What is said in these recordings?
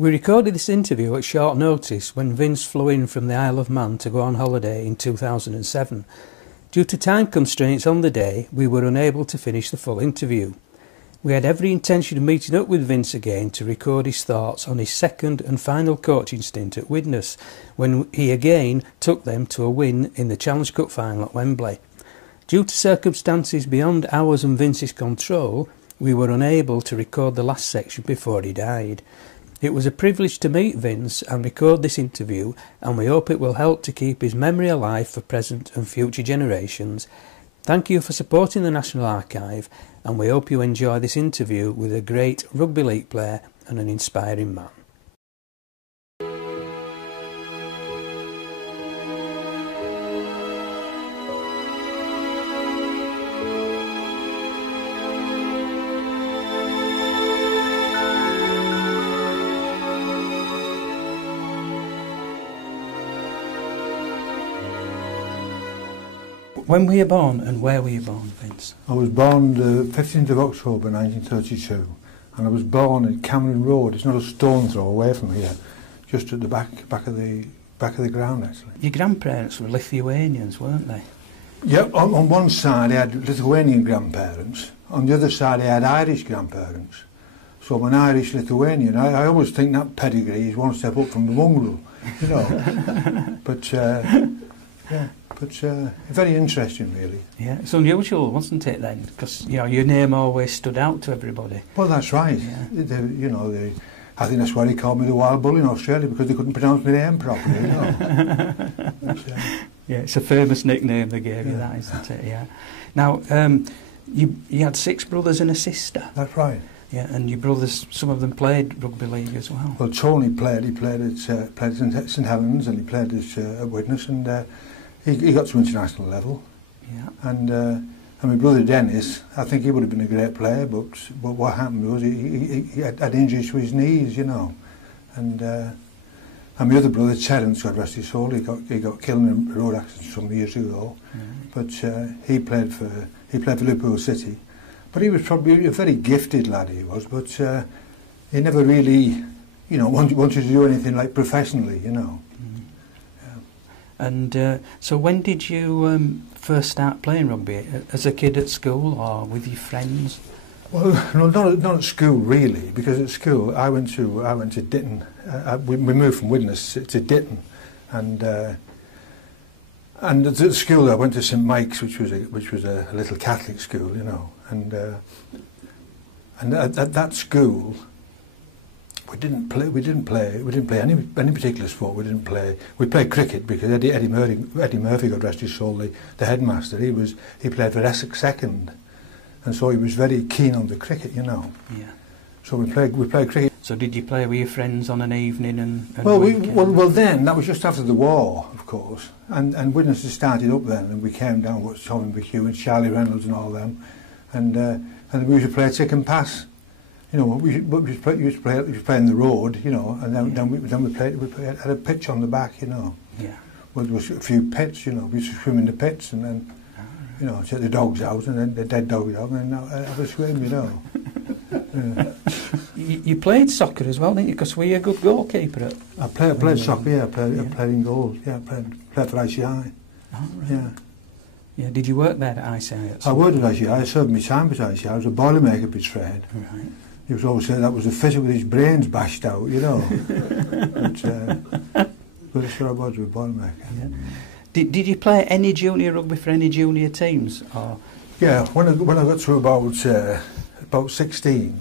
We recorded this interview at short notice when Vince flew in from the Isle of Man to go on holiday in 2007. Due to time constraints on the day, we were unable to finish the full interview. We had every intention of meeting up with Vince again to record his thoughts on his second and final coaching stint at Widnes, when he again took them to a win in the Challenge Cup final at Wembley. Due to circumstances beyond ours and Vince's control, we were unable to record the last section before he died. It was a privilege to meet Vince and record this interview, and we hope it will help to keep his memory alive for present and future generations. Thank you for supporting the National Archive, and we hope you enjoy this interview with a great rugby league player and an inspiring man. When were you born and where were you born, Vince? I was born the 15th of October 1932, and I was born at Cameron Road. It's not a stone throw away from here, just at the back of the ground actually. Your grandparents were Lithuanians, weren't they? Yeah, on one side I had Lithuanian grandparents, on the other side I had Irish grandparents. So I'm an Irish Lithuanian. I always think that pedigree is one step up from the mongrel, you know. But yeah. But very interesting, really. Yeah, it's unusual, wasn't it, then? Because, you know, your name always stood out to everybody. Well, that's right. Yeah. I think that's why they called me the Wild Bull in Australia, because they couldn't pronounce my name properly, you know. But, yeah, it's a famous nickname they gave you, that, isn't it? Yeah. Now, you had 6 brothers and a sister. That's right. Yeah, and your brothers, some of them played rugby league as well. Well, Tony played. He played at St Helens, and he played at Widnes, and he got to international level. Yeah. And my brother Dennis, I think he would have been a great player, but what happened was he had injuries to his knees, you know. And my other brother Terence, God rest his soul, he got killed in a road accident some years ago. But he played for Liverpool City. But he was probably a very gifted lad, he was. But he never really, you know, wanted to do anything like professionally, you know. And so when did you first start playing rugby? As a kid at school or with your friends? Well, no, not at school really, because at school I went to Ditton. We moved from Widnes to Ditton, and at school I went to St Mike's, which was a little Catholic school, you know, and at that school we didn't play any particular sport. We played cricket because Eddie Murphy, God rest his soul, the headmaster, he played for Essex Second, and so he was very keen on the cricket, you know. Yeah. So we played cricket. So did you play with your friends on an evening and well then that was just after the war, of course, and Widnes had started up then, and we came down with Tom McHugh and Charlie Reynolds and all them, and we used to play tick and pass. You know, we used to play in the road, you know, and then we had a pitch on the back, you know. Yeah. Well, there was a few pits, you know. We used to swim in the pits, and then, you know, take the dogs out, and then the dead dogs out, and then have a swim, you know. Yeah. You played soccer as well, didn't you? Because were you a good goalkeeper? I played soccer. Yeah, I played in goals. Yeah, I played for ICI. Oh, right. Yeah. Yeah. Did you work there at ICI? I worked at ICI. I served my time at ICI. I was a boilermaker by trade. Right. He was always saying that was a fitter with his brains bashed out, you know. But that's what I was, with Boilermaker. Yeah. Did you play any junior rugby for any junior teams? Or? Yeah, when I got to about 16,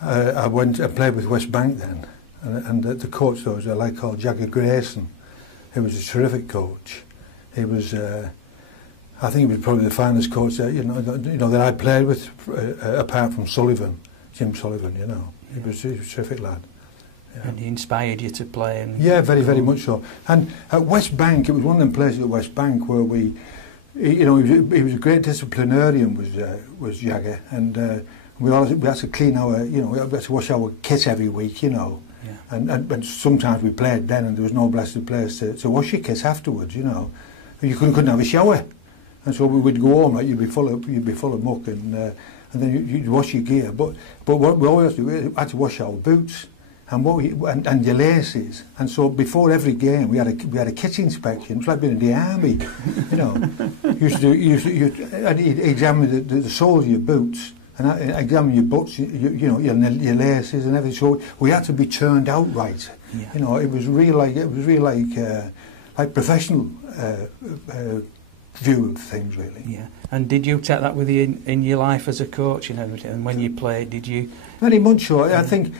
I went and played with West Bank then, and the coach there was a lad called Jagger Grayson. He was a terrific coach. He was, I think he was probably the finest coach that, you know that I played with, apart from Sullivan. Jim Sullivan, you know. He was a terrific lad. Yeah. And he inspired you to play? Yeah, very, very much so. And at West Bank, it was one of them places at West Bank where he was a great disciplinarian, was Jagger, and we had to clean our, you know, we had to wash our kit every week, you know. Yeah. And sometimes we played then, and there was no blessed place to wash your kit afterwards, you know. You couldn't have a shower, and so we would go home, like you'd be full of muck, and then you'd wash your gear. But what we always do, we had to wash our boots, and and your laces. And so before every game, we had a kit inspection. It was like being in the army, you know. He'd examine the soles of your boots and examine your boots, you know, your laces and everything. So we had to be turned out right. Yeah. You know, it was really like professional view of things, really. Yeah. And did you take that with you in your life as a coach and everything? And when you played, did you? Very much so. I think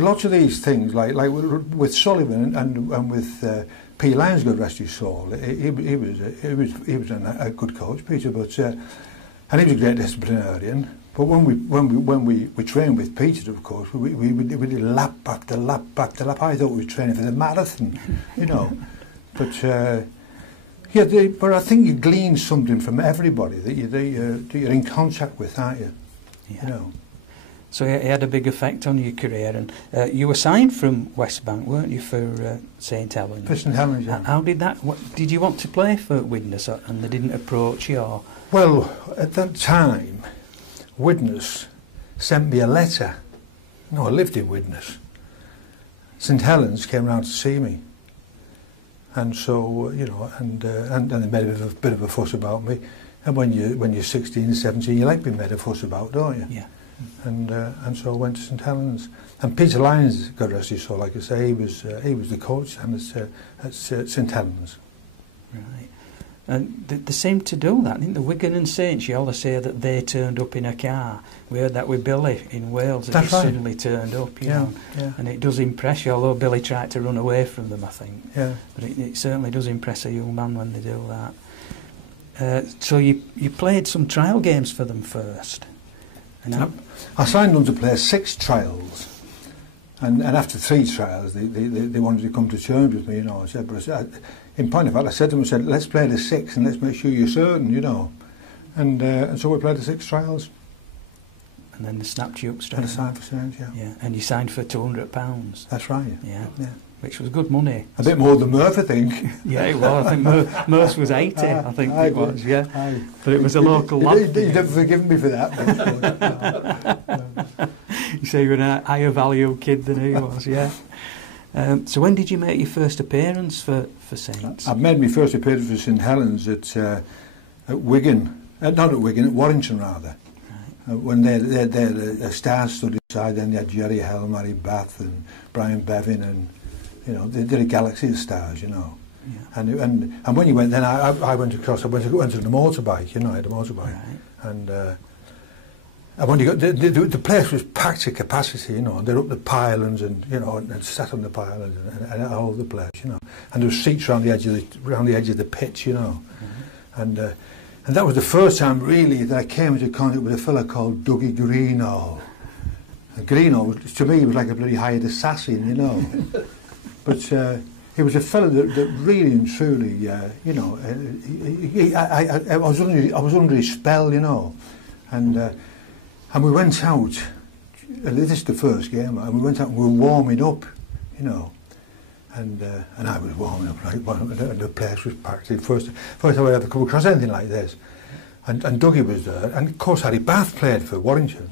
lots of these things, like with Sullivan and with P. Lyons, God rest his soul, he was a good coach, Peter, but and he was a great disciplinarian. But when we trained with Peter, of course, we did lap after lap after lap. I thought we were training for the marathon, you know. But but I think you glean something from everybody that you're in contact with, aren't you? Yeah. You know. So it had a big effect on your career, and you were signed from West Bank, weren't you, for St Helens? For St Helens, yeah. How did that? Did you want to play for Widnes, and they didn't approach you? Or? Well, at that time, Widnes sent me a letter. No, I lived in Widnes. St Helens came round to see me, and so you know, and they made a bit of a fuss about me. And when you're 16, 17, you like being made a fuss about, don't you? Yeah. And so I went to St Helens. And Peter Lyons, God rest his soul, like I say, he was the coach at St Helens. Right. And they seemed to do that, didn't they? Wigan and Saints, you always say that they turned up in a car. We heard that with Billy in Wales, that he suddenly turned up, you know. Yeah. And it does impress you, although Billy tried to run away from them, I think. Yeah. But it certainly does impress a young man when they do that. So you played some trial games for them first. And I signed them to play 6 trials. And after 3 trials, they wanted to come to terms with me, you know. In point of fact, I said to them, let's play the 6 and let's make sure you're certain, you know. And so we played the 6 trials. And then they snapped you up straight. And I signed for Saints, yeah. Yeah. And you signed for £200. That's right. Yeah. Which was good money. A bit more than Murph, I think. Yeah, it was. I think Murph was 80, I think it was, yeah. But it was a local lad. You've never forgiven me for that. You say you were a higher value kid than he was, yeah. So when did you make your first appearance for Saints? I made my first appearance for St Helens at Wigan. Not at Wigan, at Warrington rather. Right. When they had a star-studded side, then they had Jerry Hell, Mary Bath and Brian Bevan, and you know, they did a galaxy of stars, you know. Yeah. And when you went, then I went across. I went on the motorbike, you know. I had a motorbike, right. And when you got the place was packed to capacity, you know. And they're up the pylons, and you know, and sat on the pylons and all over the place, you know. And there were seats around the edge of the pitch, you know. Mm-hmm. And that was the first time really that I came into contact with a fella called Dougie Greenall. And Greenall, to me, was like a bloody hired assassin, you know. But he was a fellow that really and truly, you know, I was under his spell, you know, and we went out. This is the first game, and we went out and we were warming up, you know, and I was warming up like the place was packed. First time I ever come across anything like this, and Dougie was there, and of course Harry Bath played for Warrington,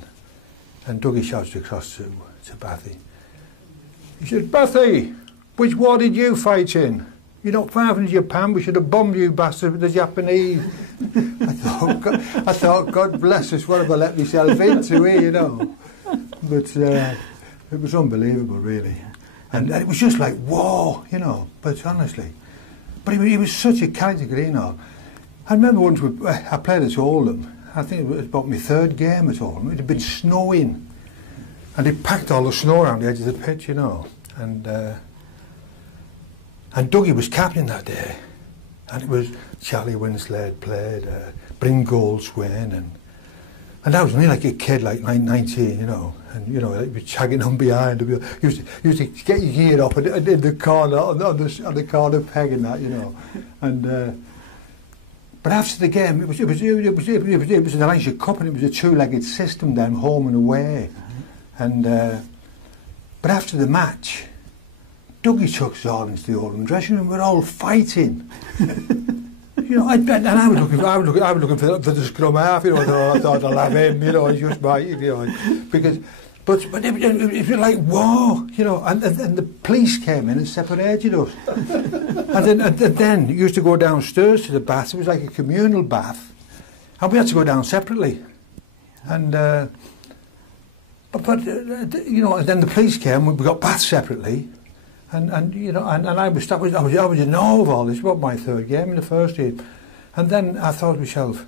and Dougie shouted across to Bathy. He said, "Bathy, which war did you fight in? You're not far from Japan. We should have bombed you bastards with the Japanese." I thought, God bless us, what have I let myself into here, you know? But it was unbelievable, really. And it was just like, whoa, you know, but honestly. But he was such a character, Greenall. I remember once I played at Oldham. I think it was about my 3rd game at Oldham. It had been snowing. And he packed all the snow around the edge of the pitch, you know. And Dougie was captain that day, and it was Charlie Winslade played, Bryn Goldswain, and I was only like a kid, like 19, you know, and you know, like, be chagging on behind. You used to get your gear up in the corner on the corner peg and that, you know, and but after the game, it was an Elisha Cup, and it was a 2-legged system then, home and away, and but after the match, Dougie took us all into the Oldham dressing room. We're all fighting, you know. And I was looking for the scrum half, you know. I thought I'll have him, you know. Just my, you know, because But it was like war, you know, and the police came in and separated us. and then you used to go downstairs to the bath. It was like a communal bath, and we had to go down separately. And you know, and then the police came. We got baths separately, and you know, and I was in awe of all this. It was my third game in the first team, and then I thought to myself,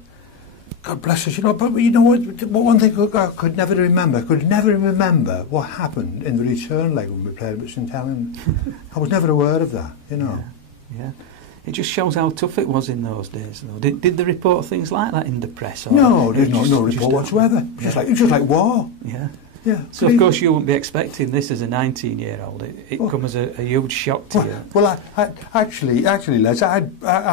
God bless us, you know, but you know what, one thing I could never remember what happened in the return leg when we played with St Helens. I was never aware of that, you know. Yeah. It just shows how tough it was in those days, though. Did they report things like that in the press? Or no, there's no report whatsoever. It was just like war. Yeah. Yeah. So of course you wouldn't be expecting this as a 19-year-old. It come as a huge shock to you. Well, actually, Les, I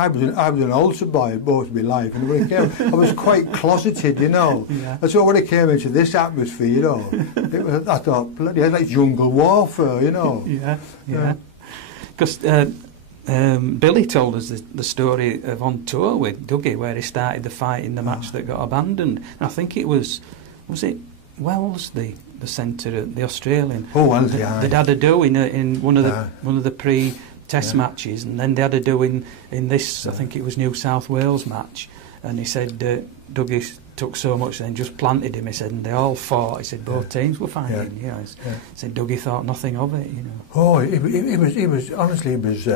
was an ulcer boy most of my life, and when it came, I was quite closeted, you know. Yeah. And so when it came into this atmosphere, you know, I thought, bloody hell, like jungle warfare, you know. Yeah. Because Billy told us the story of on tour with Dougie, where he started the fight in the match that got abandoned. And I think it was it Wells, the centre, the Australian. Oh, Wells, yeah. They'd had a do in one of the pre-test matches, and then they had a do in this. I think it was New South Wales match, and he said Dougie took so much, then just planted him. He said, and they all fought. He said both teams were fighting. You know, he said Dougie thought nothing of it. You know. Oh, it was honestly, it was.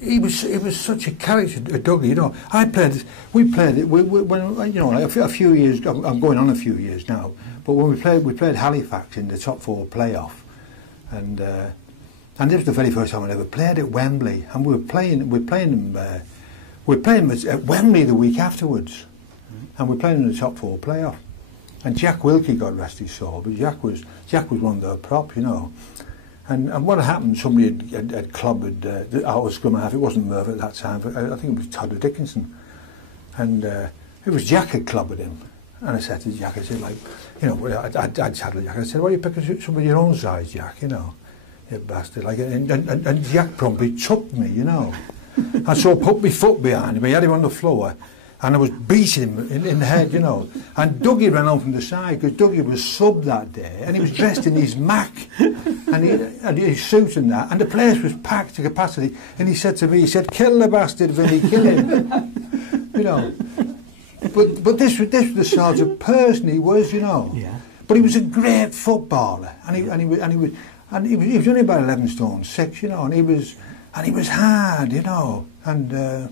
He was such a character, Dougie. You know, we played it when, you know, like a few years. I'm going on a few years now. But when we played Halifax in the top 4 playoff, and this was the very first time I ever played at Wembley, and we were playing them at Wembley the week afterwards, and we played in the top 4 playoff, and Jack Wilkie, God rest his soul, but Jack was one of their prop, you know. And what happened, somebody had clobbered our scrum half. It wasn't Merv at that time, but I think it was Todd Dickinson. And it was Jack had clobbered him. And I said to Jack, I said, like, you know, I'd saddle Jack. I said, why don't you pick somebody your own size, Jack, you know, you bastard. Like, and Jack promptly took me, you know. And so I put my foot behind him. He had him on the floor. And I was beating him in the head, you know. And Dougie ran on from the side, because Dougie was sub that day, and he was dressed in his Mac, and his suit and that, and the place was packed to capacity. And he said to me, he said, kill the bastard, Vinny, kill him. You know. But this was the sort of person he was, you know. Yeah. But he was a great footballer, and he was only about 11 stone 6, you know, and he was hard, you know, and.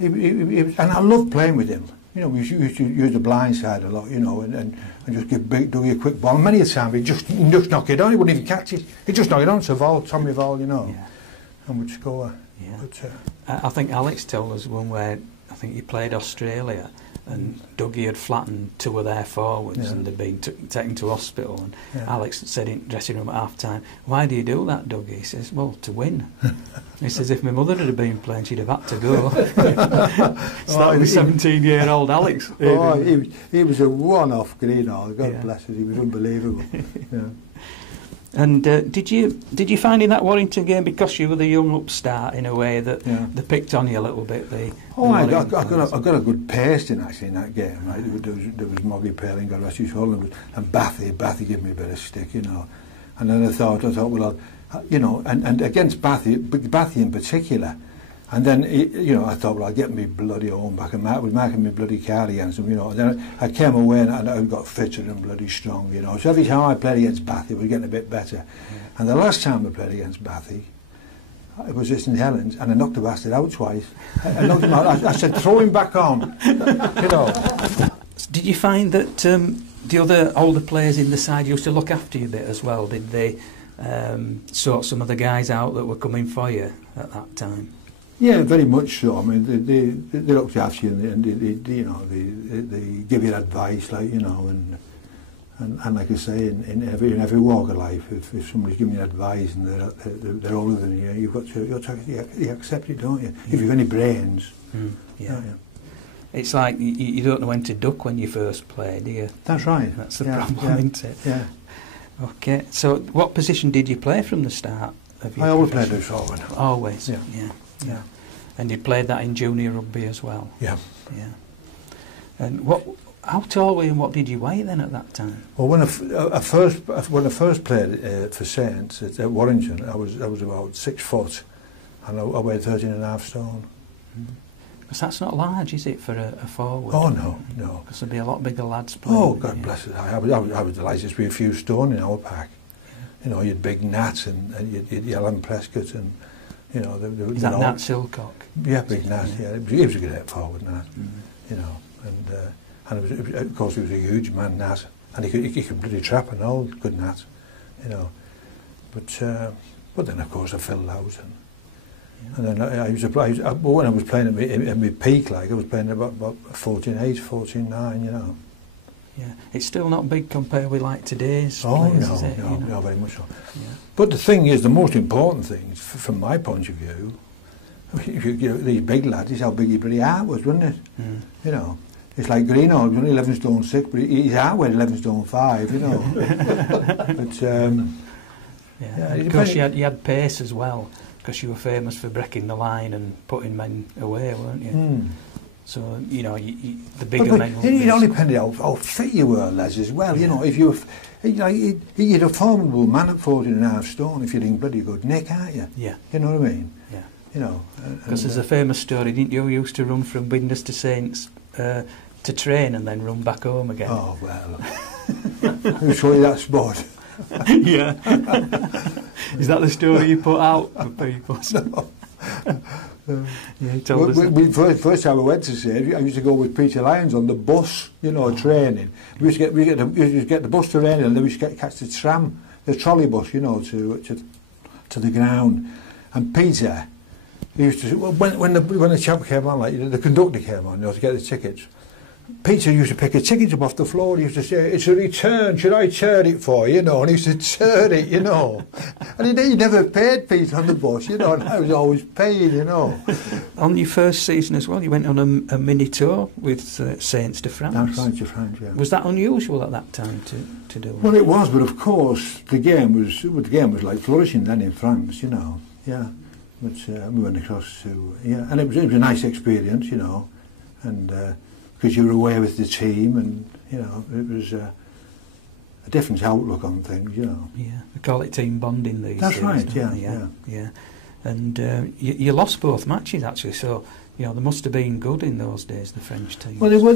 And I loved playing with him. You know, we used to use the blind side a lot, you know, and just give Dougie a quick ball. And many a time he'd just knock it on. He wouldn't even catch it. He'd just knock it on to Tommy Vol, you know, and would score. Yeah. But, I think Alex told us one where I think he played Australia, and Dougie had flattened 2 of their forwards, and they'd been taken to hospital. And Alex said in dressing room at half time, "Why do you do that, Dougie?" He says, "Well, to win." He says, "If my mother had been playing, she'd have had to go." So that was 17-year-old Alex. He was a one-off greenhorn. God bless him, he was unbelievable. Yeah. And did you find in that Warrington game, because you were the young upstart in a way, that they picked on you a little bit? I got a good pace in that game. Right? There was Moggy Paling, God rest his soul, and Bathy gave me a bit of stick, you know. And then I thought, well, you know, and against Bathy in particular. And then, you know, I thought, well, I'll get me bloody home back, and Mark was marking me bloody car against him, you know. And then I came away and I got fitter and bloody strong, you know. So every time I played against Bathy, we were getting a bit better. Yeah. And the last time I played against Bathy, it was just in Helens, and I knocked the bastard out twice. I knocked him out. I said, throw him back on, you know. Did you find that the other older players in the side used to look after you a bit as well? Did they sort some of the guys out that were coming for you at that time? Yeah, very much so. I mean, they looked after you, and they give you advice, like, you know, and like I say, in every walk of life, if somebody's giving you advice and they're older than you, you accept it, don't you? If you've any brains. Yeah. It's like you don't know when to duck when you first play, do you? That's right. That's the problem, isn't it? Yeah. Okay. So, what position did you play from the start of your I always played as forward. Always. Yeah. And you played that in junior rugby as well. Yeah. Yeah. And what How tall were you and what did you weigh then at that time? Well, when I first played for Saints at Warrington, I was about 6 foot, and I weighed 13.5 stone. Because that's not large, is it, for a forward? Oh no, no. Because there'd be a lot bigger lads playing. Oh God bless it! I was delighted to be a few stone in our pack. You know, you'd Big Nat and you'd Alan Prescott and you know. Is that Nat Silcock? Yeah, Big Nat. Yeah, he was a great forward, Nat. You know, and it was, of course he was a huge man, Nat, and he could bloody trap and all, good Nat. You know, but then of course I filled out and then when I was playing at my peak, like I was playing about 14.8, 14.9, you know. Yeah, it's still not big compared with like today's players, no, is it? No, you know? no, very much so. Yeah. But the thing is, the most important thing, from my point of view, you know, these big lads, is how big his bloody heart was, wasn't it? You know, it's like Greenough, he was only 11 stone 6, but his heart weighed 11 stone 5, you know. But of course, you had pace as well, because you were famous for breaking the line and putting men away, weren't you? So, you know, the bigger men... It only depended how fit you were, Les, as well. You know, if you were... You're a formidable man at 14.5 stone if you're in bloody good nick, aren't you? Yeah. You know what I mean? Yeah. You know... Because there's a famous story, didn't you? You used to run from Binders to Saints to train and then run back home again. Oh, well... Who showed you that spot? Yeah. Is that the story you put out for people? No. Yeah, he told us first time I went to Saints, I used to go with Peter Lyons on the bus, you know, training. We used to get the bus to Rainhill and then we used to catch the tram, the trolley bus, you know, to the ground. And Peter, he used to, well, when the chap came on, like the conductor came on, you know, to get the tickets. Peter used to pick a ticket up off the floor. He used to say, "It's a return. Should I turn it for you?" You know, and he used to turn it, you know. And he never paid Peter on the bus, you know, and I was always paying, you know. On your first season as well, you went on a mini tour with Saints de France. That's right, to France, yeah. Was that unusual at that time to do? Well, it was, but of course the game was like flourishing then in France, you know. Yeah, but we went across to and it was a nice experience, you know, and. Because you were away with the team, and you know it was a different outlook on things, you know. Yeah, we call it team bonding these days. That's right. Yeah. And you lost both matches actually, so you know they must have been good in those days, the French team. Well, they were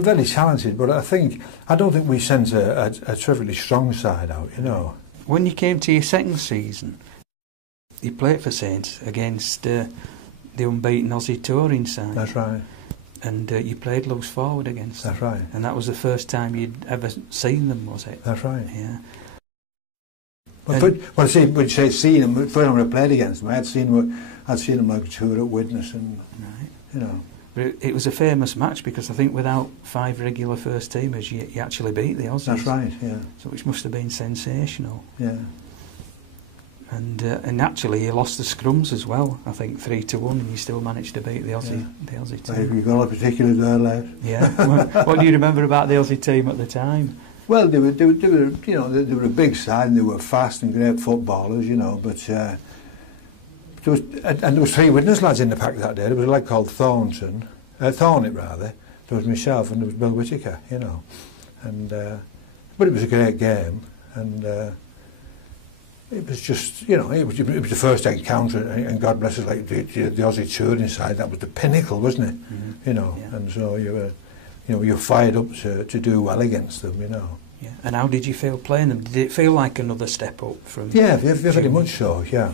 very talented, but I don't think we sent a terribly strong side out, you know. When you came to your second season, you played for Saints against the unbeaten Aussie touring side. That's right. And you played loose forward against them. That's right. And that was the first time you'd ever seen them, was it? That's right. Yeah. Well, when you say seen them, the first time I played against them, I'd seen them like a tour at Widnes, and right. You know. But it was a famous match because I think without 5 regular first teamers, you actually beat the Aussies. That's right. Yeah. So which must have been sensational. Yeah. And actually, you lost the scrums as well. I think 3-1, and you still managed to beat the Aussie team. Have you got a particular girl there? Yeah. What do you remember about the Aussie team at the time? Well, they were you know, they were a big side, and they were fast and great footballers, you know. But there was 3 Widnes lads in the pack that day. There was a lad called Thornett rather. There was myself, and there was Bill Whittaker, you know. And but it was a great game, and. It was just, you know, it was the first encounter, and God bless us, like the Aussie touring side, that was the pinnacle, wasn't it? Mm-hmm. You know, and so you're fired up to do well against them, you know. Yeah. And how did you feel playing them? Did it feel like another step up from? Yeah, very much so. Yeah.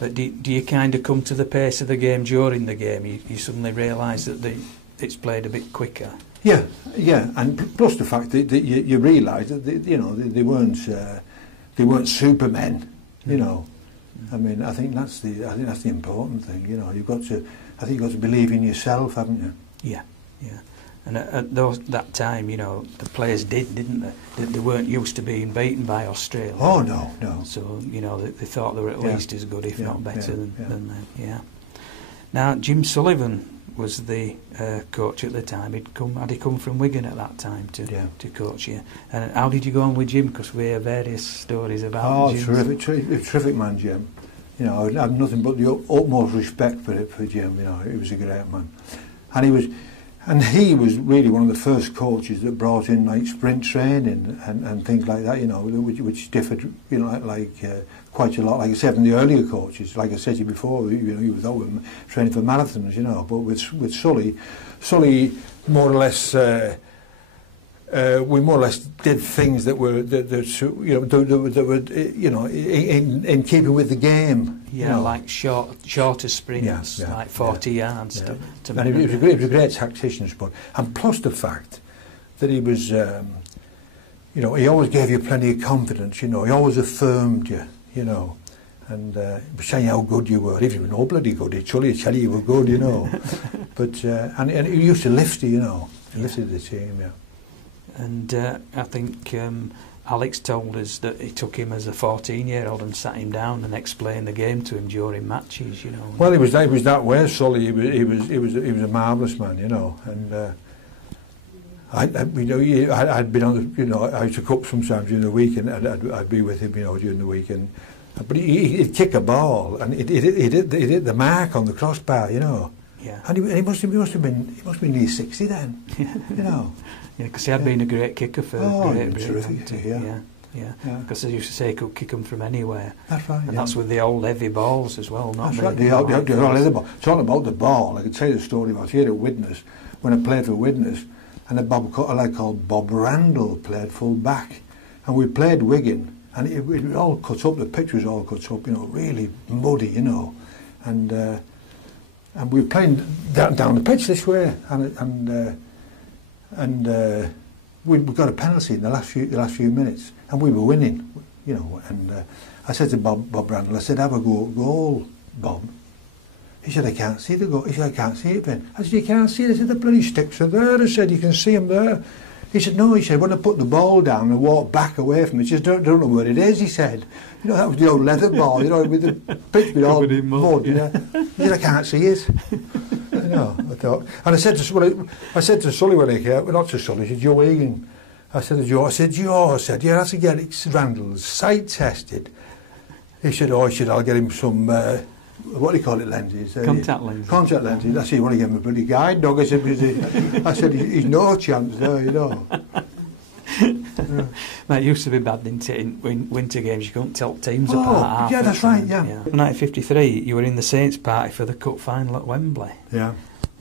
But do you kind of come to the pace of the game during the game? You suddenly realise that it's played a bit quicker. Yeah, and plus the fact that you realise that they weren't supermen, you know. I mean, I think that's the important thing, you know. You've got to believe in yourself, haven't you? Yeah. And at that time, you know, the players didn't they? They weren't used to being beaten by Australia. Oh no. So you know, they thought they were at least as good, if not better than them. Yeah. Now Jim Sullivan was the coach at the time. Had he come from Wigan at that time to coach you? And how did you go on with Jim? Because we hear various stories about Jim. Terrific man, Jim. You know, I have nothing but the utmost respect for Jim. You know, he was a great man, and he was. And he was really one of the first coaches that brought in like sprint training and things like that, you know, which differed, you know, quite a lot. Like I said, from the earlier coaches, like I said to you before, you know, you were training for marathons, you know. But with Sully more or less, we more or less did things that were in keeping with the game. Yeah, you know. like shorter sprints, like 40 yards. Yeah. To And he was a great tactician, and plus the fact that he was, you know, he always gave you plenty of confidence. You know, he always affirmed you. You know, and saying how good you were. If you were no bloody good, he'd tell you were good. You know, but and he used to lift you. You know, he lifted the team. Yeah. And I think Alex told us that he took him as a 14-year-old and sat him down and explained the game to him during matches, you know. Well, he was that way, Sully. He was a marvellous man, you know. And I'd been on the, you know, I used to cook sometimes during the week, and I'd be with him, you know, during the week. But he'd kick a ball, and he'd hit the mark on the crossbar, you know. Yeah. And he must have been nearly 60 then, you know. Yeah, because he had been a great kicker for Great Britain. Terrific, yeah. Because as you say, he could kick them from anywhere. That's right. And that's with the old heavy balls as well, not that's right. The old heavy ball. Talking about the ball, I could tell you the story about here at Widnes, when I played for Widnes, and a lad called Bob Randall played full back, and we played Wigan, and it was all cut up. The pitch was all cut up, you know, really muddy, you know, and we were playing down the pitch this way, and we got a penalty in the last few minutes, and we were winning, you know. And I said to Bob Randall, I said, "Have a go at goal, Bob." He said, "I can't see the goal." He said, "I can't see it, Ben." I said, "You can't see it?" I said, "The bloody sticks are there." I said, "You can see them there." He said, "No," he said, "when I put the ball down and walked back away from it, he said, don't know where it is," he said. You know, that was the old leather ball, you know, with the pitch with all mud, you know. He said, "I can't see it." You know, I thought. And I said to Sully when he came, well, not to Sully, he said, "Joe Egan." I said to Joe, "Yeah, that's to get it, Randall's sight tested." He said, "I'll get him some, what do you call it, lenses?" Contact lenses. Contact lenses. I said, "You want to give him a bloody guide dog?" I said, he's no chance there, you know. That used to be bad, didn't it? In winter games, you couldn't tell teams apart. Yeah, that's right, yeah. In 1953, you were in the Saints party for the cup final at Wembley. Yeah.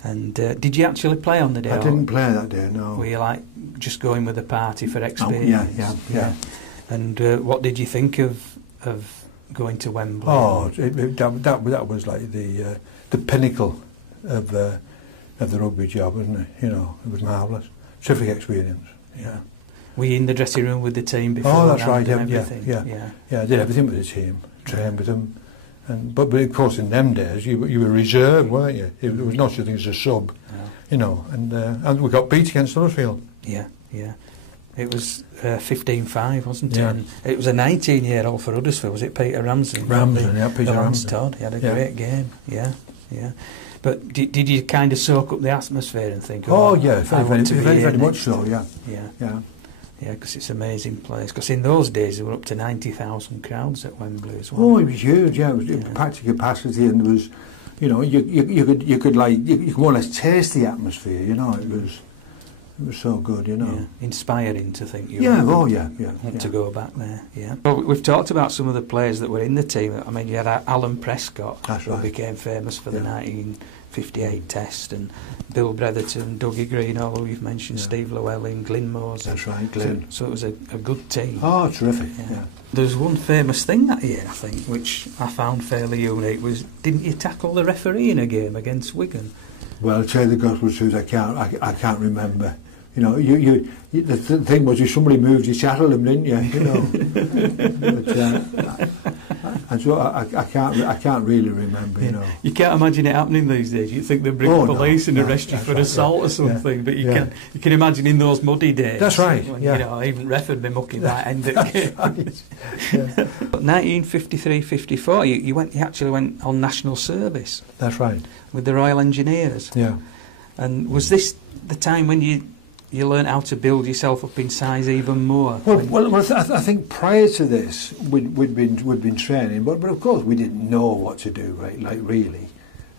And did you actually play on the day? I didn't play that day, no. Were you like just going with the party for experience? Yeah. And what did you think of going to Wembley? Oh, that was like the pinnacle of the rugby job, wasn't it? You know, it was marvellous. Terrific experience. Yeah. Were you in the dressing room with the team before? Oh, that's right. Yeah. I did everything with the team, trained with them, but of course in them days you were reserved, weren't you? It was not such a thing as a sub, you know. And we got beat against Huddersfield. Yeah. It was 15-5, wasn't it? And it was a 19-year-old for Huddersfield. Was it Peter Ramsden? Peter Ramsden. Todd. He had a great game. Yeah. But did you kind of soak up the atmosphere and think? Oh yeah, very much so. Yeah, because it's an amazing place. Because in those days there were up to 90,000 crowds at Wembley as well. Oh, it was huge. Yeah, it was packed to capacity, and there was, you know, you could more or less taste the atmosphere. You know, it was so good. You know, inspiring to think. Want to go back there. Yeah. Well, we've talked about some of the players that were in the team. I mean, you had Alan Prescott, who became famous for the 1958 Test, and Bill Bretherton, Dougie Green, all who you've mentioned, Steve Llewellyn, Glyn Moses. That's right, Glyn. So it was a good team. Oh, terrific. Yeah. There's one famous thing that year, I think, which I found fairly unique, was didn't you tackle the referee in a game against Wigan? Well, to tell you the gospel truth, I can't remember. You know, the thing was, somebody moved, you shuttled them, didn't you? You know, but, and so I can't really remember. You know, you can't imagine it happening these days. You think they'd bring police and arrest you for assault or something, but you can imagine in those muddy days. That's right. When, you know, even ref would be mucking that end of the game. But 1953-54, you actually went on national service. That's right. With the Royal Engineers. Yeah. And was this the time when you learned how to build yourself up in size even more? Well, I think prior to this, we'd been training, but of course we didn't know what to do, right? Like really,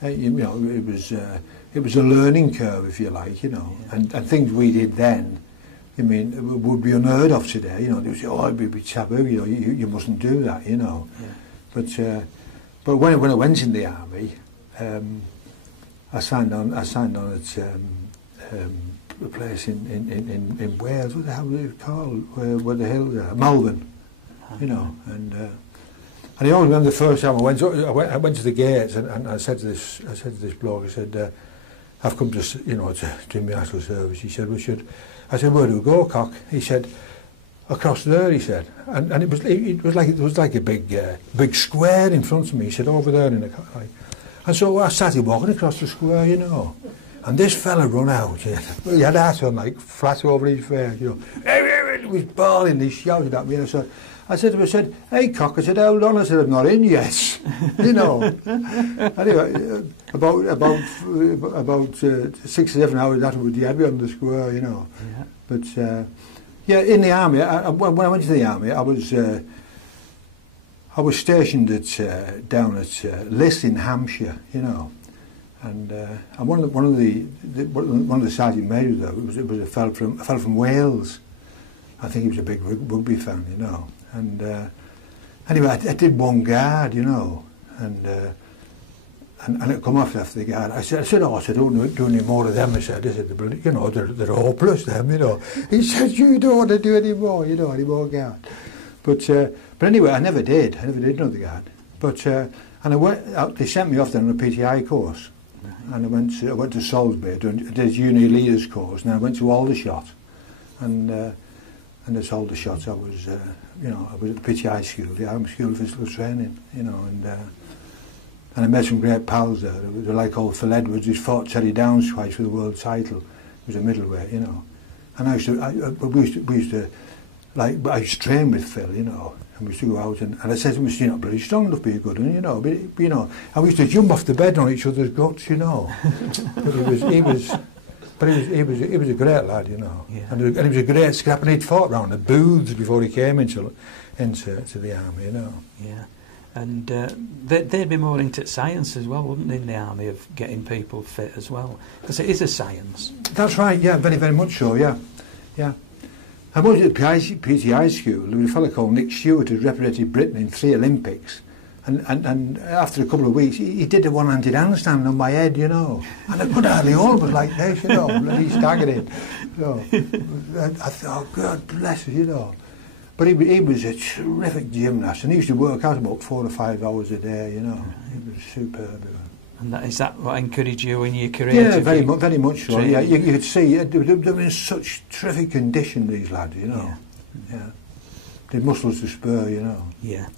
It was a learning curve, if you like, you know, and things we did then, I mean, would be unheard of today. You know, they would say, "Oh, it'd be taboo. You know, you mustn't do that." You know, but when I went in the army, I signed on at a place in Wales. What the hell was it called? Where the hill? Malvern. You know, and I always remember the first time I went to the gates, and I said to this bloke, I said, "I've come to do my national service." He said, I said, "Where do we go, cock?" He said, "Across there," he said, and it was like a big square in front of me. He said, "Over there in the like," and so I started walking across the square, you know, and this fella run out. He had that on like flat over his face, you know. He was bawling. He shouted at me, and I said to him, "Hey, cock," I said, "Hold on," I said, "I'm not in yet," you know. Anyway, about 6 or 7 hours afterwards, he had me on the square, you know. Yeah. But in the army, when I went to the army, I was stationed down at Liss in Hampshire, you know, and one of the sergeant majors there was a fellow from Wales. I think he was a big rugby fan, you know. And anyway, I did one guard, you know, and it come off after the guard. I said, "Oh," I said, "Don't do any more of them." I said, "You know, they're hopeless, them, you know." He said, "You don't want to do any more, you know, any more guard." But anyway, I never did know the guard. But they sent me off then on a PTI course, and I went to Salisbury, did a junior leaders course, and then I went to Aldershot, and at Aldershot I was at the PTI school, the Army School of Physical Training, you know, and I met some great pals there. There was a like old Phil Edwards, who's fought Terry Downs twice for the world title. He was a middleweight, you know. And we used to train with Phil, you know, and we used to go out and I said to him, "You're not bloody strong enough to be a good one, you know." But and we used to jump off the bed on each other's guts, you know. But he was a great lad, you know. Yeah. And he was a great scrap, and he'd fought round the booths before he came into the army, you know. Yeah. And they'd be more into science as well, wouldn't they, in the army, of getting people fit as well? Because it is a science. That's right, yeah, very, very much so, yeah. Yeah. I was at PTI school. There was a fellow called Nick Stewart who represented Britain in 3 Olympics. And after a couple of weeks, he did a one-handed handstand on my head, you know. And I could hardly hold, was like this, you know, bloody staggering. So I thought, "Oh, God bless us," you know. But he was a terrific gymnast, and he used to work out about 4 or 5 hours a day, you know. He was superb. And is that what encouraged you in your career? Yeah, very much so. Yeah, you could see they were in such terrific condition, these lads, you know. Yeah. They had muscles to spur, you know. Yeah.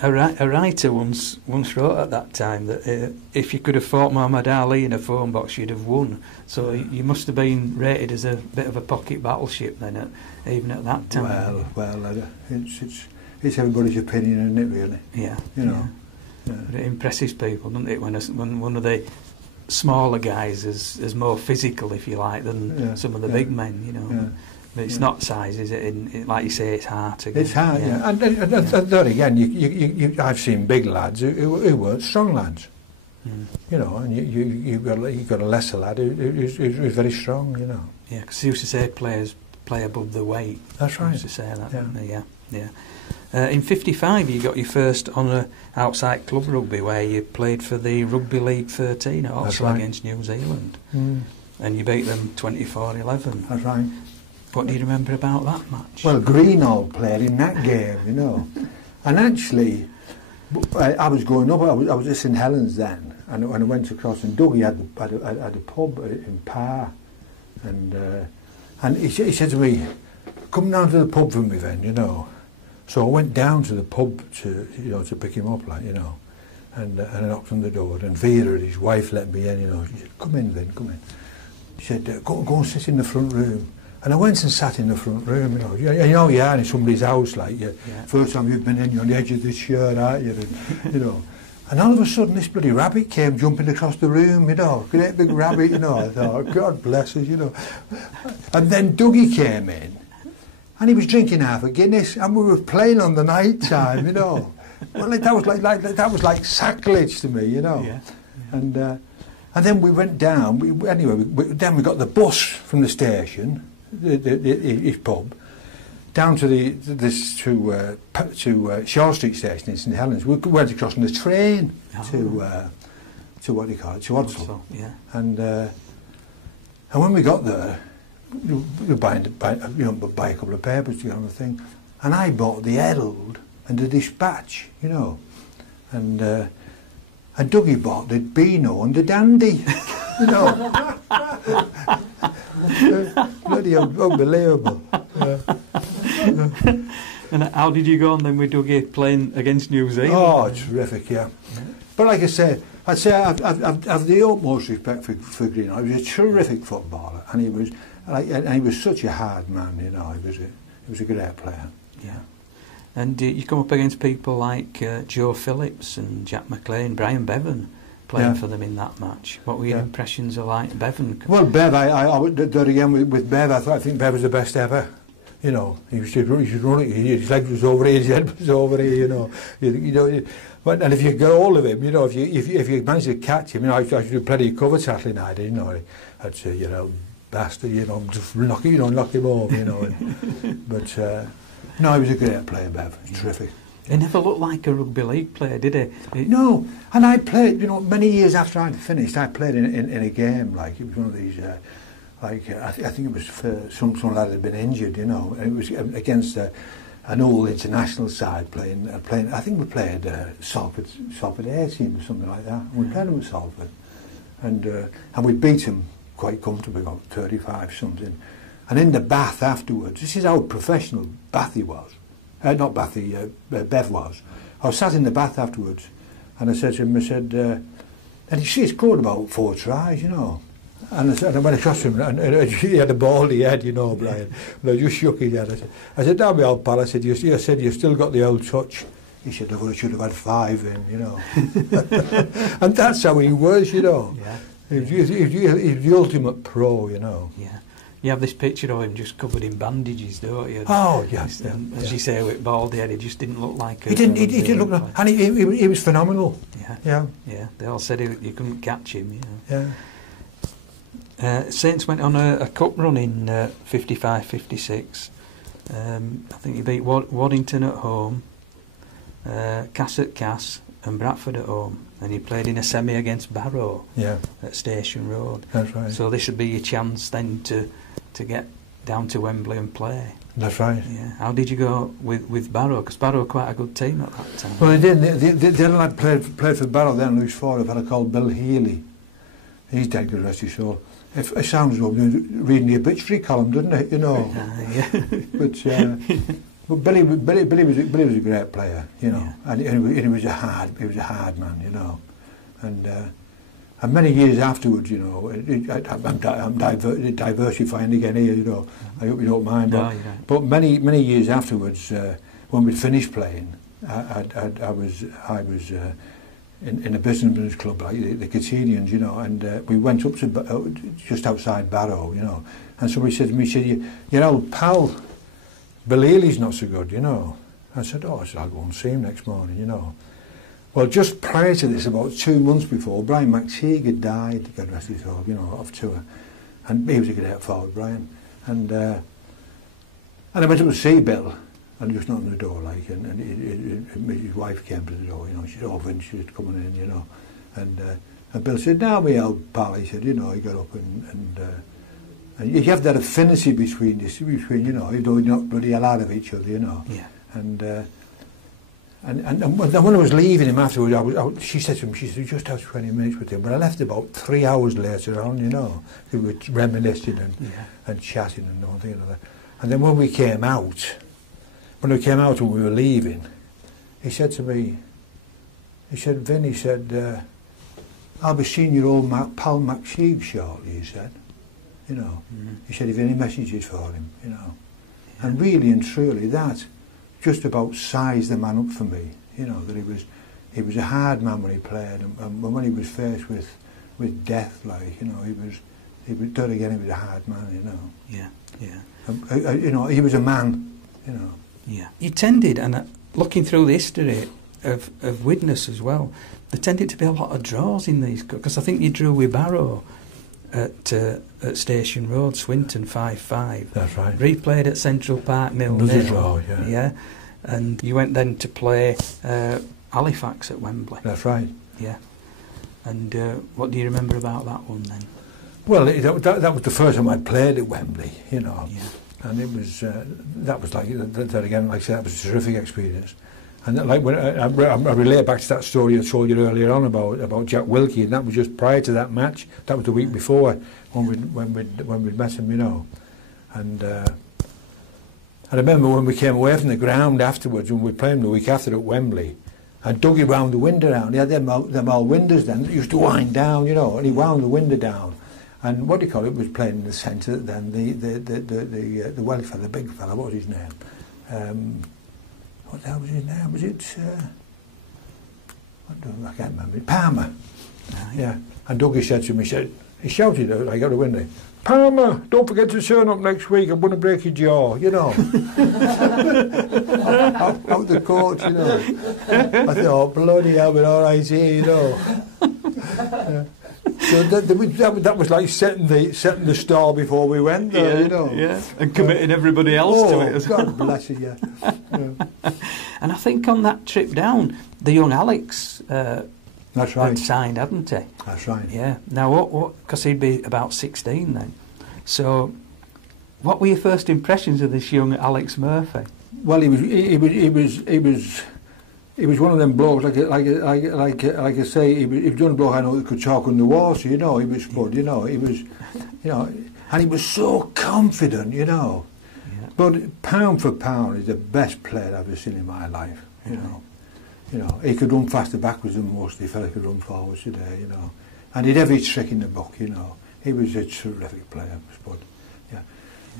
A writer once wrote at that time that if you could have fought Muhammad Ali in a phone box, you'd have won. So you must have been rated as a bit of a pocket battleship then, even at that time. Well, it's everybody's opinion, isn't it, really? Yeah. You know. Yeah. But it impresses people, doesn't it, when one of the smaller guys is more physical, if you like, than some of the big men, you know. Yeah. But it's not size, is it? Like you say, it's heart again. It's heart, yeah. And then again, I've seen big lads who weren't strong lads. You know, and you got a lesser lad who's very strong, you know. Yeah, because he used to say players play above the weight. That's right. He used to say that, didn't he? Yeah. In '55, you got your first honour outside club rugby, where you played for the Rugby League 13 at Oxford against New Zealand, and you beat them 24-11. That's right. What do you remember about that match? Well, Greenall played in that game, you know. And actually, I was going up, I was at St Helens then, and I went across, and Dougie had a pub in Parr, and he said to me, "Come down to the pub for me then, you know." So I went down to the pub to pick him up, like, you know, and I knocked on the door, and Vera, his wife, let me in, you know. She said, "Come in, Vin, come in." She said, go and sit in the front room." And I went and sat in the front room, you know. You are in somebody's house, like, first time you've been in, you're on the edge of the shirt, aren't you? And, you know. And all of a sudden, this bloody rabbit came jumping across the room, you know. Great big rabbit, you know. I thought, God bless us, you know. And then Dougie came in, and he was drinking half a Guinness, and we were playing on the night time, you know. well, that was like sacrilege to me, you know. Yeah. And then we went down. Then we got the bus from the station, his pub, down to Shaw Street Station in St Helens. We went across on the train to what do you call it, to Odsal. Yeah. And when we got there, we buy a couple of papers to get on the thing, and I bought the Herald and the Dispatch, you know, and Dougie bought the Beano and the Dandy, you know. Bloody unbelievable. And how did you go on then with Dougie playing against New Zealand? Oh, terrific, yeah. But like I say, I'd say I've the utmost respect for Greenough. He was a terrific footballer, and he was such a hard man, you know. He was a great player. Yeah. And you come up against people like Joe Phillips and Jack McLean, Brian Bevan, playing for them in that match. What were your impressions of like Bevan? Well, Bev, I would do it again with Bev. I think Bev was the best ever. You know, he used to run it. His legs was over here, his head was over here. You know, and if you get hold of him, you know, if you manage to catch him, you know, I used to do plenty of cover tackling. I did, you know. I'd say, you know, bastard, you know, just knock him over, you know. But no, he was a great player, Bev. He was terrific. He never looked like a rugby league player, did he? No, and I played, you know, many years after I'd finished, I played in a game, like, it was one of these, I think it was for some lad had been injured, you know, and it was against an old international side playing, I think we played Salford A team or something like that, and we played them at Salford, and we beat them quite comfortably, about 35 something, and in the bath afterwards, this is how professional Bathy was. Not Bathy, Bev was. I was sat in the bath afterwards, and I said to him, and he scored about 4 tries, you know. And I went across to him, and he had a baldy head, you know, Brian. And I just shook his head. I said, damn me old pal, I said, you said you still got the old touch. He said, I should have had 5 in, you know. And that's how he was, you know. Yeah. He was the ultimate pro, you know. Yeah. You have this picture of him just covered in bandages, don't you? Oh, yes. As you say, with baldy head, he just didn't look like a... He didn't look like... And he was phenomenal. Yeah. They all said you couldn't catch him, you know. Yeah. Saints went on a cup run in 55-56. I think he beat Waddington at home, Cass at Cass, and Bradford at home. And he played in a semi against Barrow at Station Road. That's right. So this would be your chance then to get down to Wembley and play. That's right. Yeah. How did you go with Barrow? Because Barrow were quite a good team at that time. Well, they did. The other lad played for Barrow then, loose forward, a fellow called Bill Healy. He's dead, the rest of his soul. It sounds like reading the obituary column, doesn't it? You know. But Billy was a great player, you know, and he was a hard man, you know, and many years afterwards, you know, I'm diversifying again here, you know. I hope you don't mind, but many years afterwards, when we finished playing, I was in a businessman's club like the Catenians, you know, and we went up to just outside Barrow, you know, and somebody said to me, your old pal Bill Healy's not so good, you know. I said, I'll go and see him next morning, you know. Well, just prior to this, about 2 months before, Brian McTeague had died, God rest his soul, you know, off tour. And he was a great forward, Brian. And I went up to see Bill, and just knocked on the door, like, and his wife came to the door, you know, she said, Vince, she's coming in, you know. And Bill said, now my old pal, he said, you know, he got up and you have that affinity between you know, you don't not bloody hell out of each other, you know. Yeah. And when I was leaving him afterwards, she said to him, she said, just have 20 minutes with him. But I left about 3 hours later on, you know. We were reminiscing and chatting and one thing and another. And then when we came out and we were leaving, he said to me, he said, Vin, he said, I'll be seeing your old pal McSheeg shortly, he said. You know, he said, have you any messages for him, you know. Yeah. And really and truly that just about sized the man up for me, you know, that he was a hard man when he played, and when he was faced with death, like, you know, he was done again, he was a hard man, you know. Yeah. You know, he was a man, you know. Yeah. You tended, and looking through the history of Widnes as well. There tended to be a lot of draws in these, because I think you drew with Barrow at Station Road, Swinton 5-5. That's right. Replayed at Central Park 0-0. Another draw, yeah. Yeah, and you went then to play Halifax at Wembley. That's right. Yeah. And what do you remember about that one then? Well, that was the first time I played at Wembley, you know. Yeah. And it was that was like that again, like I said, that was a terrific experience. And like when I relate back to that story I told you earlier on about Jack Wilkie, and that was just prior to that match. That was the week before when we'd met him, you know. And I remember when we came away from the ground afterwards, when we were playing the week after at Wembley, and Dougie wound the window down. He had them old windows then that used to wind down, you know, and he wound the window down. And what do you call it, was playing in the centre then, the Welsh fella, the big fella, what was his name? What the hell was his name? Was it, I can't remember, Palmer. Yeah. And Dougie said to me, he shouted like out the window, "Palmer, don't forget to turn up next week, I'm going to break your jaw," you know. out the court, you know. I thought, oh, bloody hell, we're all right here, you know. Yeah. So that was like setting the star before we went there, you know. Yeah, and committing everybody else to it as well. God bless you, yeah. And I think on that trip down, the young Alex That's right. had signed, hadn't he? That's right. Yeah. Now, what? Because he'd be about 16 then. So, what were your first impressions of this young Alex Murphy? Well, he was one of them blokes, like I say, he was one bloke I know that could talk on the water, you know. He was good, you know. He was, you know, and he was so confident, you know. Yeah. But pound for pound, he's the best player I've ever seen in my life, you know. You know, he could run faster backwards than most of the fellas could run forwards today, you know. And he'd every trick in the book, you know. He was a terrific player, but yeah,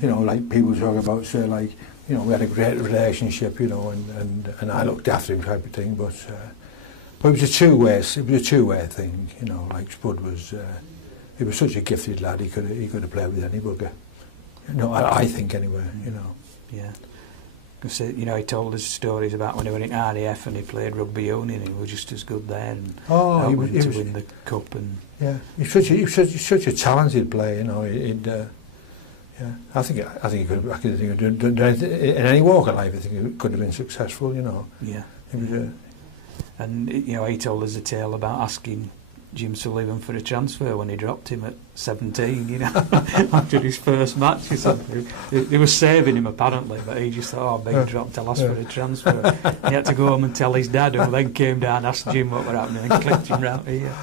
you know, like people talk about, say, like, you know, we had a great relationship, you know, and I looked after him type of thing, but it was a two-way thing, you know. Like Spud was, he was such a gifted lad. He could have played with any bugger, you know. I think anyway, you know. Yeah. Because, you know, he told us stories about when he went in RAF and he played rugby union, and he was just as good there, and he was to win the cup. And yeah, he's such a talented player, you know. Yeah, I think he could. I could think of done anything in any walk of life. I think he could have been successful, you know. Yeah. He was, and you know, he told us a tale about asking Jim Sullivan for a transfer when he dropped him at 17, you know, after his first match. He said he was saving him apparently, but he just thought, oh, big dropped, I'll ask for a transfer. He had to go home and tell his dad, who then came down, asked Jim what were happening, and clicked him round here.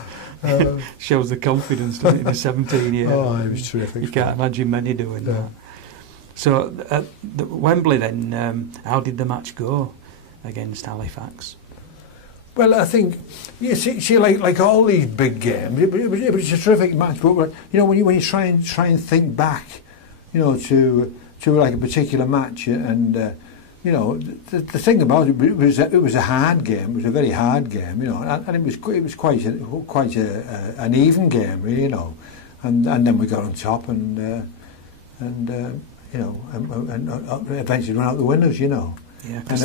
Shows the confidence, doesn't it, in a 17-year. Oh, it was terrific. You can't imagine many doing that. So at Wembley then, how did the match go against Halifax? Well, I think you see, like all these big games, it was a terrific match. But you know, when you try and think back, you know, to like a particular match, and you know, the thing about it was a hard game. It was a very hard game, you know, and it was quite an even game, really, you know, and then we got on top and you know, and eventually ran out the winners, you know. Yeah, because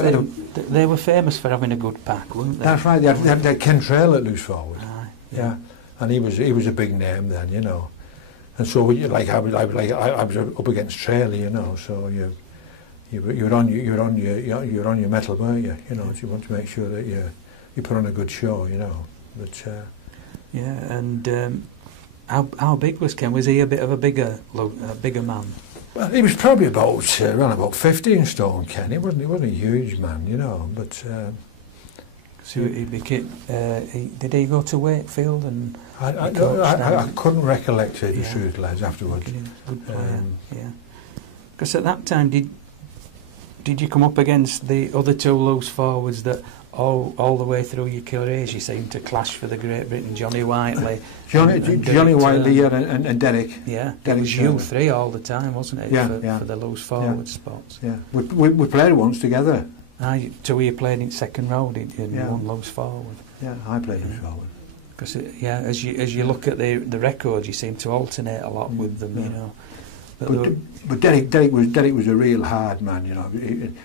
they were famous for having a good pack, weren't they? That's right. They had Ken Trail at loose forward. Yeah, and he was a big name then, you know. And so I was up against Trail, you know. So you were on your mettle, weren't you? You know, so you want to make sure that you put on a good show, you know. But yeah, and how big was Ken? Was he a bit of a bigger man? Well, he was probably around about 15 stone, Ken. He wasn't a huge man, you know. But so he became. Did he go to Wakefield and? I couldn't recollect it, the truth, Les, afterwards. Good player, yeah. Because at that time, did you come up against the other two loose forwards that all the way through your careers you seemed to clash for the Great Britain? Johnny Whiteley, Johnny Whiteley, and Derek. Yeah, Derek was you three all the time, wasn't it? For the loose forward spots. Yeah, we played once together. Two of you played in second row in one loose forward. Yeah, I played loose forward. Because as you look at the records, you seem to alternate a lot with them, you know. But Derek was a real hard man, you know,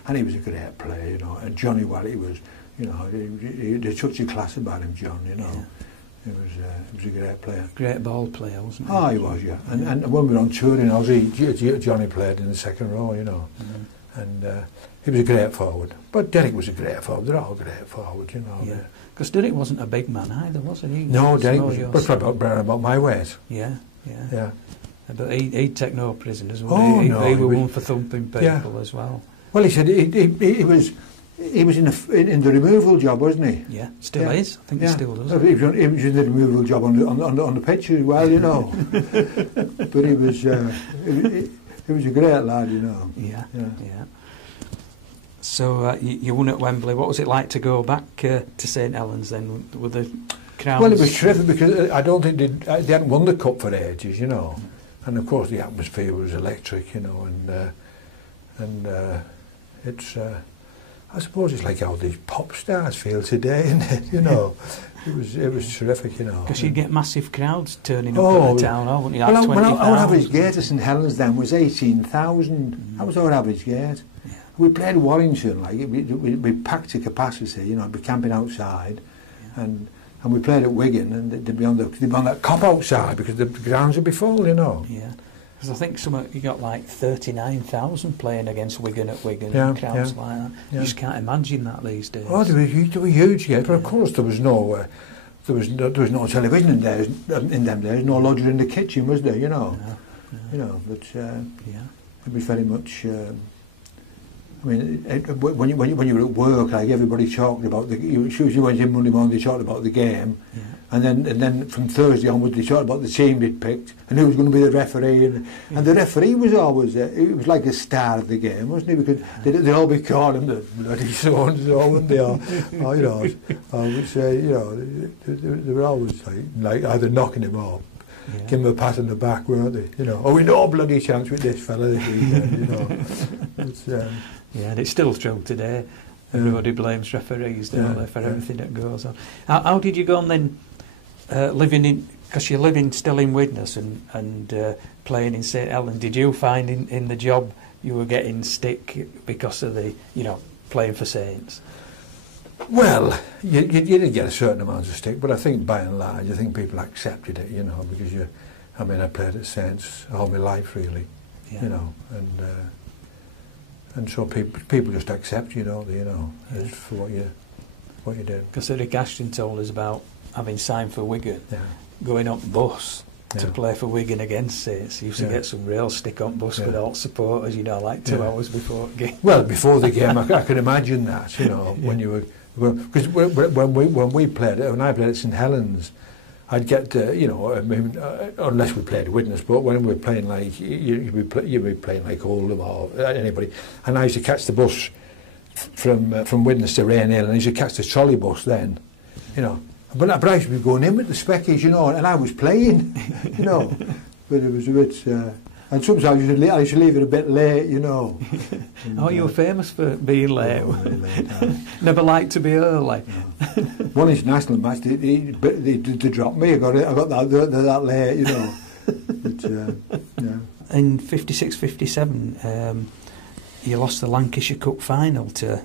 and he was a great player, you know. And Johnny Whiteley was You know, there's such a class about him, John. You know, he was a great player. Great ball player, wasn't he? Oh, he was, yeah. And when we were on tour in Aussie, Johnny played in the second row. You know, and he was a great forward. But Derek was a great forward. They're all great forwards, you know. Yeah. Because Derek wasn't a big man either, was he? No, Derek was about my weight. Yeah. Yeah. But he'd take no prisoners. Oh, he, no. He was one for thumping people as well. Well, he said he was in the removal job, wasn't he? Yeah, still is. I think he still does. He was in the removal job on the pitch as well, you know. But he was a great lad, you know. Yeah. So you won at Wembley. What was it like to go back to St Helens then with the crowds? Well, it was terrific because I don't think they hadn't won the cup for ages, you know. And of course the atmosphere was electric, you know, and it's I suppose it's like how these pop stars feel today, isn't it? You know, it was terrific, you know. Because you'd get massive crowds turning up at the town hall, wouldn't you? Like well, our average gate at St Helens then was 18,000. That was our average gate. Yeah. We played Warrington, like we packed to capacity, you know, be camping outside, and we played at Wigan, and they'd be on that cop outside because the grounds would be full, you know. Yeah. Because I think you got like 39,000 playing against Wigan at Wigan and crowds like that. You just can't imagine that these days. Oh, they were huge, yeah. But of course there was no television in them days, no lodger in the kitchen, was there? You know, you know. But it was very much. I mean, when you were at work, like everybody talked about you went in Monday morning, they talked about the game, and then from Thursday onwards they talked about the team they'd picked and who was going to be the referee, and the referee was always it was like a star of the game, wasn't he? Because they'd all be calling him the bloody so and so, wouldn't they? Or you know, I would say, you know, they were always like either knocking him off. Yeah. Give him a pat on the back, weren't they? You know, we no bloody chance with this fella this weekend, you know. It's, yeah, and it's still true today. Everybody blames referees, don't they, for everything that goes on. How did you go on then, living in, because you're living still in Widnes and playing in St Helens, did you find in the job you were getting stick because of the, you know, playing for Saints? Well, you did get a certain amount of stick, but I think by and large, I think people accepted it, you know, because I played at Saints all my life, really, you know, and so people just accept you, don't they, you know, for what you did. Because Rick Ashton told us about having signed for Wigan, going up bus to play for Wigan against Saints. He used to get some real stick on bus with all supporters, you know, like 2 hours before the game. Well, before the game, I can imagine that, you know, when you were. Because when we played it, when I played at St Helens, I'd get you know, I mean, unless we played Widnes, but when we were playing like you'd be playing like Oldham or anybody, and I used to catch the bus from Widnes to Rainhill, and I used to catch the trolley bus then, you know. But I used to be going in with the speckies, you know, and I was playing, you know. But it was a bit. And sometimes I used to leave it a bit late, you know. And, you were famous for being late. Really late. Never liked to be early. No. One international match, they dropped me. I got that late, you know. But, In 56-57, you lost the Lancashire Cup final to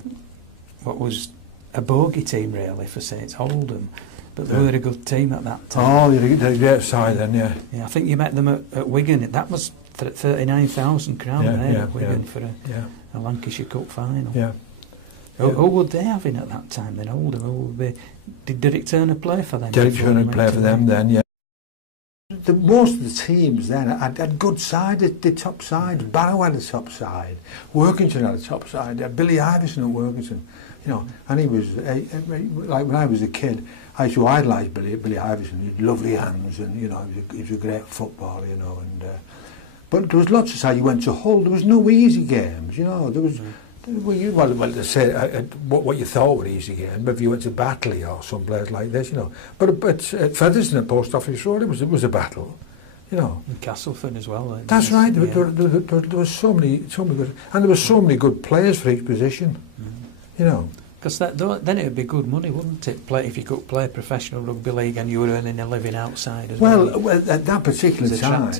what was a bogey team, really, for Saints, Oldham. But they were a good team at that time. Oh, they're a great side then, yeah. Yeah, I think you met them at Wigan. That was 39,000 crown at Wigan for a Lancashire Cup final. Yeah. Who would they have in at that time then? Oldham? Who would be? Did Derek Turner play for them? Derek Turner played for them then, yeah. Most of the teams then had good side, the top side. Barrow had a top side. Workington had a top side. Billy Iverson at Workington, you know. And he was like when I was a kid, I used to idolise Billy Iverson. He had lovely hands, and you know, he was a great footballer, you know. And but there was lots of sides you went to Hull. There was no easy games, you know. There was. Well, to say what you thought were easy games, but if you went to Batley or some place like this, you know. But at Featherston and Post Office Road, it was a battle, you know. And Castleford as well. That's right. There was so many good, and there were so many good players for each position, you know. Because then it would be good money, wouldn't it? If you could play professional rugby league and you were earning a living outside as well. Well, at that particular time,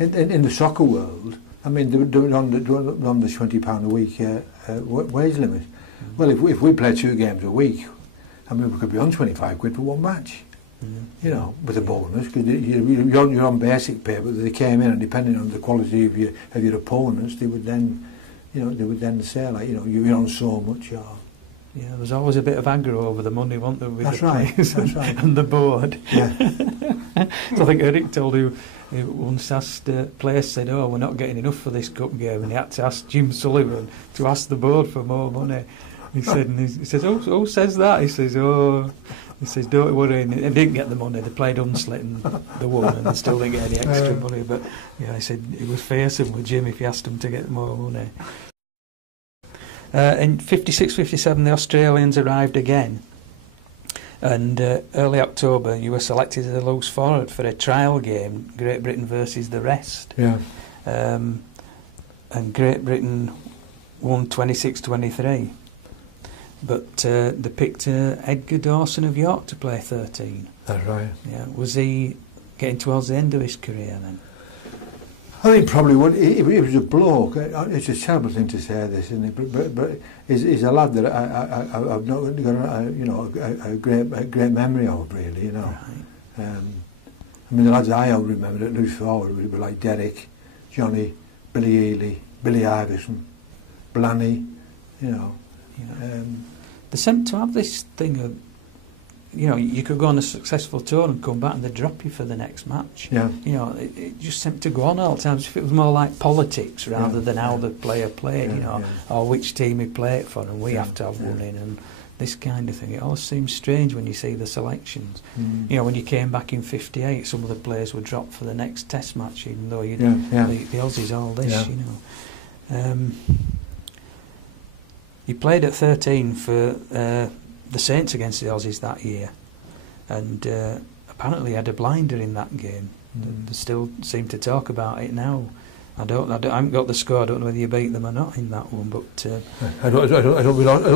in the soccer world. I mean, they were on the £20 a week wage limit. Well, if we play 2 games a week, I mean, we could be on 25 quid for one match. You know, with a bonus, because you're on basic pay, but they came in, and depending on the quality of your opponents, they would then, you know, they would then say, like, you know, you're on so much. Or, yeah, there was always a bit of aggro over the money, wasn't there, with that's the right, players that's right. and the board. Yeah. So I think Eric told you, he once asked, players said, oh, we're not getting enough for this cup game, and he had to ask Jim Sullivan to ask the board for more money. He said, and he says, oh, who says that? He says, don't worry, and they didn't get the money. They played Hunslet and they won, and they still didn't get any extra money. But yeah, he said it was fearsome with Jim if he asked them to get more money. In 56-57, the Australians arrived again, and early October you were selected as a loose forward for a trial game, Great Britain versus the rest. Yeah. And Great Britain won 26-23. But they picked Edgar Dawson of York to play 13. That's right. Yeah, was he getting towards the end of his career then? I think probably what he was a bloke. It's a terrible thing to say this, isn't it? But he's a lad that I've not got a great memory of, really. You know. Right. I mean, the lads I all remember at loose forward were like Derek, Johnny, Billy Ely, Billy Iverson, Blanny. You know. Yeah. They seem to have this thing of, you know, you could go on a successful tour and come back and they'd drop you for the next match. Yeah. You know, it just seemed to go on all the time. If it was more like politics rather than how the player played, you know, or which team he played for, and we have to have one in, and this kind of thing. It all seems strange when you see the selections. You know, when you came back in 58, some of the players were dropped for the next Test match, even though the Aussies all this, you know. He played at 13 for the Saints against the Aussies that year, and apparently had a blinder in that game. They still seem to talk about it now. I haven't got the score. I don't know whether you beat them or not in that one, but I don't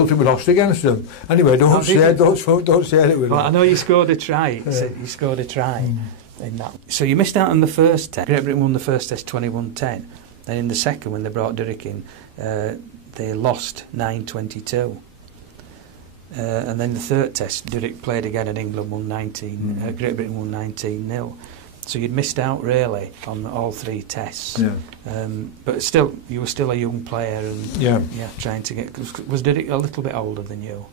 think we lost against them. Anyway, don't say it. Well, I know you scored a try. You scored a try in that. So you missed out on the first test. Great Britain won the first test 21-10. Then in the second, when they brought Durrick in, they lost 9-22. And then the third test, Durrick played again and England won 19. Great Britain won 19-0. So you'd missed out really on all 3 tests. Yeah. But still, you were still a young player and trying to get. Was Durrick a little bit older than you?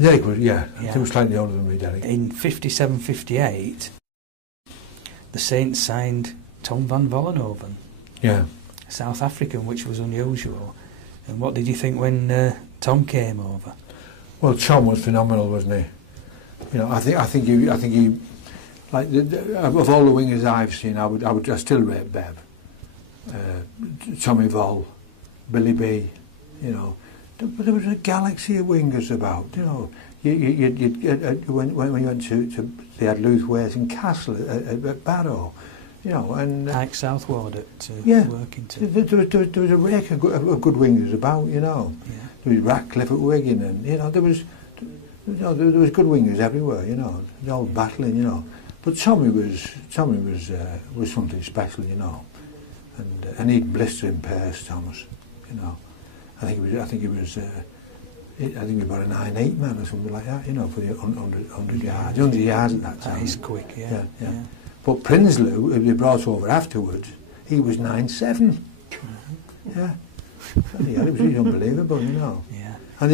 Derek was, I think he was slightly older than me, Derek. In 57-58, the Saints signed Tom van Vollenhoven. Yeah. South African, which was unusual. And what did you think when Tom came over? Well, Tom was phenomenal, wasn't he? You know, I think he like of all the wingers I've seen, I still rate Bev, Tommy Vol, Billy B. You know, there was a galaxy of wingers about. You know, when you went to they had Luthwaite and Castle at Barrow. You know, and Ike Southward at Workington. There was a rake of good wingers about. You know, there was Ratcliffe at Wigan, and you know there was good wingers everywhere. You know, they're all battling. You know, but Tommy was something special. You know, and he'd blistering pace, Thomas. You know, I think he was about a 9'8" man or something like that. You know, for the 100 yards, 100 yards at that time. He's quick, yeah. But Prinsloo, who they brought over afterwards, he was 9'7". Yeah. It was unbelievable, you know. Yeah. And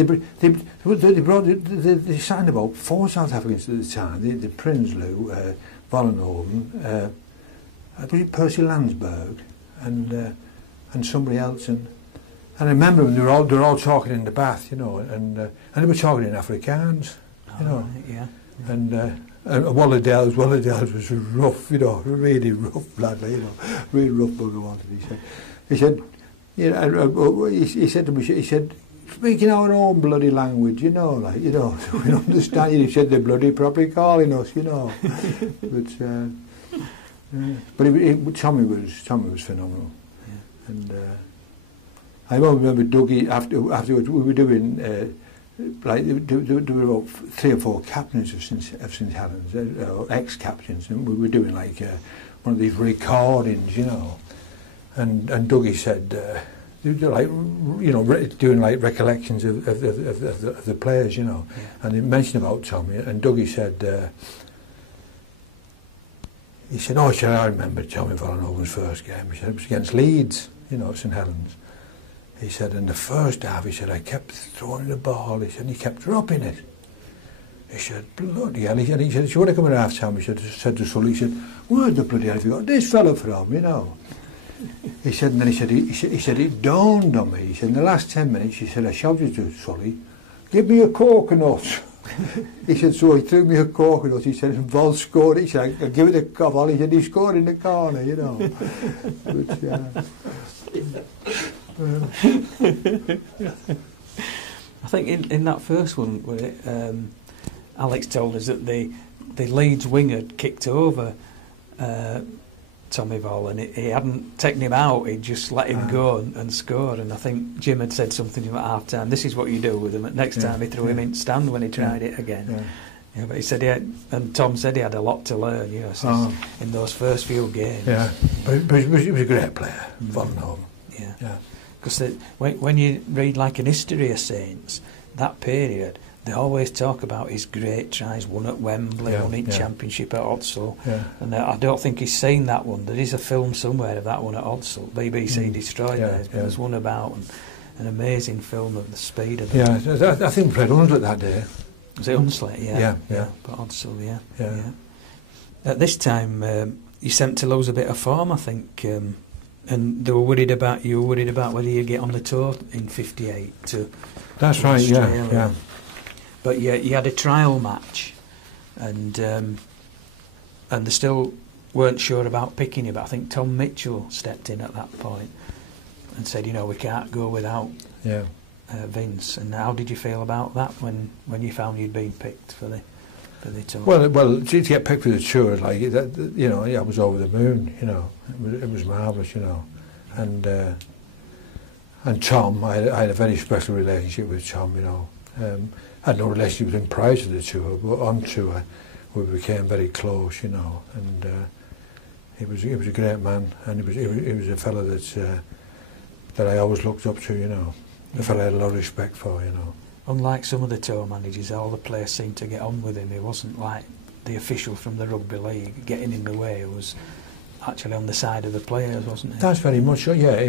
they signed about 4 South Africans at the time. The Prinsloo, Vollenhoven, Percy Landsberg, and somebody else. And I remember when they were all talking in the bath, you know, and they were talking in Afrikaans, you know. Right, And Walladells was rough, you know, really rough lad, you know, really rough bugger wanted. He said, you know, he said to me, he said, speaking our own bloody language, you know, like, you know, so we understand you. He said they're bloody properly calling us, you know. But Tommy was phenomenal. Yeah. And I remember Dougie afterwards we were doing. Like there were about 3 or 4 captains of St Helens, or ex-captains, and we were doing like one of these recordings, you know. and Dougie said, like, you know, doing like recollections of the players, you know, and he mentioned about Tommy, and Dougie said, he said, oh, I remember Tommy Vollenhoven's first game. He said, it was against Leeds, you know, at St Helens. He said, in the first half, he said, I kept throwing the ball, he said, and he kept dropping it. He said, bloody hell, he said, if you want to come at half time, he said to Sully, he said, where the bloody hell have you got this fella from, you know? He said, and then he said, it dawned on me. He said, in the last 10 minutes, he said, I shouted to Sully, give me a coconut. He said, so he threw me a coconut. He said, and Vol scored it. He said, I'll give it a cobble. He said, he scored in the corner, you know. But, I think in that first one, with it, Alex told us that the Leeds winger had kicked over Tommy Vol, and he hadn't taken him out, he'd just let him go and scored. And I think Jim had said something about half time, this is what you do with him. Next time he threw him in stand when he tried it again. Yeah, but he said and Tom said he had a lot to learn, you know, in those first few games. Yeah, but he was a great player, Vollenhoven. Yeah. Because when you read like an history of Saints, that period, they always talk about his great tries, one at Wembley, one in Championship at Odsal. And I don't think he's seen that one. There is a film somewhere of that one at Odsal. BBC destroyed theirs, but there's one about an amazing film of the speed of them. Yeah, I think Fred Hunslet that day. Was it Hunslet? Yeah. But Odsal, yeah. At this time, you seemed to lose a bit of form, I think. And they were worried about whether you get on the tour in '58 to. That's right. Australia. Yeah. But you had a trial match, and they still weren't sure about picking you. But I think Tom Mitchell stepped in at that point and said, you know, we can't go without Vince. And how did you feel about that when you found you'd been picked for the tour? Well, to get picked for the tour, like that, you know, I was over the moon. You know, it was marvellous. You know, and Tom, I had a very special relationship with Tom. You know. I had no relationship with him prior to the tour, but on tour we became very close, you know. And he was a great man, and he was a fellow that I always looked up to, you know. A fellow I had a lot of respect for, you know. Unlike some of the tour managers, all the players seemed to get on with him. He wasn't like the official from the rugby league getting in the way. He was actually on the side of the players, wasn't he? That's very much so. Yeah,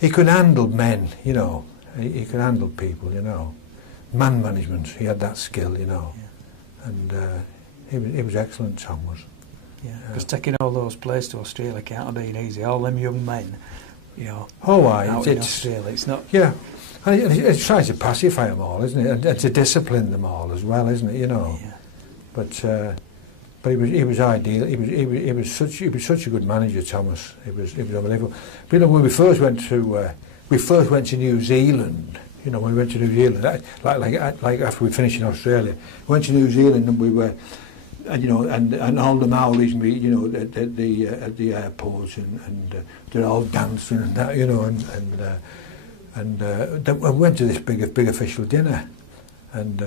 he could handle men, you know. He could handle people, you know. Man management, he had that skill, you know. And he was excellent, Tom was. Yeah, because taking all those players to Australia can't have been easy. All them young men, you know, out in Australia, it's not... Yeah, and it tries to pacify them all, isn't it? And to discipline them all as well, isn't it, you know. Yeah. But he was ideal. He was such a good manager, Thomas. He was unbelievable. But you know, when we first went to New Zealand. You know, when we went to New Zealand, like after we finished in Australia, we went to New Zealand and we were, and you know, and all the Maoris meet, you know, at the airports, and they're all dancing and that, you know, and then we went to this big official dinner, and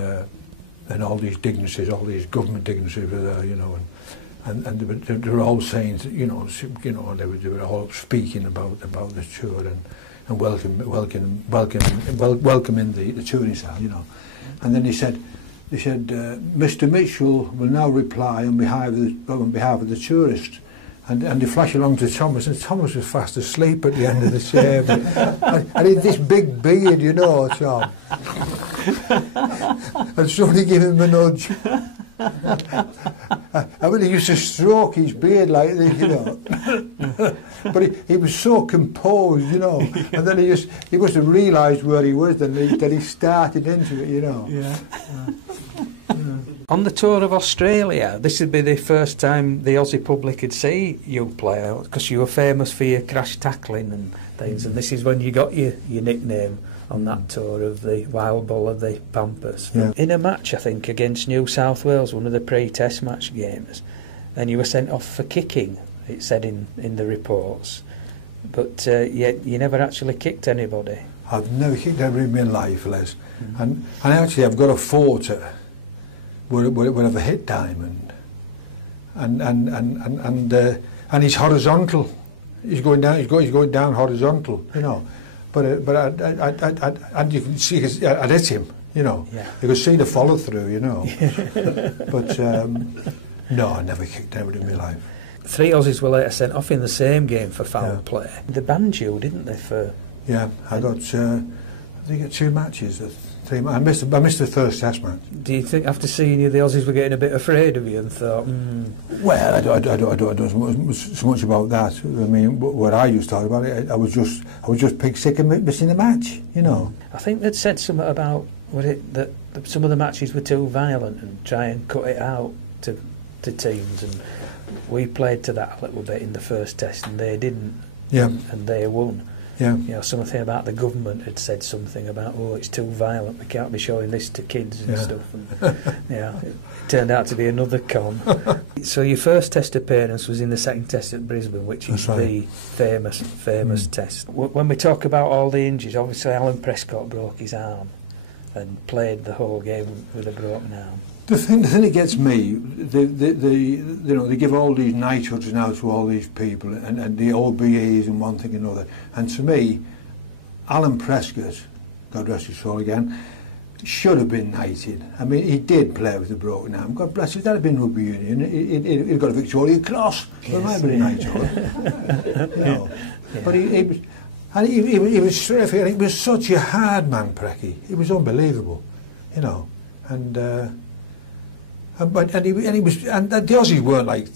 all these dignitaries, all these government dignitaries were there, you know, and they were all saying, you know, they were all speaking about the tour and welcoming the touring style, you know. And then they said, Mr. Mitchell will now reply on behalf of the tourist. And they flash along to Thomas, and Thomas was fast asleep at the end of the ceremony. and he had this big beard, you know, Tom. And somebody gave him a nudge. I mean, he used to stroke his beard like this, you know. But he was so composed, you know. And then he must have realised where he was, then he started into it, you know. Yeah. On the tour of Australia, this would be the first time the Aussie public would see you play, because you were famous for your crash tackling and things, and this is when you got your nickname on that tour of the Wild Bull of the Pampas. Yeah. In a match, I think, against New South Wales, one of the pre-test match games, and you were sent off for kicking, it said in the reports, but you never actually kicked anybody. I've never kicked anybody in my life, Les. And actually I've got a photo where I've hit Diamond, and and he's horizontal. He's going down. He's going down horizontal. You know, but and you can see I'd hit him. You know, Yeah. you could see the follow through. You know, but no, I never kicked out in my life. 3 Aussies were later sent off in the same game for foul Yeah. play. They banned you, didn't they? For Yeah, I got. I think I got 2 matches. 3. I missed the first Test match. do you think after seeing you, the Aussies were getting a bit afraid of you and thought, Well, I don't know so much about that. I mean, what I used to talk about it, I was just pig sick of missing the match. You know. I think they'd said something about that some of the matches were too violent and try and cut it out to teams, and we played to that a little bit in the first Test, and they didn't. Yeah. And they won. Yeah. You know, something about the government had said something about, oh, it's too violent, we can't be showing this to kids and Yeah. stuff. And yeah, it turned out to be another con. So your first Test appearance was in the second Test at Brisbane, which is That's right. the famous Test. When we talk about all the injuries, obviously Alan Prescott broke his arm and played the whole game with a broken arm. The thing that gets me, they give all these knighthoods now to all these people, and the OBEs and one thing and another. And to me, Alan Prescott, God rest his soul again, should have been knighted. I mean, he did play with a broken arm. God bless him. That had been rugby union. He'd got a Victoria Cross. Yes, it might have been a knighthood. You know. Yeah. But he was, and he was terrific. And he was such a hard man, Precky. He was unbelievable, you know. And the Aussies weren't like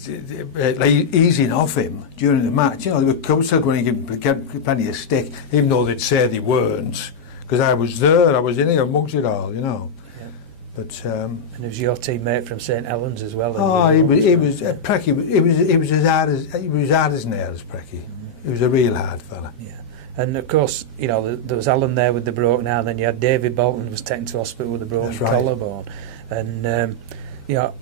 easing off him during the match. You know, they were still going to give plenty of stick, even though they'd say they weren't, because I was there, I was in here amongst it all, you know. Yeah. But And it was your teammate from St Helens as well. oh, he was Precky. He was as hard as nails, Precky. He was a real hard fella. Yeah. And of course, you know, there was Alan there with the broken arm, then you had David Bolton, who was taken to hospital with a broken That's right. collarbone. And you know,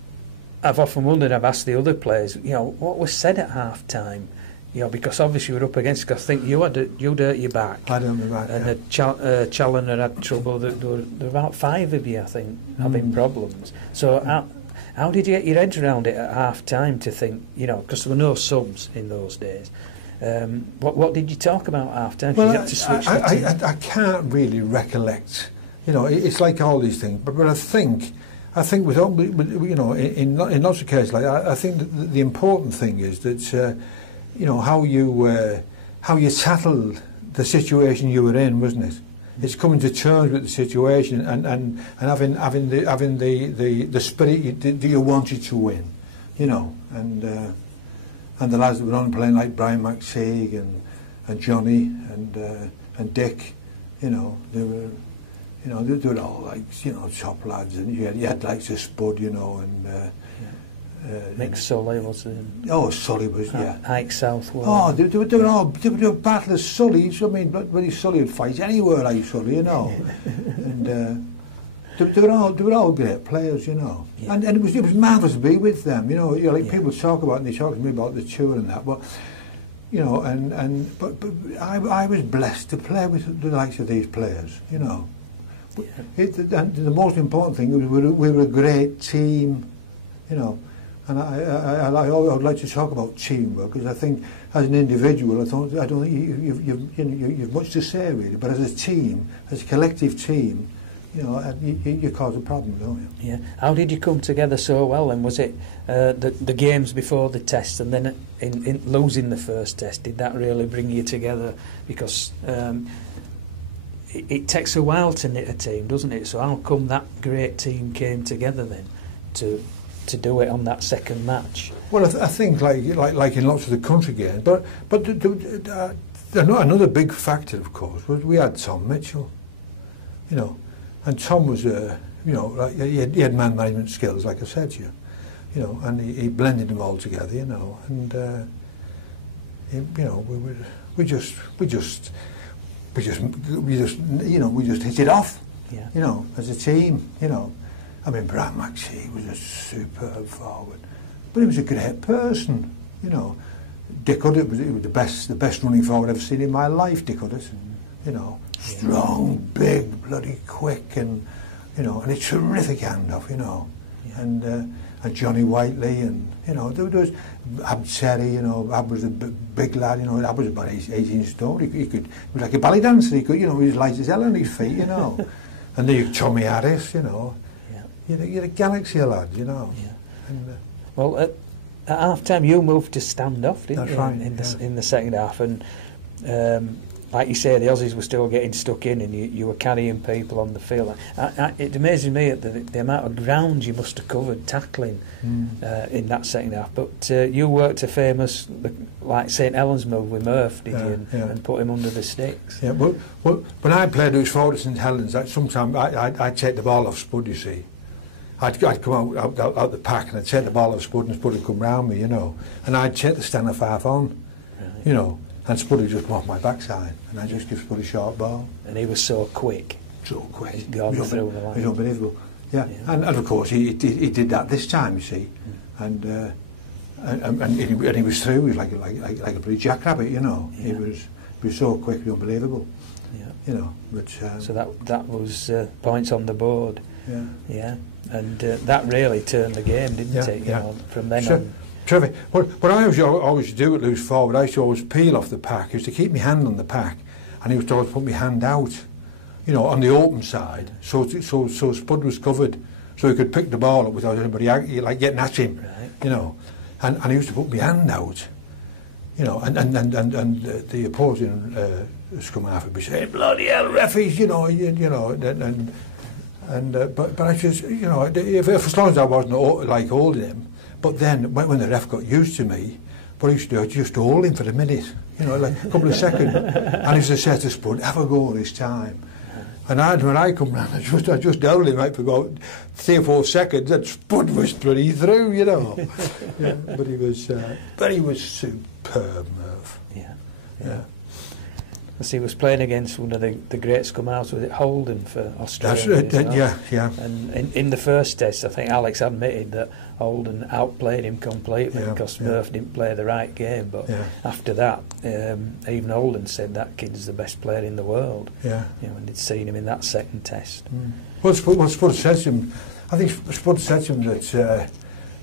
I've often wondered, I've asked the other players, you know, what was said at half time, you know, because obviously we're up against, because I think you'd hurt your back. I don't know about And that. Challoner had trouble. There were about 5 of you, I think, having problems. So how did you get your head around it at half time to think, you know, because there were no subs in those days. What did you talk about at half time? Well, you had to switch the team. I can't really recollect. You know, it's like all these things. But I think with you know, in lots of cases like that, I think that the important thing is that you know, how you tackled the situation you were in, wasn't it? It's coming to terms with the situation and having the spirit that you wanted to win, you know, and the lads that were on playing like Brian McSeag and Johnny and Dick, you know, they were all like, you know, top lads, and you had like Spud, you know, and Mick Sully was Sully was, yeah. Ike Southwell. Oh, they were battle of Sullys. I mean, bloody Sully would fight anywhere like Sully, you know. And they were all great players, you know. Yeah. And it was marvellous to be with them, you know. Like Yeah. people talk about, and they talk to me about the tour and that, but you know, but I was blessed to play with the likes of these players, you know. Yeah. And the most important thing was we were a great team, you know. And I would like to talk about teamwork, because I think as an individual, I don't think you've much to say really. But as a team, as a collective team, you know, you cause a problem, don't you? Yeah. How did you come together so well? And was it the games before the test, and then in losing the first test? Did that really bring you together? Because it takes a while to knit a team, doesn't it? So how come that great team came together then to do it on that second match? Well, I think like in lots of the country games, but another big factor, of course, was we had Tom Mitchell, you know, and Tom was you know, like, he had man management skills, like I said to you, you know, and he blended them all together, you know, and you know, we just you know, we just hit it off, Yeah. you know, as a team, you know. I mean, Brian McSeag was a superb forward, but he was a great person, you know. Dick Uddett was the best running forward I've ever seen in my life. Dick Uddett, you know, strong, big, bloody quick, and you know, and a terrific handoff, you know. Yeah. And and Johnny Whiteley, and you know there was Ab Terry, you know, Ab was a big lad, you know, Ab was about 18 stone. He was like a ballet dancer. He could, you know, he was light as hell on his feet, you know. And then you Tommy Harris, you know. Yeah. You're a galaxy of lads, you know. Yeah. And, well, at half time you moved to stand off, didn't you? Right, in the second half, and like you say, the Aussies were still getting stuck in, and you were carrying people on the field. It amazes me at the amount of ground you must have covered tackling in that second half. But you worked a famous, like St Helens move with Murph, did you, and put him under the sticks? Yeah, well, when I played those forward St Helens, sometimes I'd take the ball off Spud, you see. I'd come out the pack and I'd take the ball off Spud and Spud would come round me, you know. And I'd take the stand of 5 on, you know. And Spud would just come off my backside and I'd just give Spud a short ball. And he was so quick. So quick. He'd gone through the line. It was unbelievable. Yeah. And of course he did that this time, you see. And he was through. He was like a bloody jackrabbit, you know. He was so quick, unbelievable. Yeah. You know, but so that was points on the board. Yeah. Yeah. And that really turned the game, didn't it? You know, from then on. Terrific. What I always do at loose forward, I used to always peel off the pack. I used to keep my hand on the pack, and I used to always put my hand out, you know, on the open side, so Spud was covered, so he could pick the ball up without anybody like getting at him, you know. And I used to put my hand out, you know, and the opposing scrum half would be saying, "Bloody hell, referees," you know, but I just, you know, if as long as I wasn't like holding him. But then, when the ref got used to me, what I used to do, I just hold him for a minute, you know, like a couple of seconds. And I used to say to Spud, "Have a go this time." And when I come round, I just held him right for about 3 or 4 seconds, and Spud was pretty through, you know. Yeah, but he was superb, Merv. Yeah. He was playing against one of the great scum halves, was it Holden for Australia? That's right, yeah. And in the first test, I think Alex admitted that Holden outplayed him completely because Murph didn't play the right game. But after that, even Holden said that kid's the best player in the world. Yeah. You know, and he'd seen him in that second test. Well, Spud said to him, I think Spud said to him that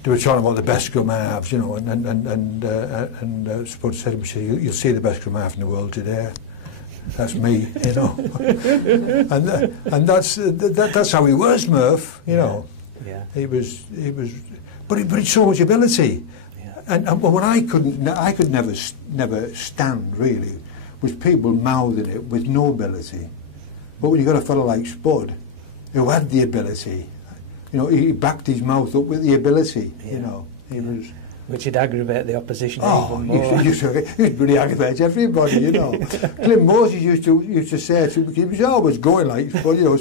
they were talking about the best scrum halves, you know, and Spud said to him, "You'll see the best scrum half in the world today. That's me," you know. and that's how he was, Murph, you know. Yeah. He was, but it's so much ability. Yeah. And what I could never stand really was people mouthing it with no ability. But when you got a fellow like Spud, who had the ability, you know, he backed his mouth up with the ability. You know, he was. Which would aggravate the opposition even more. He used to really aggravate everybody, you know. Glenn Moses used to say to him, he was always going like, well, you know,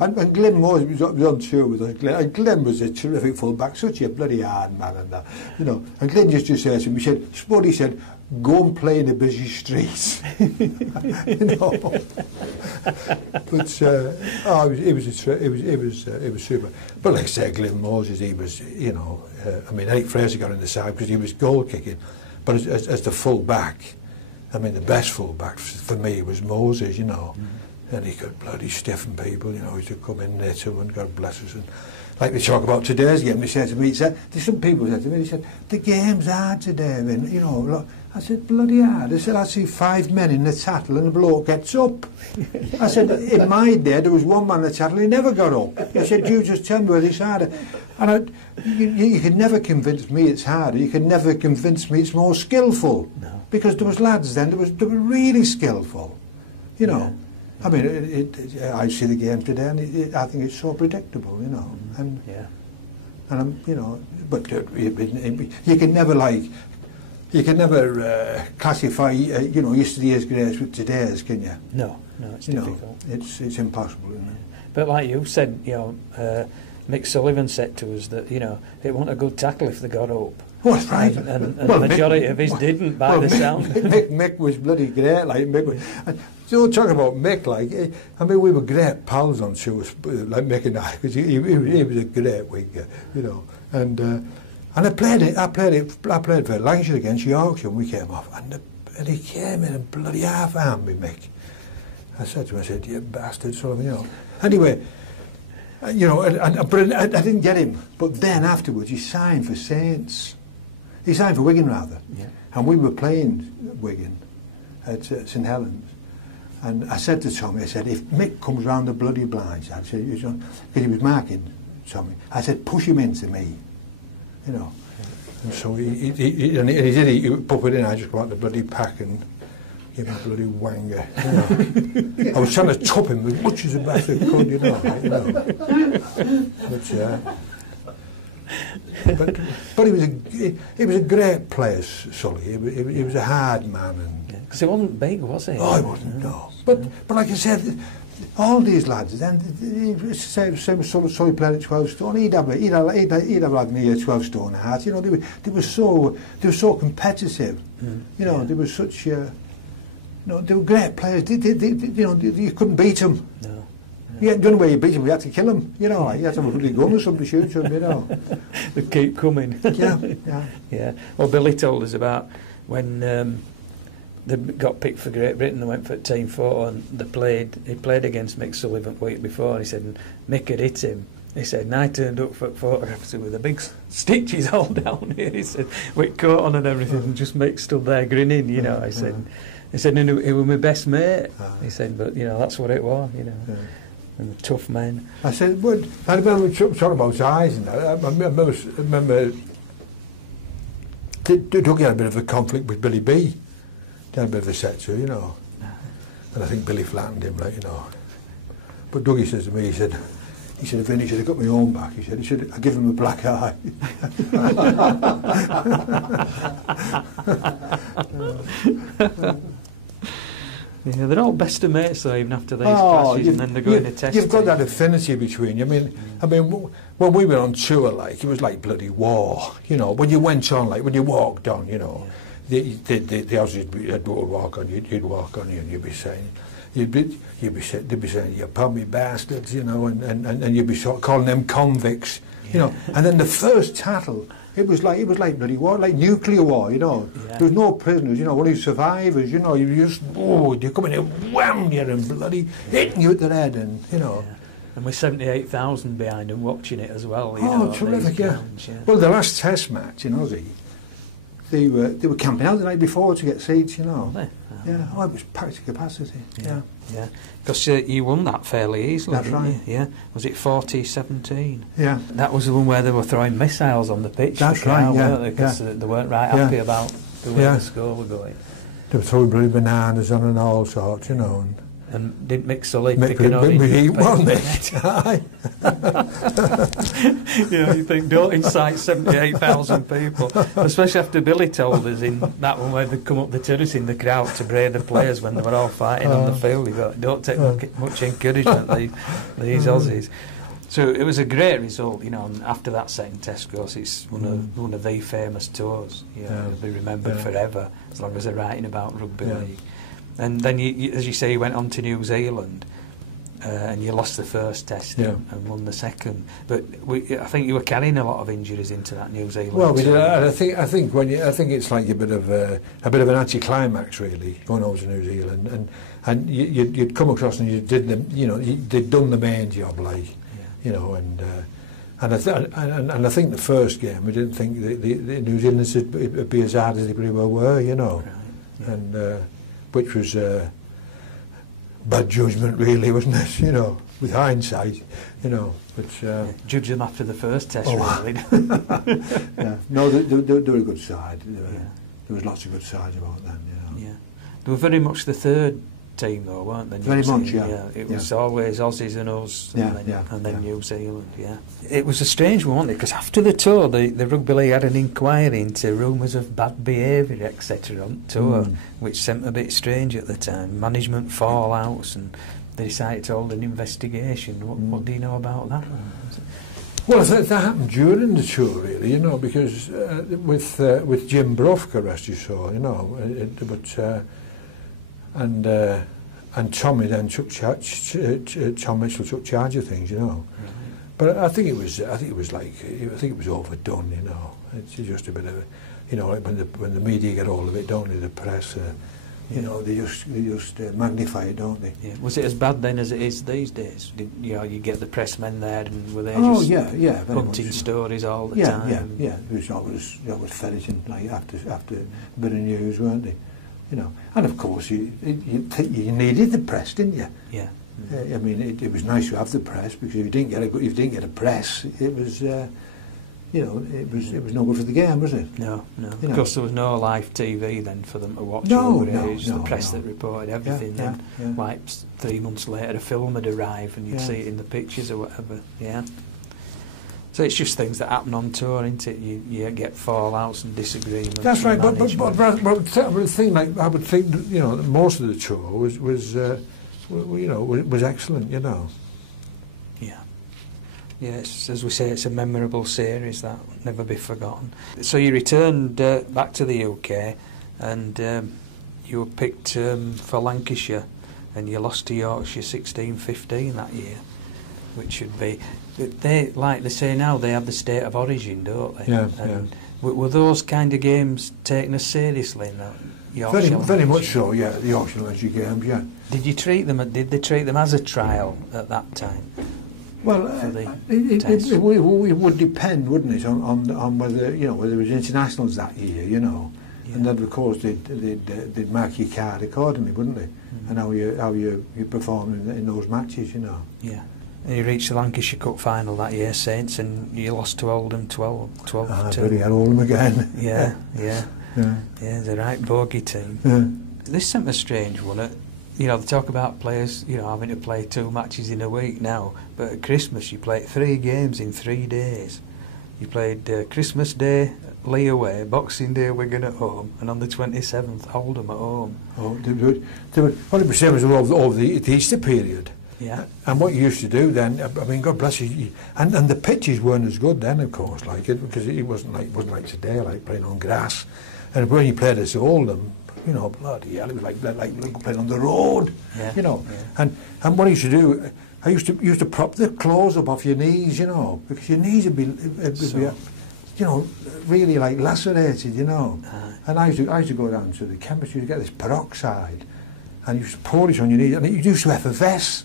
and Glenn Moses was on tour with us, and Glenn was a terrific full-back, such a bloody hard man and that, you know. And Glenn used to say to him, he said, "Spud," he said, "go and play in the busy streets." You know. But it was super. But like I said, Glenn Moses, he was, you know, I mean, Eric Fraser got in the side because he was goal kicking, but as the full back, I mean, the best full back for me was Moses, you know, and he could bloody stiffen people, you know, he could come in there too, and God bless us. And like they talk about today's game, he said to me, there's some people said to me, he said, "The game's hard today, and you know, look." I said, "Bloody hard." I said, "I see 5 men in the tattle and the bloke gets up." I said, "In my day, there was 1 man in the tattle, he never got up." I said, "You just tell me whether it's harder." And you can never convince me it's harder. You can never convince me it's more skillful. No. Because there was lads then, they were really skillful. You know. Yeah. I mean, I see the game today, and I think it's so predictable, you know. And I'm, you know, but you can never classify, you know, yesterday's grades with today's, can you? No, it's difficult. It's impossible, isn't it? But like you said, you know, Mick Sullivan said to us that, you know, it wasn't a good tackle if they got up. Oh, that's right. And the majority of his didn't, by the sound. Mick was bloody great, like Mick was. And you know, talking about Mick, like, I mean, we were great pals on shows, like Mick and I, because he was a great winger, you know. And I played for Lancashire against Yorkshire when we came off, and he came in and bloody half-armed me, Mick. I said to him, "You bastard," sort of, you know. Anyway, you know, but I didn't get him. But then afterwards, he signed for Saints. He signed for Wigan, rather. Yeah. And we were playing Wigan at St Helens. And I said to Tommy, I said, if Mick comes round the bloody blinds, I said, because he was marking Tommy, I said, push him into me, you know. And so he did, he put it in, I just got the bloody pack and give him a bloody wanger, you know. I was trying to top him as much as the bastard could, you know. But he was a great player, Sully. He was a hard man. Because he wasn't big, was he? Oh, he wasn't, no. But like I said, all these lads, then, say Sully played at 12 stone, he'd have like me a 12 stone heart. You know, they were so competitive. You know, they were such, you know, they were great players. You know, you couldn't beat them. No. You hadn't done where you beat them, you had to kill them. You know, you had to have a bloody gun or something to shoot them, you know. They keep coming. Yeah. Well, Billy told us about when they got picked for Great Britain, they went for team photo, and he played against Mick Sullivan the week before. He said Mick had hit him. He said, and I turned up for photographs with a big stitches all down here. He said, with coat on and everything, and just Mick stood there grinning, you know. He said, and he was my best mate. He said, but, you know, that's what it was, you know. And tough men. I said, well, I remember talking about eyes and that. I remember Dougie had a bit of a conflict with Billy B. They had a bit of a set to, you know. And I think Billy flattened him, like, you know. But Dougie says to me, he said, if Vinny should have got my own back, he said, I'd give him a black eye. Yeah, they're all best of mates though, even after these clashes, and then they're going to test. You've got that affinity between you. I mean, when we were on tour, like, it was like bloody war. You know, when you went on, like, when you walked on, you know, the Aussies would walk on, you'd walk on you, and you'd be saying, they'd be saying, you pommy bastards, you know, and you'd be sort of calling them convicts, you know, and then the first tattle. It was like bloody war, like nuclear war, you know. There was no prisoners, you know, only survivors, you know. You just, you come in here, wham, you and bloody hitting you at the head, and, you know. Yeah. And with 78,000 behind them watching it as well, you know. Oh, terrific, yeah. Well, the last test match in Aussie, they were camping out the night before to get seats, you know. Yeah, it was packed to capacity, yeah. Because you won that fairly easily, That's right. You? Yeah. Was it 40-17? Yeah. That was the one where they were throwing missiles on the pitch. That's right, weren't they? Because they weren't right happy about the way the score were going. They were throwing bloody bananas on and all sorts, you know. And didn't Mick Sully pick an orange? You know, you think, don't incite 78,000 people, especially after Billy told us in that one where they'd come up the terrace in the crowd to braid the players when they were all fighting on the field. You thought, don't take much encouragement, these Aussies. So it was a great result, you know, and after that second test course, it's one of the famous tours. You know, it'll be remembered forever, as long as they're writing about rugby league. And then, as you say, you went on to New Zealand, and you lost the first test and won the second. But I think you were carrying a lot of injuries into that New Zealand. Well, I think it's like a bit of an anticlimax, really, going over to New Zealand, and you'd come across and they'd done the main job, like, you know, and I think the first game we didn't think the New Zealanders would be as hard as they pretty well were, you know, and. Which was bad judgment, really, wasn't it? You know, with hindsight, you know. But judge them after the first test, really. No, they were a good side. There was lots of good sides about them, you know. Yeah, they were very much the third team, though, weren't they? Very much, yeah. It was always Aussies and us, and then New Zealand, It was a strange one, wasn't it? Because after the tour, the Rugby League had an inquiry into rumours of bad behaviour, etc. on tour, which seemed a bit strange at the time. Management fallouts, and they decided to hold an investigation. What do you know about that one? Well, that happened during the tour, really, you know, because with Jim Bruff, rest his soul, you know, and Tommy then took charge. Tom Mitchell took charge of things, you know. Right. But I think it was overdone, you know. It's just a bit of, you know, like when the media get hold of it, don't they? The press, You know, they just magnify it, don't they? Yeah. Was it as bad then as it is these days? You get the pressmen there, and were they just very hunting much. Stories all the time? Yeah. It was ferreting like after a bit of news, weren't they? You know, and of course you needed the press, didn't you? Yeah. I mean, it was nice to have the press, because if you didn't get a press, it was. You know, it was no good for the game, was it? No. You Of course, there was no live TV then for them to watch. No, the press that reported everything. Yeah. Like 3 months later, a film had arrived, and you'd see it in the pictures or whatever. Yeah. So it's just things that happen on tour, isn't it? You get fallouts and disagreements. That's right. But the thing, like, I would think, you know, most of the tour was excellent. You know. Yeah, as we say, it's a memorable series that will never be forgotten. So you returned back to the UK, and you were picked for Lancashire, and you lost to Yorkshire 16-15 that year, which should be... They, like they say now, they have the state of origin, don't they? Yeah, and were those kind of games taken as seriously in that Yorkshire? Very much so, yeah, the Yorkshire Lancashire games, yeah. Did they treat them as a trial at that time? Well, it would depend, wouldn't it, on whether, you know, whether it was internationals that year, you know, and then of course they'd mark your card accordingly, wouldn't they? And how you perform in those matches, you know. Yeah. And you reached the Lancashire Cup final that year, Saints, and you lost to Oldham 12-2. Ah, bloody hell, Oldham again. Yeah, the right bogey team. Yeah. This seemed a strange one. You know, they talk about players, you know, having to play 2 matches in a week now, but at Christmas you played 3 games in 3 days. You played Christmas Day, Lee away, Boxing Day, Wigan at home, and on the 27th, Oldham at home. Oh, what it was saying was over the Easter period. Yeah. And what you used to do then, I mean, God bless you, and the pitches weren't as good then, of course, like it, because it wasn't like today, like playing on grass. And when you played at Oldham, you know, bloody hell, it was like playing on the road, you know. Yeah. And what I used to do, I used to prop the clothes up off your knees, you know, because your knees would be you know, really like lacerated, you know. And I used to go down to the chemist, you get this peroxide, and you used to pour it on your knees, and it used to effervesce,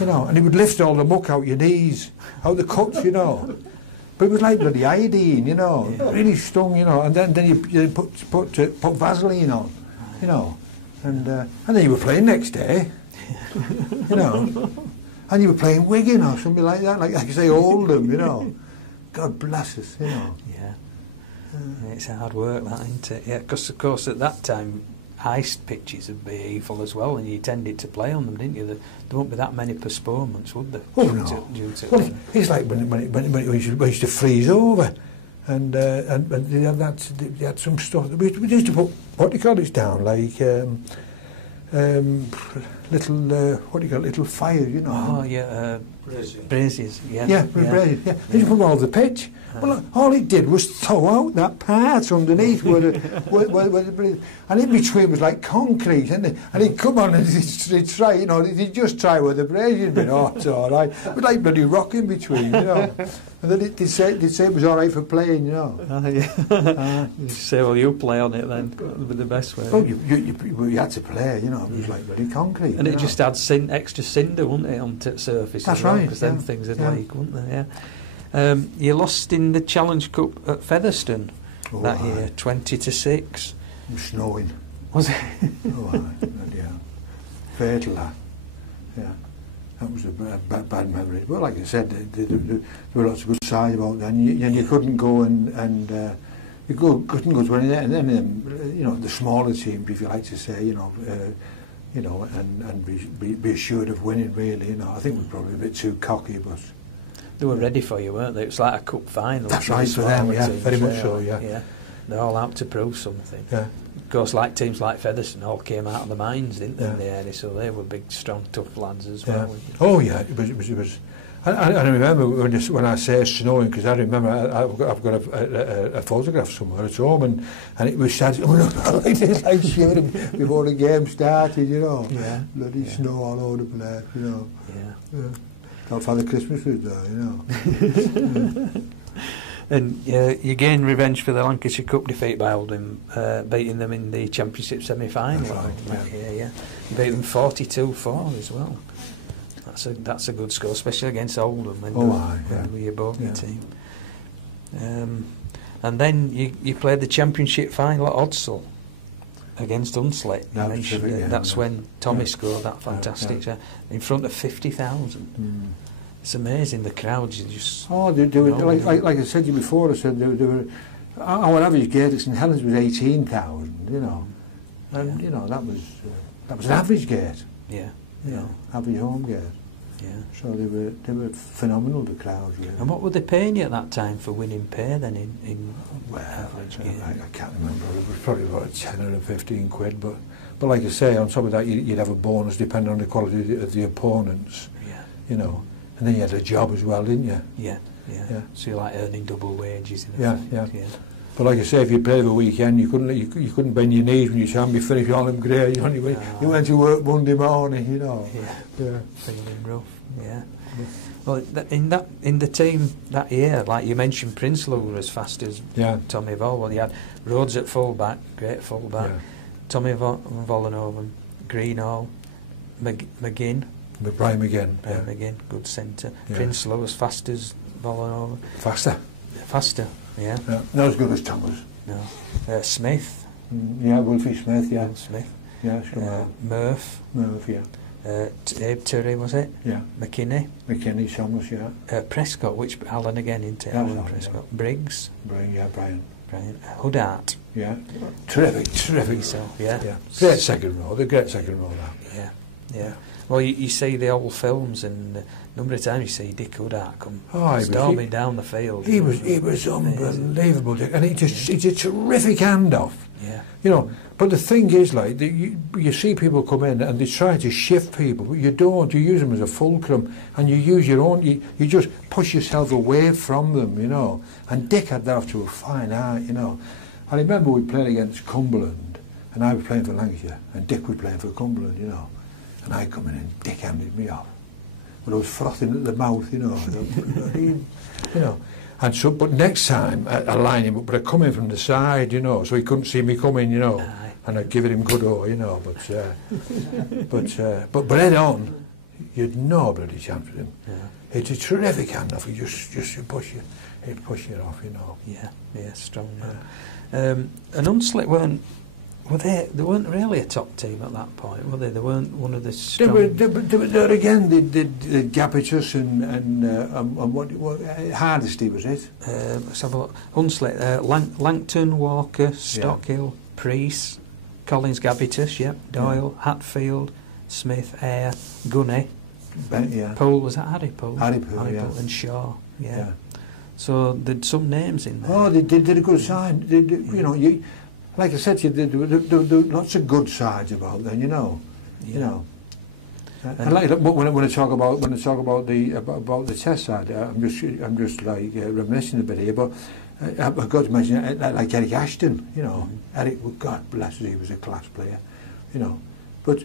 you know, and it would lift all the muck out your knees, out the cuts, you know. But it was like bloody iodine, you know, really stung, you know, and then you put Vaseline on. You know, and then you were playing next day, you know, and you were playing Wigan or something like that, like I say, Oldham, you know. God bless us, you know. Yeah, it's hard work, that, isn't it? Yeah, because of course at that time ice pitches would be evil as well, and you tended to play on them, didn't you? There won't be that many postponements, would there? Oh no. Well, it's like when we used to freeze over. And they had some stuff. We used to put, what do you call it, down, like little fires, you know. Oh yeah, braziers. Yeah. Yeah, braziers. Yeah. They used to put all over the pitch. Well, all it did was thaw out that part underneath where the braziers, and in between was like concrete, and he'd come on and he'd try, you know, he'd just try where the braziers had been. Oh, it's all right. It was like bloody rock in between, you know. And then they'd say it was all right for playing, you know. You say, well, you play on it then, with the best way. Oh, you had to play, you know. It was like bloody concrete. And it just had extra cinder, wouldn't it, on the surface? That's right. Because then things would leak, wouldn't they? Yeah. You lost in the Challenge Cup at Featherstone that year, 20-6. It was snowing. Was it? Yeah. Fatal, that. Yeah. That was a bad memory. But like I said, there were lots of good sides about that. And you couldn't go and you couldn't go to any of them, you know, the smaller teams, if you like to say, you know, and be assured of winning, really. You know, I think we're probably a bit too cocky, but they were ready for you, weren't they? It was like a cup final. That's right, for them, yeah, very much so, yeah. They're all out to prove something. Yeah. Of course, like teams like Featherstone all came out of the mines, didn't they, in the area, so they were big, strong, tough lads as well. Oh, yeah, it was. I remember when I say snowing, because I remember I've got a photograph somewhere at home, and it was started, like this, like shivering before the game started, you know. Yeah. Bloody snow all over the place, you know. Yeah. Thought Father Christmas was there, you know. And you gained revenge for the Lancashire Cup defeat by Oldham, beating them in the Championship semi-final. That's right, yeah. You beat them 42-4 as well. That's a good score, especially against Oldham when we were bogey team. And then you played the Championship final at Odsal against Hunslet. That's when Tommy scored that fantastic shot in front of 50,000. It's amazing, the crowds just... They were, like I said to you before, I said they were, our average gate at St Helens was 18,000, you know. And, you know, that was an average gate. Yeah. You know, average home gate. Yeah. So they were phenomenal, the crowds, really. And what were they paying you at that time for winning pay then in average game? I can't remember. It was probably about 10 or 15 quid, but like I say, on top of that, you'd have a bonus depending on the quality of the opponents. Yeah. You know, and then you had a job as well, didn't you? Yeah. So you're like earning double wages. Yeah. But like I say, if you played the weekend, you couldn't bend your knees when you time you finish on them grey. You went to work Monday morning, you know. Yeah. Feeling rough. Yeah. Well, in the team that year, like you mentioned, Prinsloo were as fast as Tommy Vol. Well, you had Rhodes at full-back, great full-back. Yeah. Tommy Vollenhoven, Greenall, McGinn. Brian McGinn, good centre. Yeah. Prinsloo as fast as Vollenhoven. Faster, yeah. Not as good as Thomas. No. Smith. Wolfie Smith, yeah. Smith. Yeah, Murph, yeah. Abe Turry, was it? Yeah. McKinney, Thomas, yeah. Prescott, which Alan again, into Alan Prescott. Yeah. Briggs. Brian. Huddart. Yeah. Terrific. So, yeah. Great second row, that. Yeah. Well, you see the old films, and a number of times you see Dick Huddart come storming down the field. He was unbelievable, Dick, and he's a terrific handoff. Yeah. You know, but the thing is, like, you see people come in and they try to shift people, but you don't. You use them as a fulcrum, and you use your own. You just push yourself away from them, you know. And Dick had that off to a fine art, you know. I remember we played against Cumberland, and I was playing for Lancashire, and Dick was playing for Cumberland, you know. And I come in and Dick handed me off. But I was frothing at the mouth, you know. You know. And so, but next time I line him up, but I come in from the side, you know, so he couldn't see me coming, you know. And I'd give it him good you know. But head on, you'd no bloody chance with him. Yeah. It's a terrific handoff. He just push you off, you know. Yeah, strong man. And Hunslet they weren't really a top team at that point, were they? They weren't one of the strong... They were there again. They did Gapitus and what Hardesty, was it? Let's have a look. Hunslet, Langton, Walker, Stockhill, Priest, Collins, Gabitus, Doyle, Hatfield, Smith, Eyre, Gunny, Poole, was that Harry Poole? Harry Poole, and Shaw, So there'd some names in there. Oh, they did a good side. You know, like I said to you, there were lots of good sides about them, you know. You know. And like when I talk about the Test side, I'm just like reminiscing a bit here, but I've got to mention like Eric Ashton, you know. Eric, God bless him, he was a class player, you know. But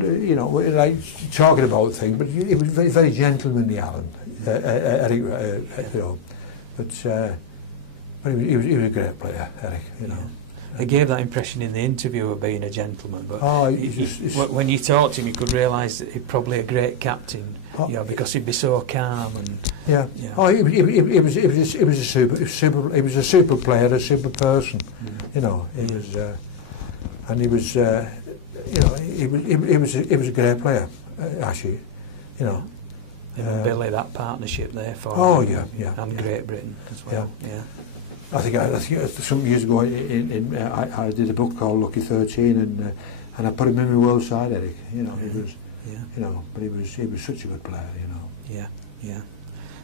you know, like talking about things, but he was very, very gentlemanly, Alan. Eric, you know. But he was a great player, Eric, you know. Yeah. He gave that impression in the interview of being a gentleman, but when you talked to him, you could realise that he's probably a great captain, because he'd be so calm and. Yeah. Oh, he was a super player, a super person, you know. He was, and he was, you know, he was a great player, actually, you know. And Billy, that partnership there for. Oh him, and Great Britain as well. Yeah. I think some years ago I did a book called Lucky 13 and I put him in my world side, Eric. You know, he was, you know, but he was such a good player, you know. Yeah.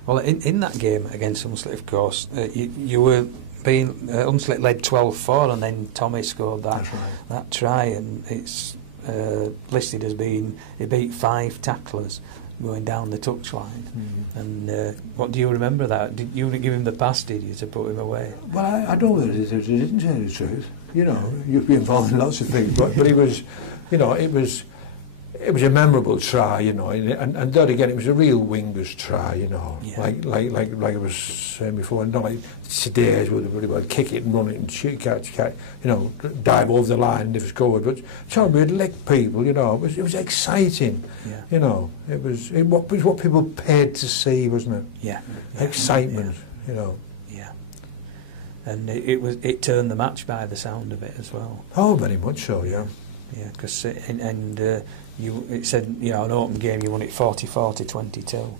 Well, in that game against Hunslet, of course, you were being Hunslet led 12-4, and then Tommy scored that try, and it's listed as being he beat 5 tacklers going down the touchline. And what do you remember that? Did you give him the pass, did you, to put him away? Well, I don't know whether he didn't tell the truth. You know, you've been involved in lots of things, but he was, you know, it was it was a memorable try, you know, and then again, it was a real winger's try, you know, like I was saying before, not like today's would have really well kick it and run it and shoot, catch, you know, dive over the line and if it's covered, but Tom would lick people, you know, it was exciting, you know, it was what people paid to see, wasn't it? Excitement, you know. And it turned the match by the sound of it as well. Oh, very much so, yeah. Yeah, because it said, you know, an open game you won it 40-40, 22.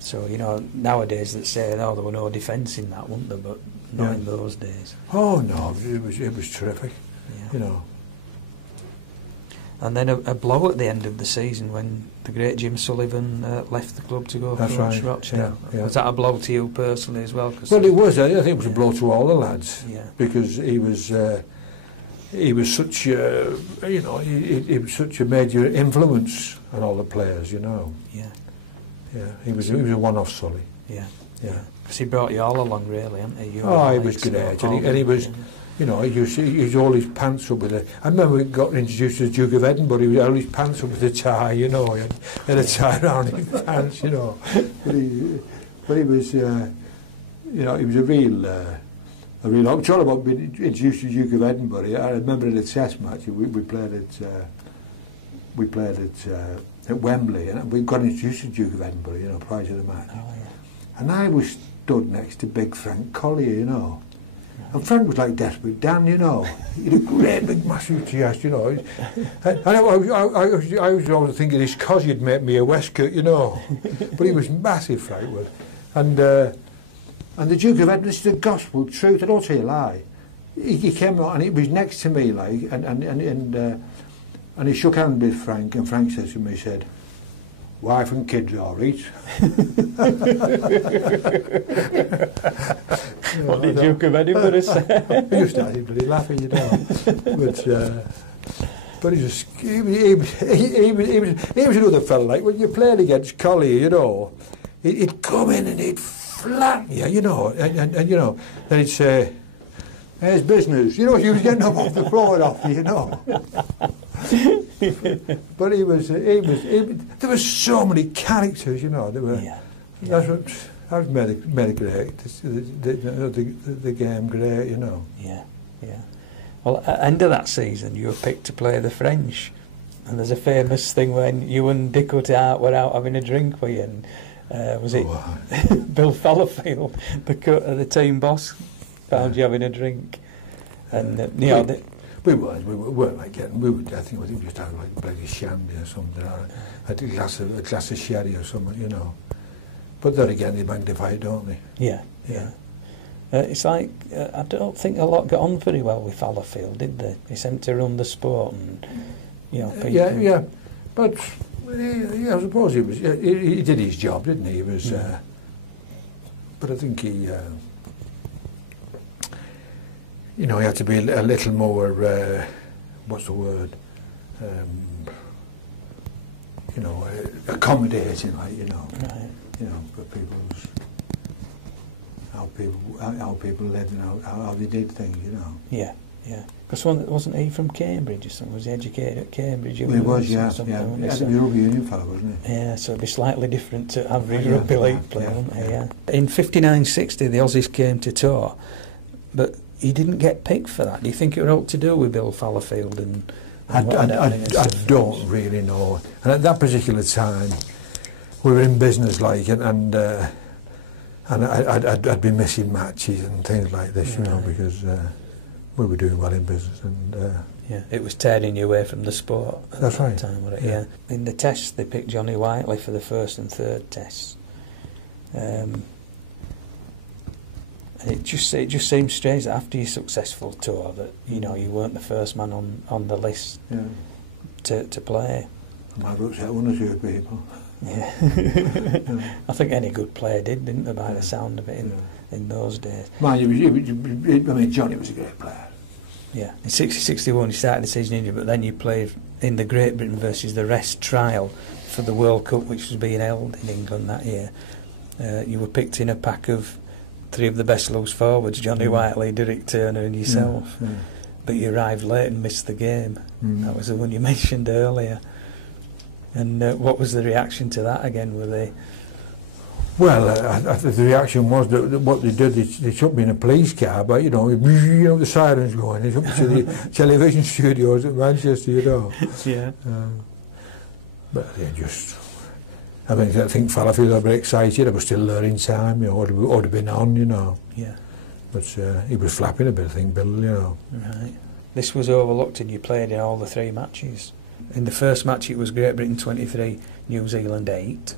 So, you know, nowadays that say, oh, there were no defence in that, weren't there? But not in those days. Oh no, it was terrific. You know. And then a blow at the end of the season when the great Jim Sullivan left the club to go to Rochdale. Was that a blow to you personally as well? Well, it was. I think it was a blow to all the lads because he was such a, you know, he was such a major influence on all the players, you know. He was a one-off Sully. Because he brought you all along, really, hadn't he? He was great, and he was. You know, he used all his pants up with a... I remember we got introduced to the Duke of Edinburgh, he had all his pants up with a tie, you know, he had a tie around his pants, you know. But he was, you know, he was a real... I'm talking about being introduced to the Duke of Edinburgh. I remember in a test match, we played at Wembley, and we got introduced to the Duke of Edinburgh, you know, prior to the match. And I was stood next to big Frank Collier, you know. And Frank was like Desperate Dan, you know. He had a great big massive chest, you know. And I was always thinking it's because he'd made me a waistcoat, you know. But he was massive, Frank was. And the Duke of Edinburgh, this is the gospel truth, I don't say a lie. He came out and he was next to me, like, and he shook hands with Frank, and Frank says to me, he said, "Wife and kids all right." What did Duke of Edinburgh say? You started bloody laughing, you know. But he was another fellow, like, when you played against Collier, you know, he'd come in and he'd flatten you know, and you know, then he'd say, "There's business," you know, he was getting up off the floor off you, you know. But there were so many characters, you know. There were. That made it great. The game great, you know. Well, at the end of that season, you were picked to play the French, and there's a famous thing when you and Dick Hart were out having a drink, were you? And was it Bill Fallowfield, the team boss, found you having a drink, and you know. We weren't like getting. I think we just had like bloody shandy or something, or a glass of sherry or something, you know. But then again, they magnify it, don't they? It's like I don't think a lot got on very well with Fallowfield, did they? He sent to run the sport, and you know. People. But I suppose he was. He did his job, didn't he? He was. But I think he. You know, he had to be a little more, what's the word, you know, accommodating, like, you know, you know, for people's, how people lived and how they did things, you know. Because wasn't he from Cambridge or something? Was he educated at Cambridge? He was, He was a rugby union fellow, wasn't he? So it'd be slightly different to average rugby league player, wouldn't he? In 59-60, the Aussies came to tour, but he didn't get picked for that. Do you think it had all to do with Bill Fallowfield? I don't really know. And at that particular time, we were in business, like, and I'd be missing matches and things like this, you know, because we were doing well in business. And it was tearing you away from the sport at that time, wasn't it? In the tests, they picked Johnny Whiteley for the first and third tests. It just seems strange that after your successful tour that, you know, you weren't the first man on the list to play. I might have upset one or two people. I think any good player didn't they, by the sound of it in those days. Mind you, Johnny was a great player. In 60-61 you started the season injured, but then you played in the Great Britain versus the Rest trial for the World Cup, which was being held in England that year. You were picked in a pack of three of the best loose forwards, Johnny Whiteley, Derek Turner and yourself. But you arrived late and missed the game. That was the one you mentioned earlier. And what was the reaction to that again? Were they? Well, I think the reaction was that what they did, they took me in a police car, but you know, the sirens going, they took me to the television studios at Manchester, you know. Yeah. But they just, I think Fallowfield were very excited. I was still there in time, you know, would have been on, you know. Yeah. But he was flapping a bit, I think, Bill, you know. Right. This was overlooked and you played in all the 3 matches. In the first match it was Great Britain 23, New Zealand 8.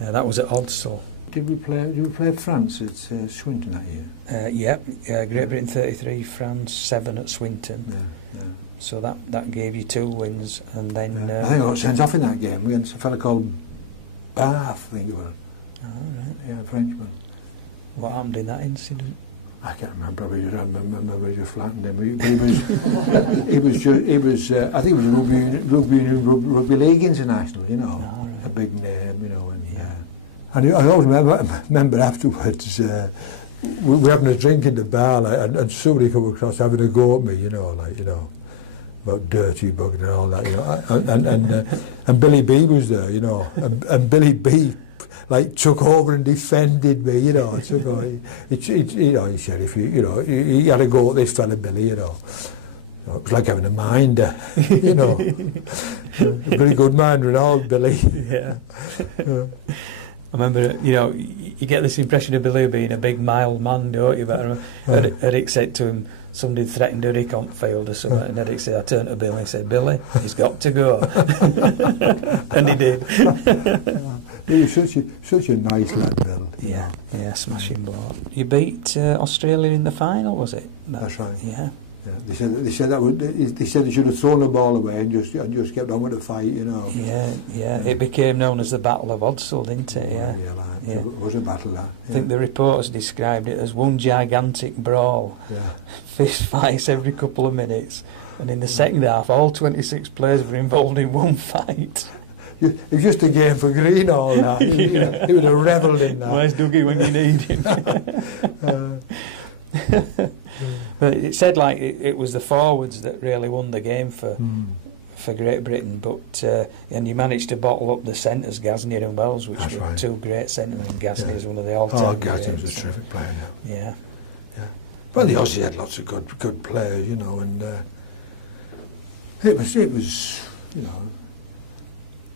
That was at Odsal. Did we play France at Swinton that year? Great Britain 33, France 7 at Swinton. Yeah. So that gave you 2 wins, and then I think I got sent off in that game against a fella called Bath, I think it was. Oh, right. Yeah, a Frenchman. What happened in that incident? I can't remember. I remember he just flattened him. But he was I think he was rugby league international, you know, Oh, right. a big name, you know, and Yeah. and I always remember afterwards we were having a drink in the bar, like, and somebody come across having a go at me, you know, like, you know, about dirty bugger and all that, you know, and Billy B was there, you know, and Billy B like took over and defended me, you know. He said if he had a go at this fella Billy, you know. It was like having a minder, you know. A pretty good minder and all, Billy. Yeah. I remember, you know, you get this impression of Billy being a big mild man, don't you? But I remember Eric said to him, somebody threatened Eric on field or something, and Eric said, I turned to Billy and said, Billy, he's got to go. And he did. He was such a nice lad, Bill. Yeah, smashing bloke. You beat Australia in the final, was it? That's right. Yeah. Yeah. They said they should have thrown the ball away and just kept on with the fight, you know. Yeah. It became known as the Battle of Odsal, didn't it? Yeah. Yeah. It was a battle, that. I think the reporters described it as one gigantic brawl. Yeah. Fist fights every couple of minutes, and in the second half, all 26 players were involved in one fight. It was just a game for green, all that. He would have revelled in that. Where's Dougie when you need him? But it said like it was the forwards that really won the game for Great Britain, but and you managed to bottle up the centres, Gasnier and Wells, which That's were right. 2 great centremen. Gasnier is one of the all-time. Oh, Gasnier was a terrific player now. Yeah. Well, the Aussie had lots of good players, you know, and it was you know,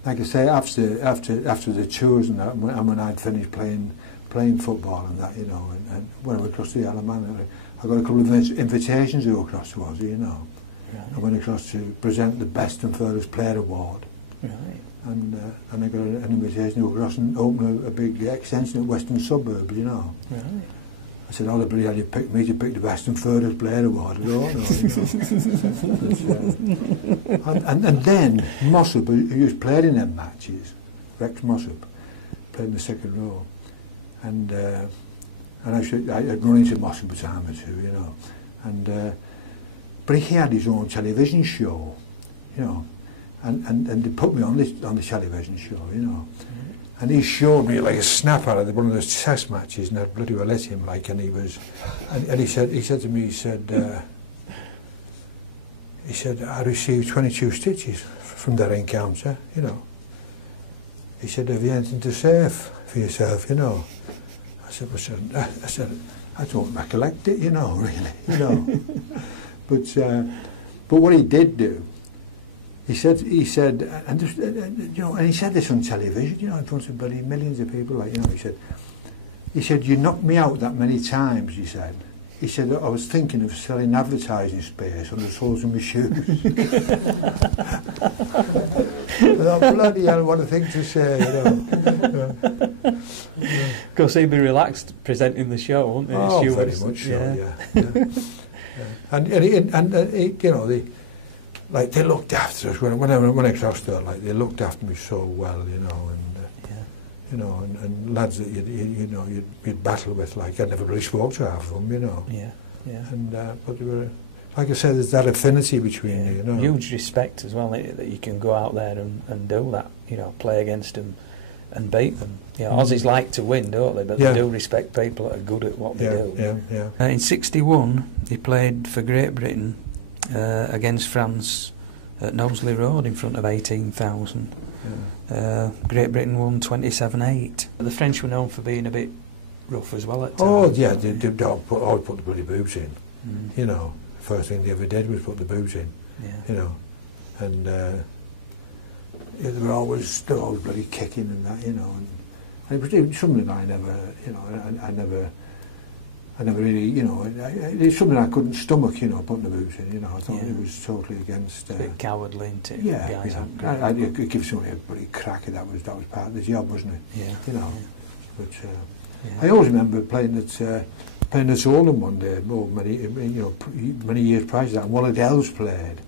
like I say, after the tours and that, and when I'd finished playing football and that, you know, and when I went across the Isle of Man, I got a couple of invitations to go across to Aussie, you know. Right. I went across to present the Best and Furthest Player Award, Right. and I got an invitation to go across and open a big extension at Western Suburbs, you know. Right. I said, oh, the bloody hell you picked me to pick the Best and Furthest Player Award. I don't know, you know. And then Mossop, who just played in them matches, Rex Mossop, played in the second row, and I'd run into Mossop a time or two, you know, and but he had his own television show, you know, and they put me on the television show, you know. And he showed me like a snap out of one of those test matches, and I bloody well let him, like, and he was, and he said to me, he said, I received 22 stitches from that encounter, you know. He said, have you anything to say for yourself, you know? I said, I don't recollect it, you know, really, you know. But what he did do, he said, and just, you know, and he said this on television, you know, in front of bloody millions of people, like, you know, he said, you knocked me out that many times, he said. He said, I was thinking of selling advertising space on the soles of my shoes. I thought, bloody hell, what a thing to say, you know. Of course, he'd be relaxed presenting the show, wouldn't he? Oh, very much so, yeah. And you know, they looked after us when I crossed there. Like, they looked after me so well, you know, and you know, and lads that you'd battle with, like, I never really spoke to half of them, you know. Yeah. And but they were, like I said, there's that affinity between you, you know. Huge respect as well, that you can go out there and do that, you know, play against them and beat them. You know, Aussies like to win, don't they? But they do respect people that are good at what they do. In '61, he played for Great Britain against France at Knowsley Road in front of 18,000. Great Britain won 27-8. The French were known for being a bit rough as well at times. Oh yeah, they always put the bloody boots in. You know, first thing they ever did was put the boots in. You know, and they were always bloody kicking and that. You know, and it was something I never, you know, I never really, you know, it's something I couldn't stomach, you know, putting the boots in, you know. I thought it was totally against... a bit cowardly, isn't it? Yeah, guys I'd give somebody a bloody crack, that was part of the job, wasn't it? Yeah. You know. But I always remember playing at Oldham one day, many years prior to that, and one of the elves played.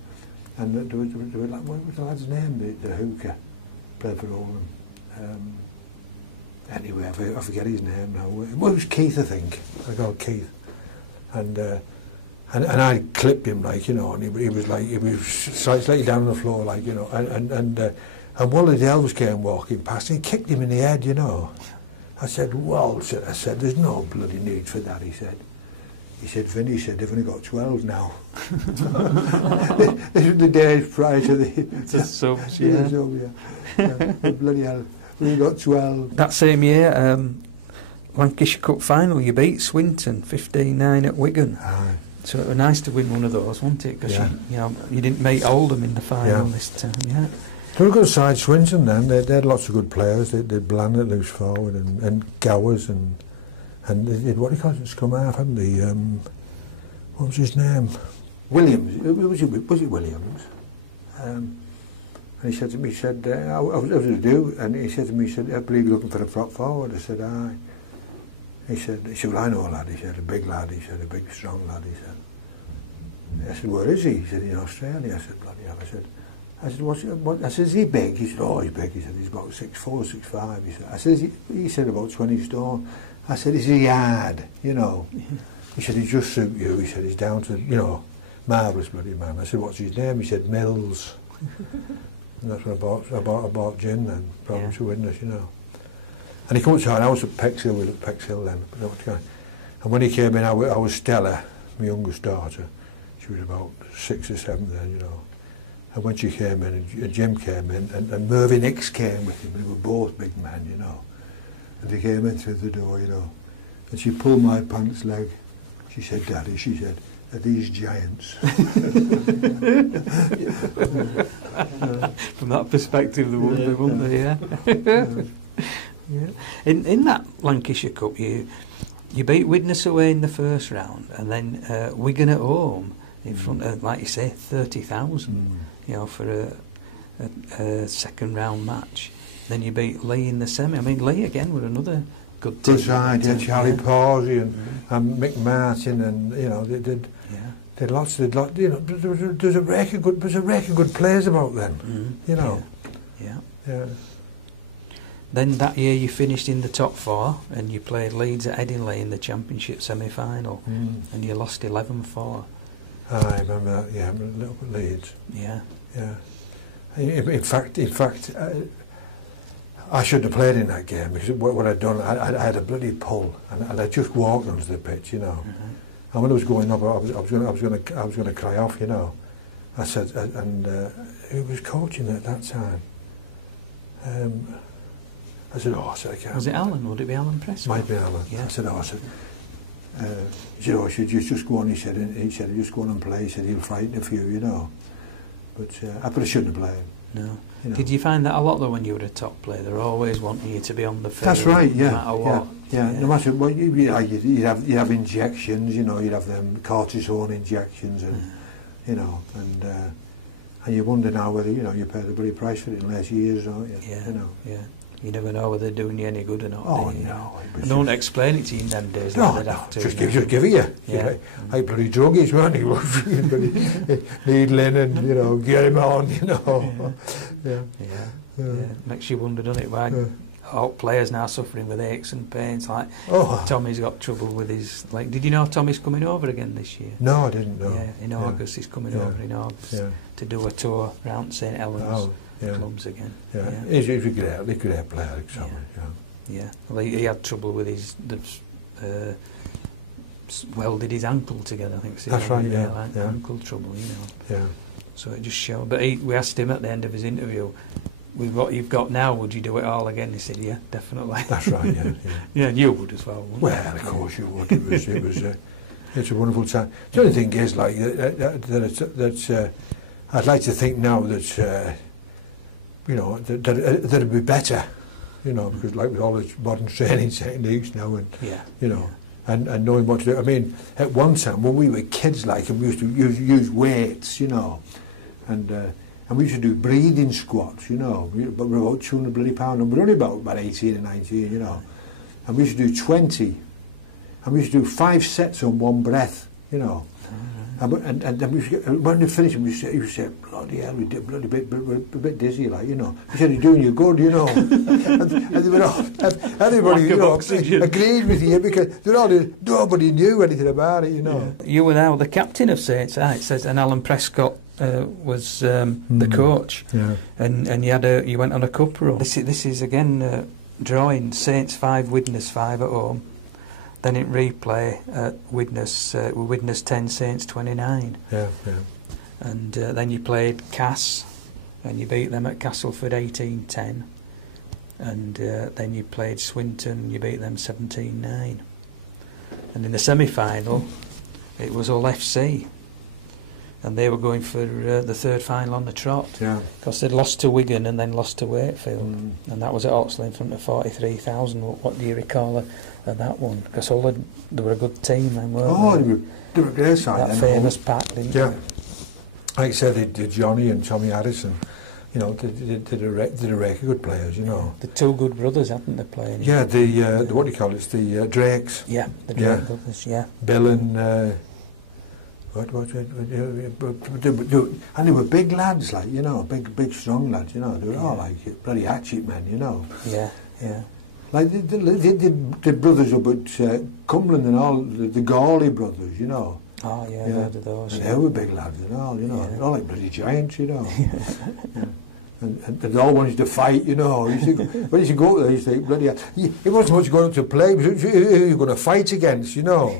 And there was like, what was the lad's name, the hooker, played for Oldham. Anyway, I forget his name now. Well, it was Keith, I think. I got Keith, and I clipped him, like, you know, and he was slightly down on the floor, like, you know, and one of the elves came walking past and he kicked him in the head, you know. I said, well, I said, there's no bloody need for that. He said, Vin, he said, they've only got 12 now. This was the days prior to the subs, yeah. Bloody hell. We got 12. That same year, Lancashire Cup final, you beat Swinton 15-9 at Wigan. Aye. So it was nice to win one of those, wasn't it? Because you didn't meet Oldham in the final this time. Yeah. They were a good side, Swinton. Then they had lots of good players. They had Bland at loose forward and Gowers and they did what he called it, scrum half, hadn't they? What was his name? Williams. Was it Williams? And he said to me, he said, I was to do, and he said to me, he said, I believe you're looking for a prop forward. I said, aye. He said, well, I know a lad. He said, a big lad. He said, a big, strong lad. He said, I said, where is he? He said, in Australia. I said, bloody hell. I said, what? I said, is he big? He said, oh, he's big. He said, he's about 6'4", 6'5". He said, I said, he said about 20 stone. I said, is he hard? You know. He said, he just suit you. He said, he's down to, you know, marvellous bloody man. I said, what's his name? He said, Mills. And that's when I bought gin then, probably to witness, you know. And he came to our house at Pexhill, we lived at Pexhill then. And when he came in, I was Stella, my youngest daughter. She was about 6 or 7 then, you know. And when she came in, and Jim came in, and Mervyn Hicks came with him, they were both big men, you know. And they came in through the door, you know. And she pulled my pants leg. She said, Daddy, she said, are these giants? From that perspective, they would be, wouldn't they? Yeah. In that Lancashire Cup, you beat Widnes away in the first round, and then Wigan at home in front of, like you say, 30,000. You know, for a second round match. Then you beat Lee in the semi. I mean, Lee again were another good team. Good side, yeah, Charlie Pawsey and Mick Martin, and you know they did. There's you know, there's a wreck of good players about then, you know. Yeah. Then that year you finished in the top 4 and you played Leeds at Headingley in the Championship semi-final and you lost 11-4. I remember that, yeah, a little bit Leeds. Yeah. In fact, I shouldn't have played in that game because what I'd done, I had a bloody pull and I just walked onto the pitch, you know. And when I was going up, I was going to cry off, you know. I said, and who was coaching at that time? I said, I can't. Was it Alan? Would it be Alan Prescott? Might be Alan. Yeah. I said, he said, should you just go on? He said, just go on and play. He said, he'll frighten a few, you know. But I shouldn't have played. No. You know. Did you find that a lot though when you were a top player? They're always wanting you to be on the field. That's right, yeah. No matter what. Yeah. No matter what, you'd have injections, you know, you'd have them cortisone injections, and you know, and you wonder now whether, you know, you pay the bloody price for it in less years, don't you? Yeah. You know. Yeah. You never know whether they're doing you any good or not. Oh, do you? no. Don't explain it to you in them days. No, like they'd have to, just give it you. Yeah. Like bloody druggies, weren't he? Needling and, you know, get him on, you know. Yeah. Makes you wonder, doesn't it, why all players now suffering with aches and pains. Like Tommy's got trouble with his... Like, did you know Tommy's coming over again this year? No, I didn't know. Yeah, in August. He's coming over in August to do a tour around St Helens. Clubs again. He's a good player. Well, he had trouble with his welded his ankle together. I think. That's right. Ankle trouble, you know. Yeah. So it just showed. But we asked him at the end of his interview, with what you've got now, would you do it all again? He said, yeah, definitely. That's right, yeah. Yeah, and you would as well, wouldn't you? Well, of course you would. It's a wonderful time. The only thing is, like, I'd like to think now that, you know, that it'd be better, you know, because like with all the modern training techniques now, and you know, and knowing what to do. I mean, at one time when we were kids, like, and we used to use weights, you know, and we used to do breathing squats, you know, but we were about 200 bloody pounds, and we were only about 18 or 19, you know, and we used to do 20, and we used to do 5 sets on one breath, you know. And then when we finished, you said, bloody hell, we did bloody a bit dizzy, like, you know. He said, you're doing you good, you know. and they were all, everybody, you know, agreed with you, because nobody knew anything about it, you know. Yeah. You were now the captain of Saints, it says, and Alan Prescott was the coach. Yeah. And you went on a cup run. This is again drawing Saints 5, Widnes 5 at home. Then in replay at Widnes 10, Saints 29. Yeah. And then you played Cass, and you beat them at Castleford 18-10. And then you played Swinton, you beat them 17-9. And in the semi-final, it was Hull FC. And they were going for the third final on the trot. Yeah. Because they'd lost to Wigan and then lost to Wakefield. And that was at Oxley in front of 43,000. What do you recall of that one? Because they were a good team then, weren't they? They were a great side. That famous pack, didn't they? Like I said, they did Johnny and Tommy Harrison. You know, they did a record good players, you know. The two good brothers, haven't they, playing? Yeah, the what do you call it? It's the Drakes. Yeah, the Drake brothers, yeah. Bill and... and they were big lads, like, you know, big strong lads, you know. They were all like bloody hatchet men, you know. Yeah. Like the brothers up at Cumberland and all, the Gawley brothers, you know. Oh yeah, I heard of those. And they were big lads and all, you know. They're all like bloody giants, you know. And they all wanted to fight, you know. When you should go there, you think, bloody hell. It wasn't much going up to play, but who you going to fight against, you know,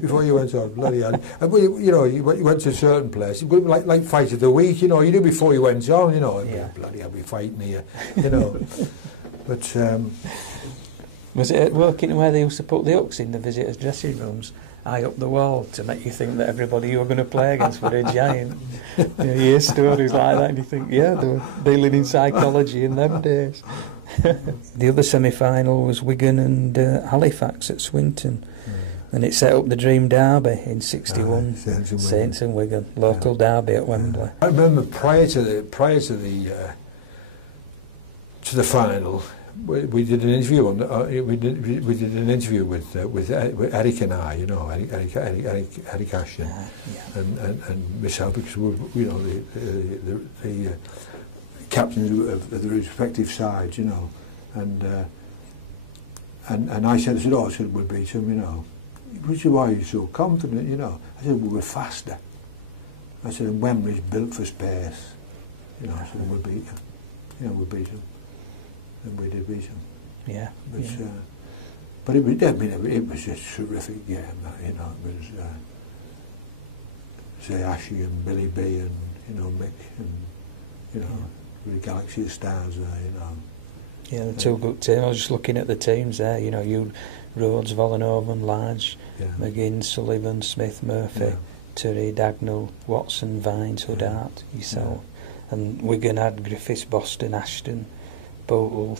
before you went on, bloody hell. And you know, you went to a certain place, it would be like fight of the week, you know, you knew before you went on, you know, bloody hell, be fighting here, you know. But... was it working where they used to put the hooks in the visitors' dressing rooms, high up the wall, to make you think that everybody you were going to play against were a giant? You hear stories like that and you think, yeah, they were dealing in psychology in them days. The other semi-final was Wigan and Halifax at Swinton. And it set up the dream derby in '61, Saints and Wigan, local derby at Wembley. I remember prior to the final, we did an interview on we did an interview with Eric and I, you know, Eric Ashton and myself, because we were, you know, the captains of the respective sides, you know, and I said, we'll beat them, you know. Which is why you're so confident, you know. I said, we were faster. I said, and Wembley's built for space, you know. I said, we'll beat them, you know, we'll beat them. And we did beat them. Yeah. But it was just a terrific game, you know. It was, say, Ashy and Billy B and, you know, Mick and, you know, the Galaxy of Stars there, you know. Yeah, the two good teams. I was just looking at the teams there, you know, Rhodes, Vollenhoven, Large, McGinn, Sullivan, Smith, Murphy, Turry, Dagnall, Watson, Vines, Huddart, yourself. And Wigan had Griffiths, Boston, Ashton, Bogle,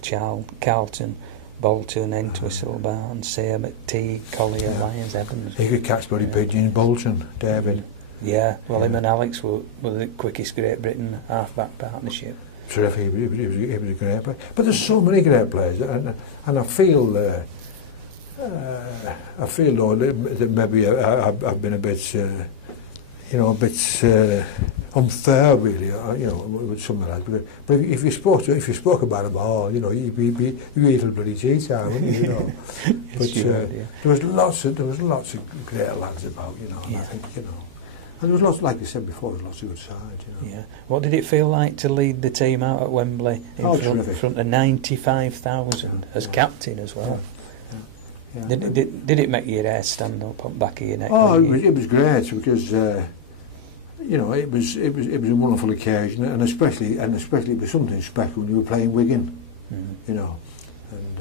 Carlton, Bolton, Entwistle, Barnes, Sayre, McTeague, Collier, Lyons, Evans. He could catch bloody pigeons, Bolton, David. Yeah, well, him and Alex were the quickest Great Britain half-back partnership. Terrific, he was a great player. But there's so many great players, and I feel though that maybe I've been a bit, you know, a bit unfair, really, you know, with some of that. But if you spoke about them all, you know, you'd be a little bloody cheater, wouldn't you? You know. But there was lots of great lads about, you know. And I think, you know. And there was lots, like I said before, there was lots of good sides, you know. Yeah. What did it feel like to lead the team out at Wembley in front of 95,000 as captain as well? Yeah. Did it make your hair stand up on the back of your neck? Oh, it was great, because, you you know, it was a wonderful occasion, and especially it was something special when you were playing Wigan, you know, and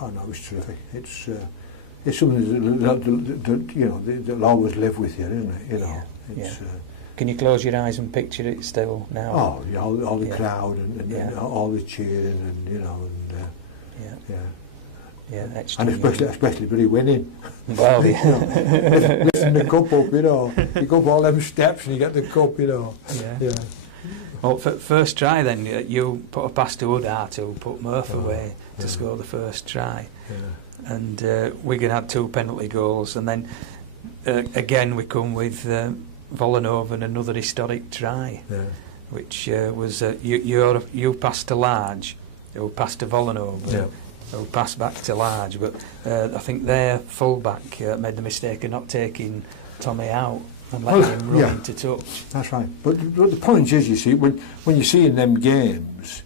oh no, it was terrific. It's something that you know that'll always live with you, isn't it? You know, it's, Can you close your eyes and picture it still now? Oh, yeah, all the crowd and all the cheering and you know and especially Billy winning. Well, you know, lifting the cup up, you know. You go up all them steps and you get the cup, you know. Yeah. Well, first try then, you put a pass to Woodhart who put Murph away to score the first try. Yeah. And Wigan had 2 penalty goals, and then again we come with Vollenhoven, another historic try, which was you passed to Large, who passed to Vollenhoven, who passed back to Large, but I think their full-back made the mistake of not taking Tommy out and letting him run into touch. That's right. But the point is, you see, when you see in them games,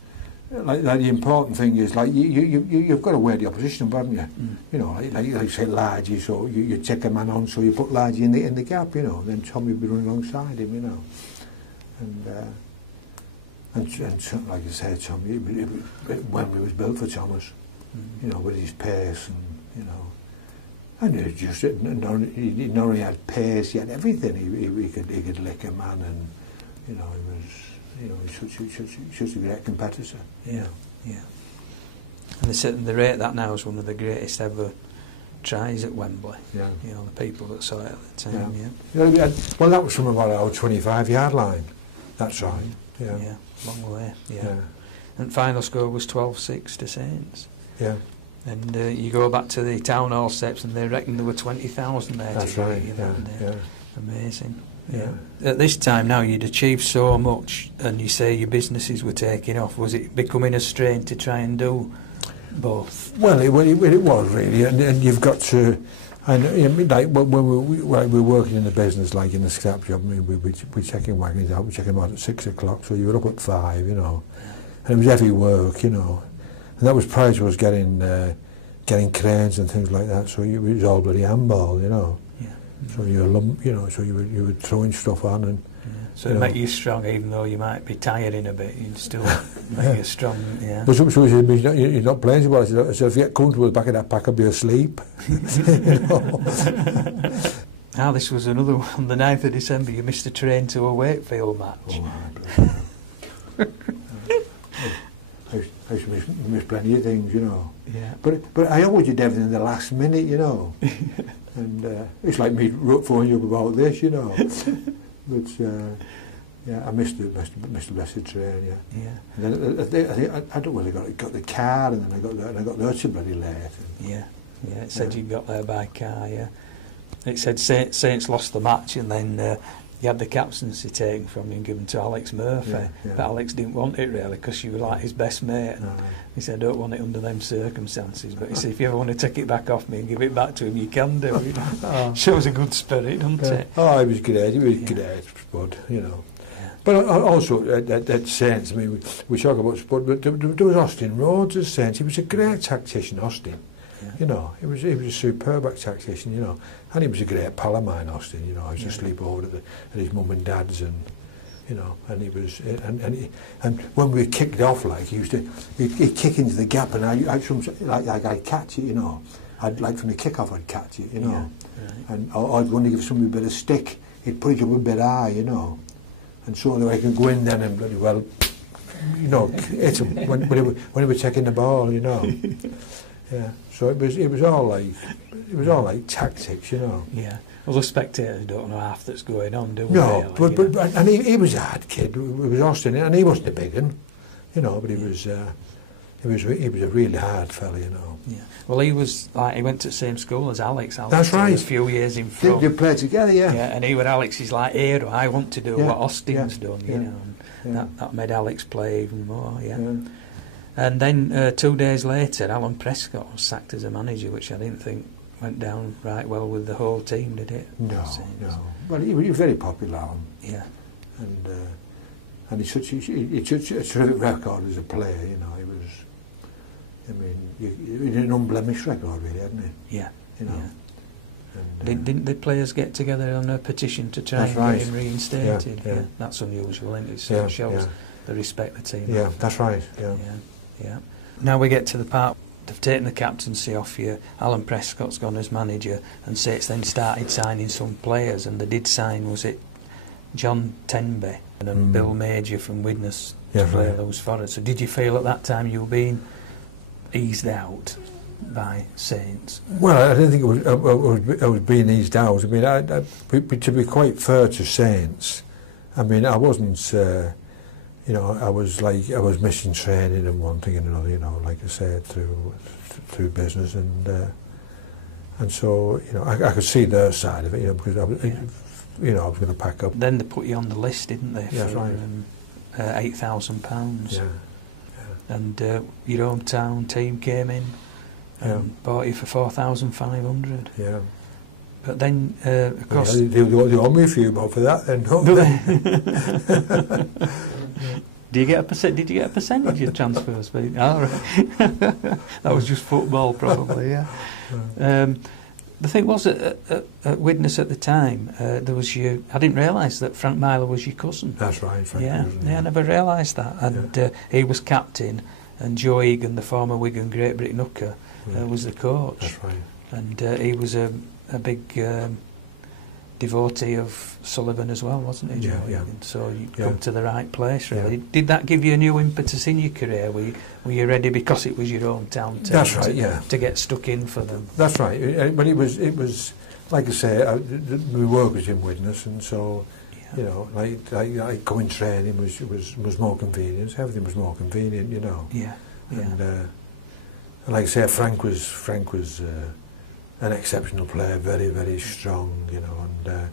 like the important thing is, like you've got to wear the opposition, haven't you? You know, like say Largy, so you take a man on, so you put Largy in the gap, you know, then Tommy will be running alongside him, you know, and like I said, Tommy, Wembley was built for Thomas, you know, with his pace and you know, and he just not only had pace, he had everything. He could lick a man, and you know, he was. You know, he's such a great competitor. Yeah. And they rate that now as one of the greatest ever tries at Wembley. Yeah. You know, the people that saw it at the time. Yeah. Well, that was from about our 25-yard line. That's right. Yeah. Yeah. Long way. Yeah. And final score was 12-6 to Saints. Yeah. And you go back to the town hall steps, and they reckon there were 20,000 there. That's right. Yeah. Amazing. Yeah. At this time now, you'd achieved so much, and you say your businesses were taking off. Was it becoming a strain to try and do both? Well, it was really, and you've got to. And like when we were working in the business, like in the scrap job, I mean, we checking wagons out, we checking them out at 6 o'clock, so you were up at 5, you know, and it was heavy work, you know, and that was prior to us getting cranes and things like that. So it was all bloody handball, you know. So you were throwing stuff on, and so it make you strong, even though you might be tiring a bit. You'd still make you strong. Yeah. But some said, you're not playing so well. I said, if you get comfortable with the back of that pack, I'll be asleep. This was another one. On the 9th of December, you missed a train to a Wakefield match. I used to miss plenty of things, you know. Yeah. But I always did everything in the last minute, you know. And it's like me phoning you up about this, you know. But I missed the blessed train, yeah. And then I don't know whether I got the car, and then I got there too bloody late. Yeah. It said you got there by car. Yeah. It said Saints lost the match, and then you had the captaincy taken from you and given to Alex Murphy. But Alex didn't want it really, because you were like his best mate. He said, I don't want it under them circumstances. But he said, if you ever want to take it back off me and give it back to him, you can do it. Shows a good spirit, doesn't it? Oh, it was great. It was great, Spud, you know. But also at Saints, I mean, we talk about Spud, but there was Austin Rhodes at Saints. He was a great tactician, Austin. You know, he was a superb tactician, you know, and he was a great pal of mine, Austin. You know, I used to sleep over at his mum and dad's, and you know, and he was, and when we kicked off, like he'd kick into the gap, and I'd catch it, you know. I'd like from the kick off, I'd catch it, you know, and I'd want to give somebody a bit of stick. He'd put it up a bit high, you know, and so that I could go in then and bloody well, you know, hit him when he was taking the ball, you know. Yeah, so it was all like tactics, you know. Yeah. Well, the spectators don't know half that's going on, do they? No, but and he was a hard kid. It was Austin, and he wasn't a big one, you know. But he was a really hard fella, you know. Yeah. Well, he went to the same school as Alex. That's right. Was a few years in front. They played together, yeah. Yeah, and he was Alex's hero. I want to do what Austin's done, you know. And that made Alex play even more. Yeah. And then 2 days later, Alan Prescott was sacked as a manager, which I didn't think went down right well with the whole team, did it? No. Well, he was very popular, Alan. Yeah. And he's such a terrific record as a player, you know. He was, I mean, he had an unblemished record, really, hadn't he? Yeah. You know. And, Didn't the players get together on a petition to try and get him reinstated? Yeah. That's unusual, isn't it? Yeah, It shows the respect the team yeah, have. that's right. Yeah. Yeah. Now we get to the part they've taken the captaincy off you. Alan Prescott's gone as manager, and Saints then started signing some players, and they did sign, was it John Tenby and Bill Major from Widnes to play loose forward. So did you feel at that time you were being eased out by Saints? Well, I didn't think I was being eased out. I mean, to be quite fair to Saints, I mean, I wasn't, you know, I was missing training and one thing and another, you know, like I said, through business, and so, you know, I could see their side of it, you know, because I was, you know, I was going to pack up. Then they put you on the list, didn't they? Yeah, for, right. £8,000. Yeah. And your hometown team came in and bought you for 4,500. Yeah. But then, of course, they owe me a few more for that, then, don't they? Did you get a percentage of transfers? Oh, right. That was just football, probably. Yeah. The thing was at Widnes at the time, there was I didn't realise that Frank Myler was your cousin. That's right, Frank. I never realised that. And he was captain, and Joe Egan, the former Wigan Great Britain hooker, was the coach. That's right. And he was a big devotee of Sullivan as well, wasn't he, Joe Egan? So you come to the right place, really. Did that give you a new impetus in your career? Were you ready because it was your hometown team? That's right, to get stuck in for them? That's right. But it was like I say, my work was in Widnes, and so you know, like going training was more convenient. Everything was more convenient, you know. And like I say, Frank was an exceptional player, very, very strong, you know, and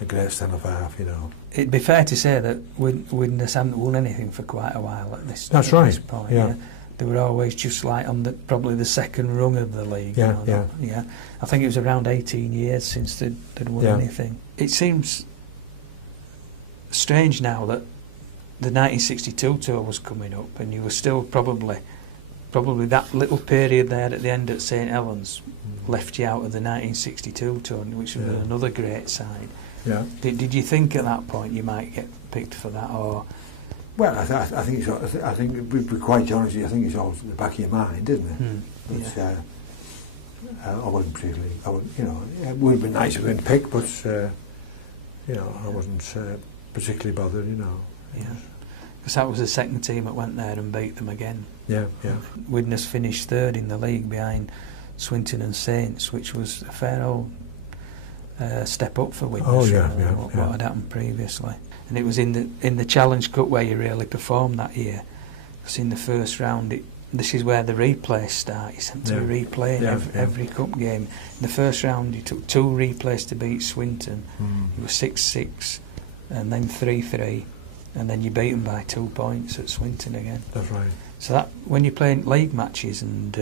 a great stand-up half, you know. It'd be fair to say that Widnes hadn't won anything for quite a while at this, That's at right. this point. Yeah. They were always just like on probably the second rung of the league. Yeah. I think it was around 18 years since they'd won anything. It seems strange now that the 1962 tour was coming up, and you were still probably that little period there at the end at St Helens left you out of the 1962 tour, which was another great side. Yeah. Did you think at that point you might get picked for that, or? Well, I think to be quite honest, I think it's always in the back of your mind, isn't it? But I wasn't particularly. You know, it would have been nice if I'd been picked, but you know, I wasn't particularly bothered. You know. Yeah. Because that was the second team that went there and beat them again. Yeah. Widnes finished third in the league behind Swinton and Saints, which was a fair old step up for Widnes what had happened previously. And it was in the Challenge Cup where you really performed that year. Because in the first round, this is where the replays start. You sent to a replay in every cup game. In the first round, you took 2 replays to beat Swinton. You were 6-6, and then 3-3. And then you beat them by 2 points at Swinton again. That's right. So that when you're playing league matches and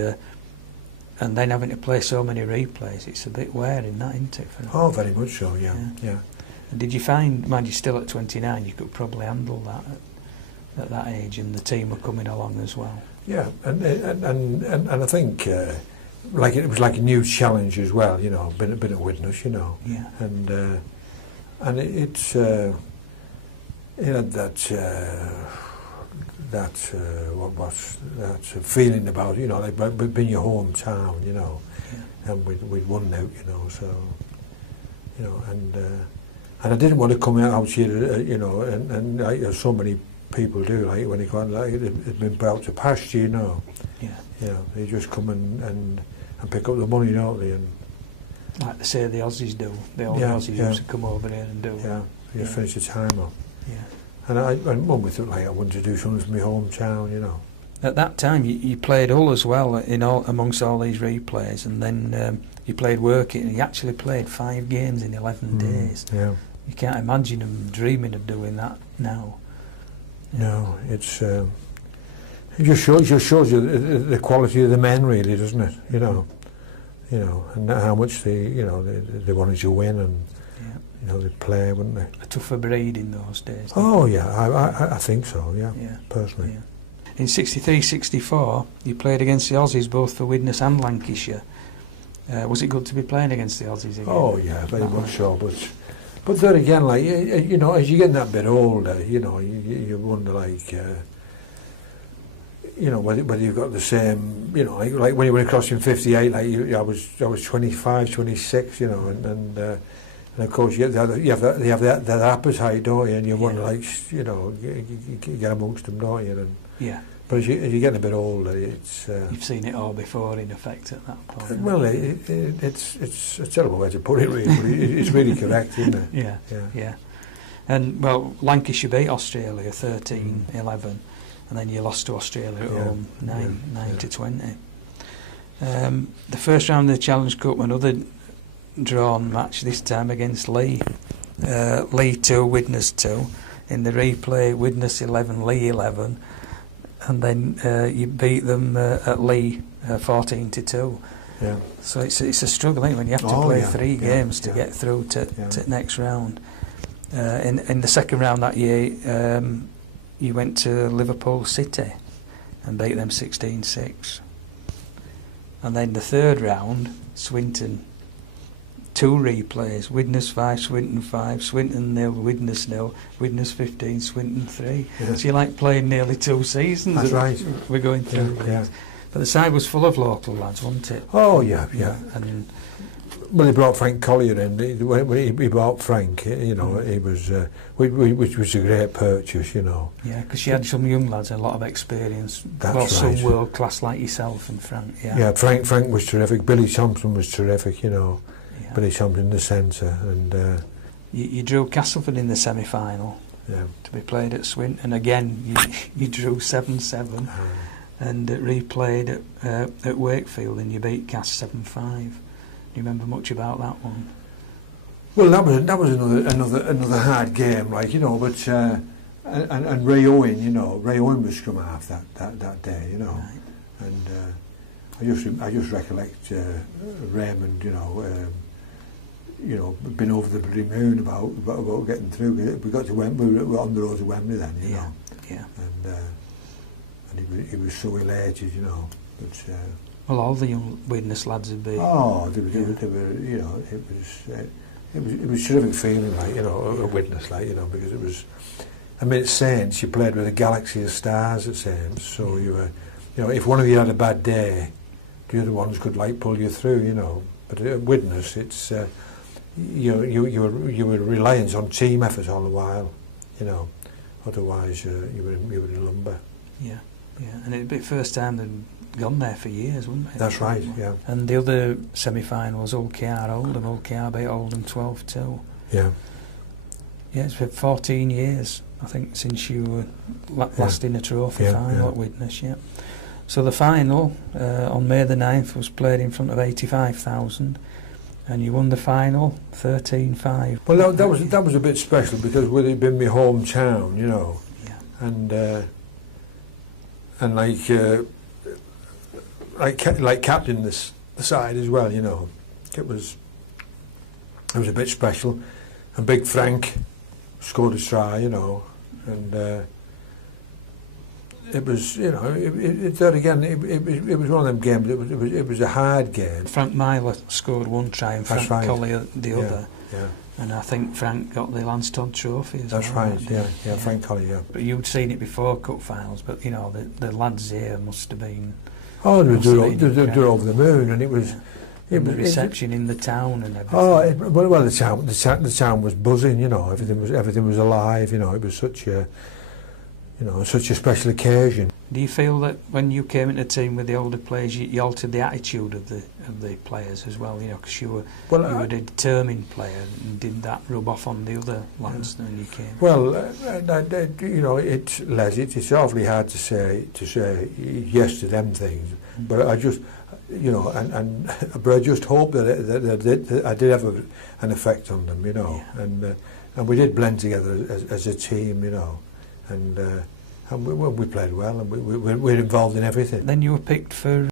then having to play so many replays, it's a bit wearing, that, isn't it? Oh, very much so. Yeah. And did you find, mind you, still at 29, you could probably handle that at that age, and the team were coming along as well? Yeah, and I think like it was like a new challenge as well. You know, been at Widnes, you know. Yeah. And it's. You know, that feeling about, you know, like being your hometown, you know, and we'd won out, you know, so, you know, and I didn't want to come out here, you know, and like so many people do, like when you go out, like it's been brought to pasture, you know. Yeah. You know, they just come and pick up the money, don't they? And like they say the Aussies do. The old Aussies used to come over here and do. Yeah, you finish the time off. Yeah. And when we thought, like, I wanted to do something for my hometown, you know. At that time, you played Hull as well amongst all these replays, and then you played Workit, and you actually played 5 games in 11 days. Yeah. You can't imagine them dreaming of doing that now. No, it just shows you the quality of the men, really, doesn't it? You know, and how much they wanted to win, and you know, they'd play, wouldn't they? A tougher breed in those days. Oh yeah, I think so. Yeah, personally. Yeah. In 63-64, you played against the Aussies both for Widnes and Lancashire, Was it good to be playing against the Aussies again? Oh yeah, very much so. But then again, like you know, as you get that bit older, you know, you wonder like. You know, whether you've got the same, you know, like when you went across in '58, like I was 25, 26, you know, and of course you have that appetite, don't you? And you want to, like, you know, you get amongst them, don't you? And, yeah. But as you get a bit older, it's you've seen it all before, in effect, at that point. Well, it's a terrible way to put it, really. But it's really correct, isn't it? Yeah. And well, Lancashire beat Australia 13-11. And then you lost to Australia at home 9-20. The first round of the Challenge Cup, another drawn match, this time against Leigh. Leigh 2, Widnes 2. In the replay, Widnes 11, Leigh 11. And then you beat them at Leigh 14-2. Yeah. So it's a struggle, ain't it, when you have to play 3 games to get through to next round. In the second round that year, you went to Liverpool City and beat them 16-6. And then the third round, Swinton, 2 replays, Widnes 5, Swinton 5, Swinton 0, Widnes 0, Widnes 15, Swinton 3. Yeah. So you're like playing nearly 2 seasons. That's right. We're going through. Yeah. But the side was full of local lads, wasn't it? Oh, yeah. And well, he brought Frank Collier in. When he brought Frank, you know, he was, which was a great purchase, you know. Yeah, because you had some young lads, a lot of experience. That's right. Some world class like yourself and Frank. Yeah. Yeah, Frank was terrific. Billy Thompson was terrific, you know. Yeah. Billy Thompson in the centre, and you drew Castleford in the semi-final. Yeah. To be played at Swinton, and again you drew 7-7, and replayed at Wakefield, and you beat Cass 7-5. Do you remember much about that one? Well, that was another hard game, like, you know. But and Ray Owen, you know, Ray Owen was scrum half that day, you know. Right. And I just recollect Raymond, you know, been over the bloody moon about getting through. We got to Wembley. We were on the road to Wembley then, you know. Yeah. And he was so elated, you know. But well, all the young Widnes lads would be. Oh, they were, you know, it was terrific feeling, like, you know, a Widnes, like, you know, because it was. I mean, at Saints, you played with a galaxy of stars at Saints, so you were, you know, if one of you had a bad day, the other ones could, like, pull you through, you know. But at Widnes, it's you were reliant on team effort all the while, you know. Otherwise, you were in lumber. Yeah, and it'd be the first time they'd gone there for years, wouldn't it? That's right, yeah. And the other semi-final was Hull KR Oldham. Hull KR beat Oldham 12-2. Yeah. Yeah, it's been 14 years, I think, since you were last in a trophy final at Widnes, yeah. So the final on May the 9th was played in front of 85,000, and you won the final 13-5. Well, that was a bit special because it had been my hometown, you know. Yeah. And like captain the side as well, you know. It was a bit special. And Big Frank scored a try, you know, and it was, you know, it was one of them games. It was a hard game. Frank Myler scored 1 try and Frank Collier the other. Yeah. And I think Frank got the Lance Todd Trophy as well. That's right, yeah, Frank Collier, yeah. But you'd seen it before cup finals, but, you know, the lads here must have been... Oh, they were over the moon, and it was... Yeah. And the reception in the town and everything. Oh, well, the town was buzzing, you know. Everything was alive, you know. It was such a special occasion. Do you feel that when you came into the team with the older players, you altered the attitude of the players as well? You know, because you were a determined player, and did that rub off on the other lads when you came? Well, you know, it's awfully hard to say yes to them things, but I just. You know, but I just hope that I did have an effect on them, you know, and we did blend together as a team, you know, and we played well, and we're involved in everything. Then you were picked for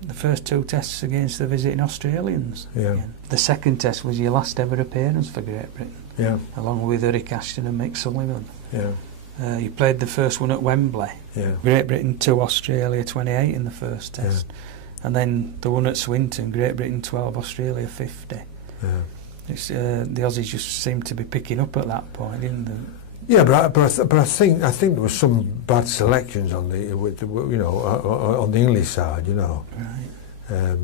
the first 2 tests against the visiting Australians. Yeah. The second test was your last ever appearance for Great Britain. Yeah. Along with Eric Ashton and Mick Sullivan. Yeah. You played the first one at Wembley. Yeah. Great Britain 2, Australia 28 in the first test. And then the one at Swinton, Great Britain 12, Australia 50. Yeah. It's, the Aussies just seemed to be picking up at that point, didn't they? Yeah, but I think there was some bad selections on the on the English side, you know. Right.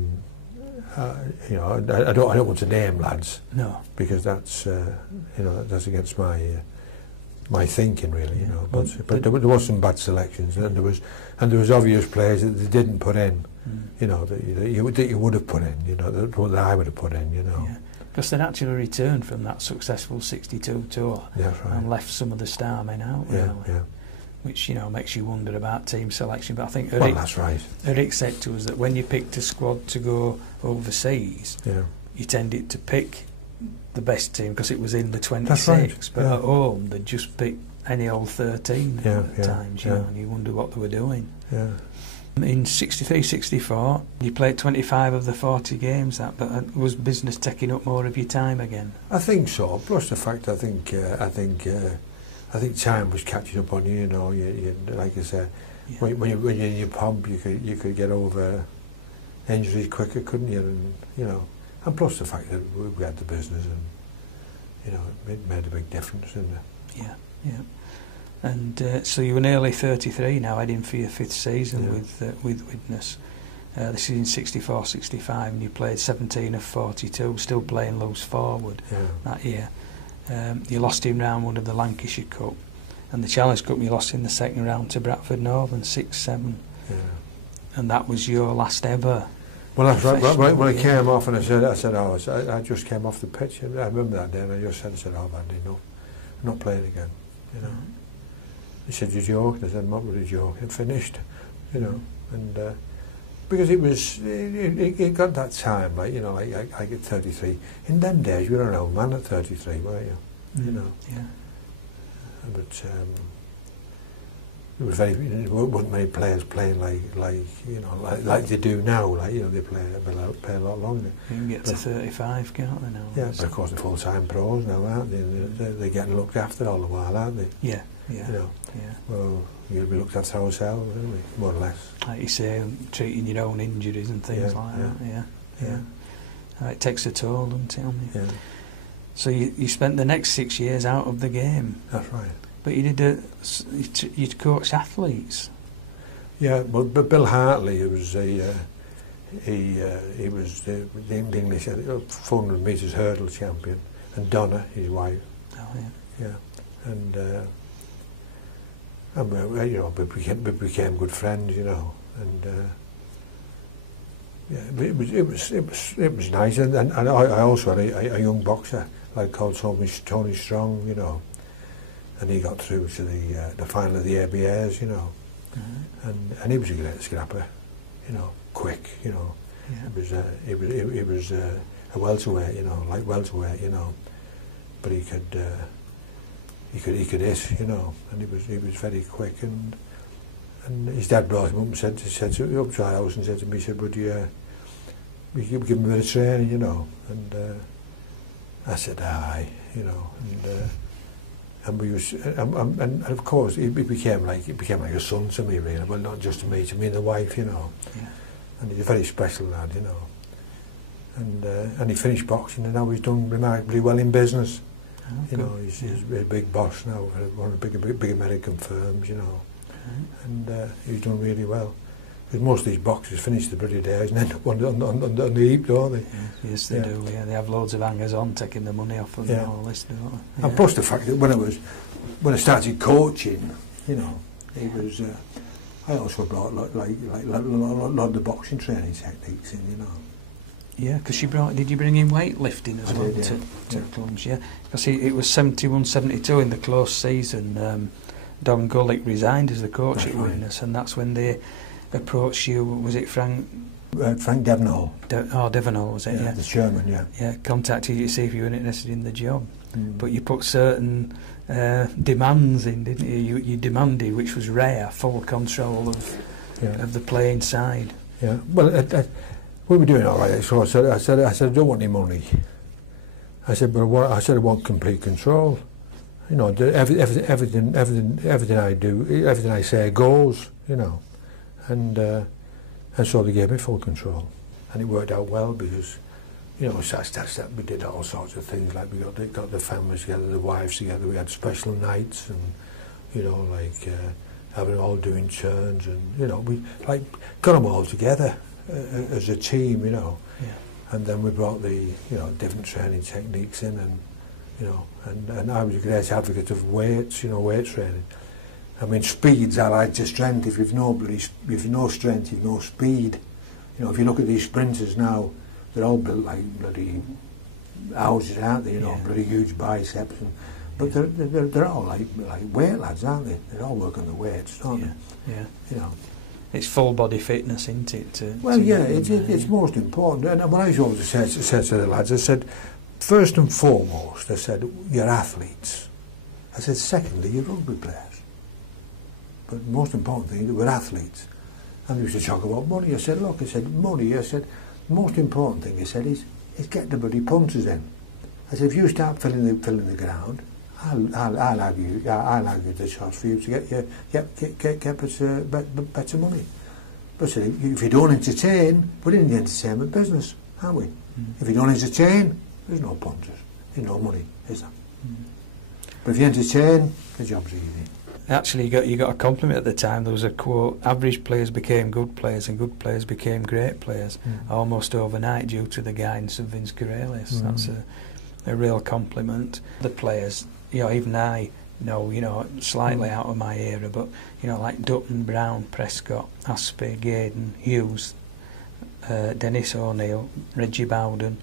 You know, I don't want to name lads. No. Because that's that's against my thinking really, you know. But there was some bad selections, and there was obvious players that they didn't put in, you know, that you would have put in, you know, that I would have put in, you know. Yeah. Because they'd actually returned from that successful 62 tour, That's right. and left some of the star men out, really. Yeah. Which, you know, makes you wonder about team selection. But I think Well, that's right. Eric said to us that when you picked a squad to go overseas, you tended to pick the best team because it was in the 26. Right. But at home, they'd just pick any old 13 at times, you know, and you wonder what they were doing. Yeah. In 63-64, you played 25 of the 40 games. But was business taking up more of your time again? I think so. Plus the fact, I think time was catching up on you. You know, you like I said, when you're in your pump, you could get over injuries quicker, couldn't you? And you know, and plus the fact that we had the business, and you know, it made a big difference, didn't it? Yeah. And so you were nearly 33 now, heading for your 5th season with Widnes. This is in 64-65, and you played 17 of 42, still playing loose forward that year. You lost in round 1 of the Lancashire Cup, and the Challenge Cup you lost in the second round to Bradford Northern 6-7. Yeah. And that was your last ever. Well, that's right. When I came off, and I said, I just came off the pitch. I remember that day, and I just said, I've had enough. I'm not playing again, you know. He said, "You joking?" I said, "I'm not really joking. It finished," you know. And because it got that time, like you know, like I get 33. In them days, you were an old man at 33, weren't you? You know. Yeah. But there wasn't many players playing like they do now. Like you know, they play a lot longer. You can get to 35, can't they now? Yeah, but of course they're full-time pros now, aren't they? They're getting looked after all the while, aren't they? Yeah. You know. Yeah. Well, you'll be looked after ourselves, aren't we? More or less. Like you say, treating your own injuries and things like that. Yeah. It takes a toll, doesn't it? Yeah. So you spent the next 6 years out of the game. That's right. But you did you'd coached athletes. Yeah, but Bill Hartley, he was the English 400 metres hurdle champion, and Donna, his wife. Oh yeah. Yeah, and you know, we became good friends, you know, and it was nice, and I also had a young boxer like called Tony Strong, you know, and he got through to the final of the ABAs, you know, and he was a great scrapper, you know, quick, you know. Yeah. It was a welterweight, you know, like welterweight, you know, but he could hit, you know, and he was very quick, and his dad brought him up and said up to our house and said to me, he said, "Would you give him a bit of training, you know?" And I said, "Aye," you know, and we was and of course it became like a son to me, really. Well, not just to me and the wife, you know. Yeah. And he's a very special lad, you know. And he finished boxing, and now he's done remarkably well in business. Oh, you know, he's a big boss now at one of the big American firms, you know. And he's done really well. Because most of these boxers finish the bloody days and end up on the heap, don't they? Yes, they do. Yeah, they have loads of hangers on taking the money off them and all this, don't they? And plus the fact that when I started coaching, you know, it was. I also brought like a lot of the boxing training techniques in, you know. Yeah, because did you bring in weightlifting as well to clubs? Yeah, because it was 71-72 in the close season. Don Gullick resigned as the coach at Widnes, and that's when they approached you. Was it Frank? Frank Devenall. Devenall, was it? Yeah, the chairman. Yeah. Yeah, contacted you to see if you were interested in the job, but you put certain demands in, didn't you? You demanded, which was rare, full control of the playing side. Yeah. Well, we were doing all right. So I said, I don't want any money. I said, but I want complete control. You know, everything I do, everything I say goes. You know, and And so they gave me full control. And it worked out well because, you know, we did all sorts of things, like we got the families together, the wives together, we had special nights and, you know, like having all doing turns and, you know, we like got them all together as a team, you know. Yeah. And then we brought the, you know, different training techniques in and, you know, and I was a great advocate of weights, you know, weight training. I mean, speed's allied to strength. If you've no strength, you've no speed. You know, if you look at these sprinters now, they're all built like bloody houses, aren't they? You know, bloody huge biceps. But they're all like weight lads, aren't they? They all work on the weights, don't they? Yeah. You know. It's full body fitness, isn't it? It's most important. And what I always said to the lads, I said, first and foremost, I said, you're athletes. I said, secondly, you're rugby players. But the most important thing is that we're athletes. And they used to talk about money. I said, look, money, the most important thing, I said, is get the bloody punters in. I said, if you start filling the ground, I'll argue the shots for you to get better money. But I said, if you don't entertain, we're in the entertainment business, aren't we? If you don't entertain, there's no punters, there's no money, is there? But if you entertain, the job's easy. Actually, you got a compliment at the time. There was a quote: "Average players became good players, and good players became great players almost overnight due to the guidance of Vince Karalius." That's a real compliment. The players, you know, even I know, you know, slightly out of my era, but you know, like Dutton, Brown, Prescott, Aspey, Gaydon, Hughes, Dennis O'Neill, Reggie Bowden,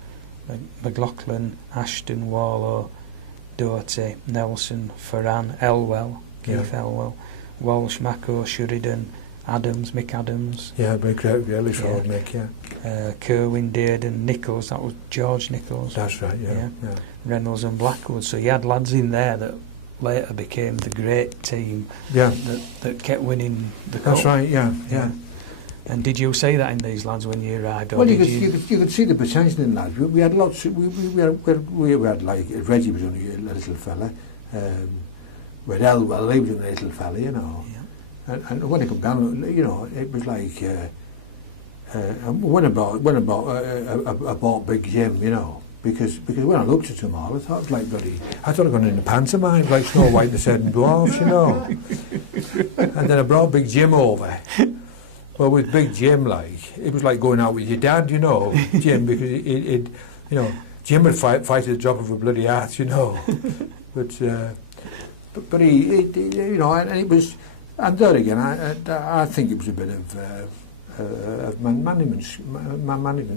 McLaughlin, Ashton, Warlow, Doherty, Nelson, Ferran, Elwell. Keith Elwell, Walsh, Mako, Sheridan, Adams, Mick Adams. Yeah, big really forward Mick, yeah. Kerwin, Dearden, Nichols, that was George Nichols. That's right, yeah. Reynolds and Blackwood. So you had lads in there that later became the great team that kept winning the cup. That's right, yeah. And did you say that in these lads when you arrived? Or well, you could see the potential in lads. We had lots. We had like Reggie was only a little fella. With Elwell, he was a little fella, you know. Yeah. And when it come down, you know, it was like when I bought Big Jim, you know, because when I looked at them all, I thought it was like bloody. I thought I'd gone in a pantomime, like Snow White and the Seven Dwarfs, you know. And then I brought Big Jim over. Well, with Big Jim, like it was like going out with your dad, you know, Jim, because it you know, Jim would fight at the drop of a bloody hat, you know, But he, you know, and it was, and there again, I think it was a bit of management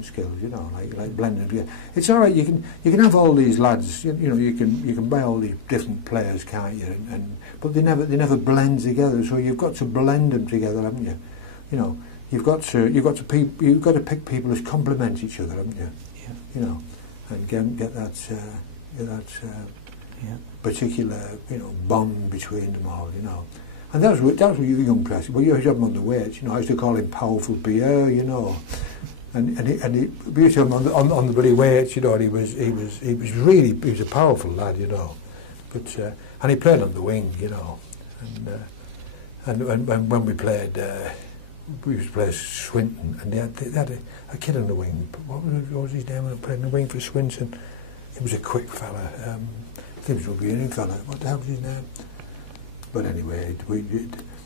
skills, you know, like blending together. It's all right. You can have all these lads, you know, you can buy all these different players, can't you? But they never blend together. So you've got to blend them together, haven't you? You know, you've got to pick people who complement each other, haven't you? Yeah. You know, and get that particular, you know, bond between them all, you know. And that was you young press. Well, you used to have him on the weights, you know. I used to call him Powerful Pierre, you know. And we used to have him on the bloody weights, you know. And he was a powerful lad, you know. But and he played on the wing, you know. And when we played, we used to play Swinton, and they had a kid on the wing. What was his name when I played on the wing for Swinton? He was a quick fella. I think it was a rugby union fella. What the hell was his name? But anyway,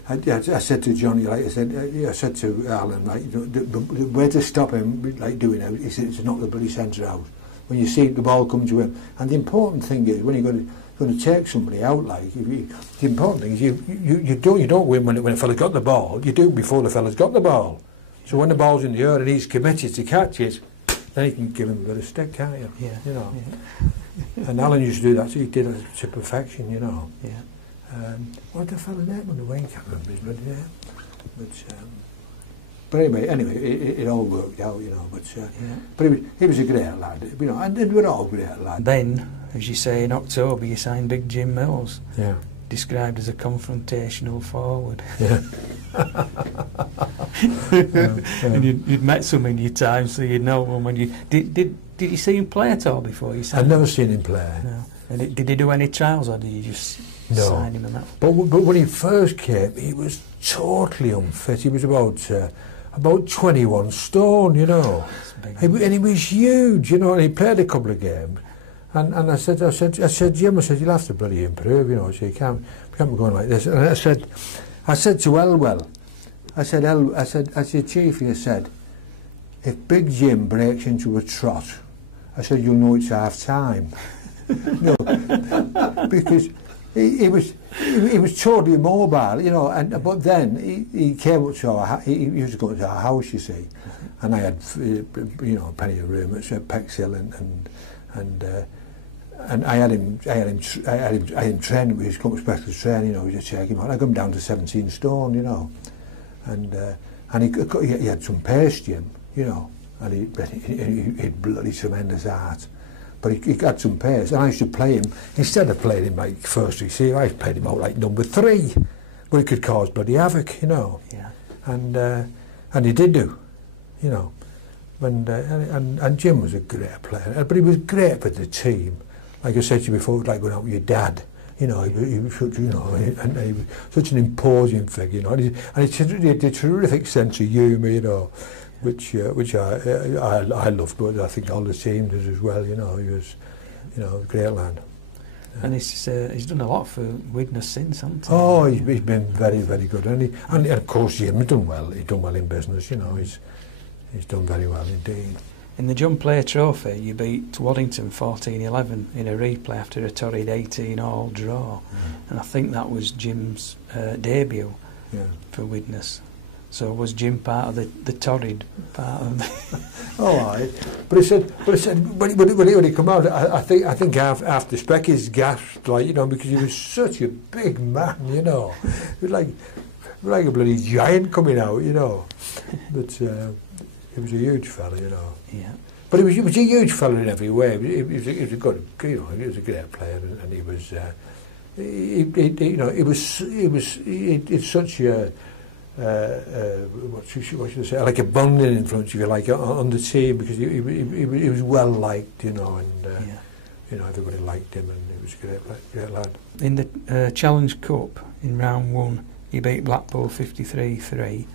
I said to Johnny, like I said to Alan, like, you know, the way to stop him, like doing it, is to knock the bloody centre out. When you see the ball come to him, and the important thing is when you're going to take somebody out, like the important thing is you don't win when a fella's got the ball. You do before the fella's got the ball. So when the ball's in the air and he's committed to catch it, then you can give him a bit of stick, can't you? Yeah. You know. Yeah. And Alan used to do that. So he did it to perfection, you know. Yeah. What the fella name on the wing? Can't remember his bloody name. But anyway, it all worked out, you know. But he was a great lad, you know, and we're all great lads. Then, as you say, in October, you signed Big Jim Mills. Yeah. Described as a confrontational forward. Yeah. And you'd met some in your time, so you'd know them. When you did you see him play at all before you signed I'd him? never seen him play. No. And did he do any trials, or did you just sign him and that? But when he first came, he was totally unfit. He was about, about 21 stone, you know. And he was huge, you know, and he played a couple of games. And I said, Jim, you'll have to bloody improve, you know, so you can't be going like this. And I said to Elwell, I said, Chiefy, I said, if Big Jim breaks into a trot, I said, you'll know it's half time. No, because he was totally immobile, you know. But then he came up to our he used to go to our house, you see, and I had you know, plenty of room at Pexhill, and I had him training with his company specialist training, you know. We just check him out. I got him down to 17 stone, you know, and he had some pace, Jim, you know, and he bloody tremendous art. But he had some pace, and I used to play him, instead of playing him like first receiver, I played him out like number 3, but he could cause bloody havoc, you know. Yeah. And he did do, you know. And Jim was a great player, but he was great for the team. Like I said to you before, like going out with your dad, you know, he was such, you know, and he was such an imposing figure, you know, and he had a terrific sense of humour, you know, which I loved, but I think all the team did as well, you know. He was, you know, a great lad. Yeah. And he's done a lot for Widnes since, hasn't he? Oh, he's been very, very good, and of course Jim's done well. He's done well in business, you know. He's done very well indeed. In the John Player Trophy, you beat Waddington 14-11 in a replay after a torrid 18-all draw, and I think that was Jim's debut for Widnes. So was Jim part of the torrid part of the... All right, but he said when he come out, I think after Specky's gasped, like, you know, because he was such a big man, you know. He was like a bloody giant coming out, you know. But he was a huge fella, you know. Yeah. But he was a huge fella in every way. He was a good, you know, he was a great player, and he was, you know, it's such a. What should I say? Like a bonding influence, if you like, on the team, because he was well liked, you know, and you know, everybody liked him, and he was a great lad. In the Challenge Cup in round 1, he beat Blackpool 53-3.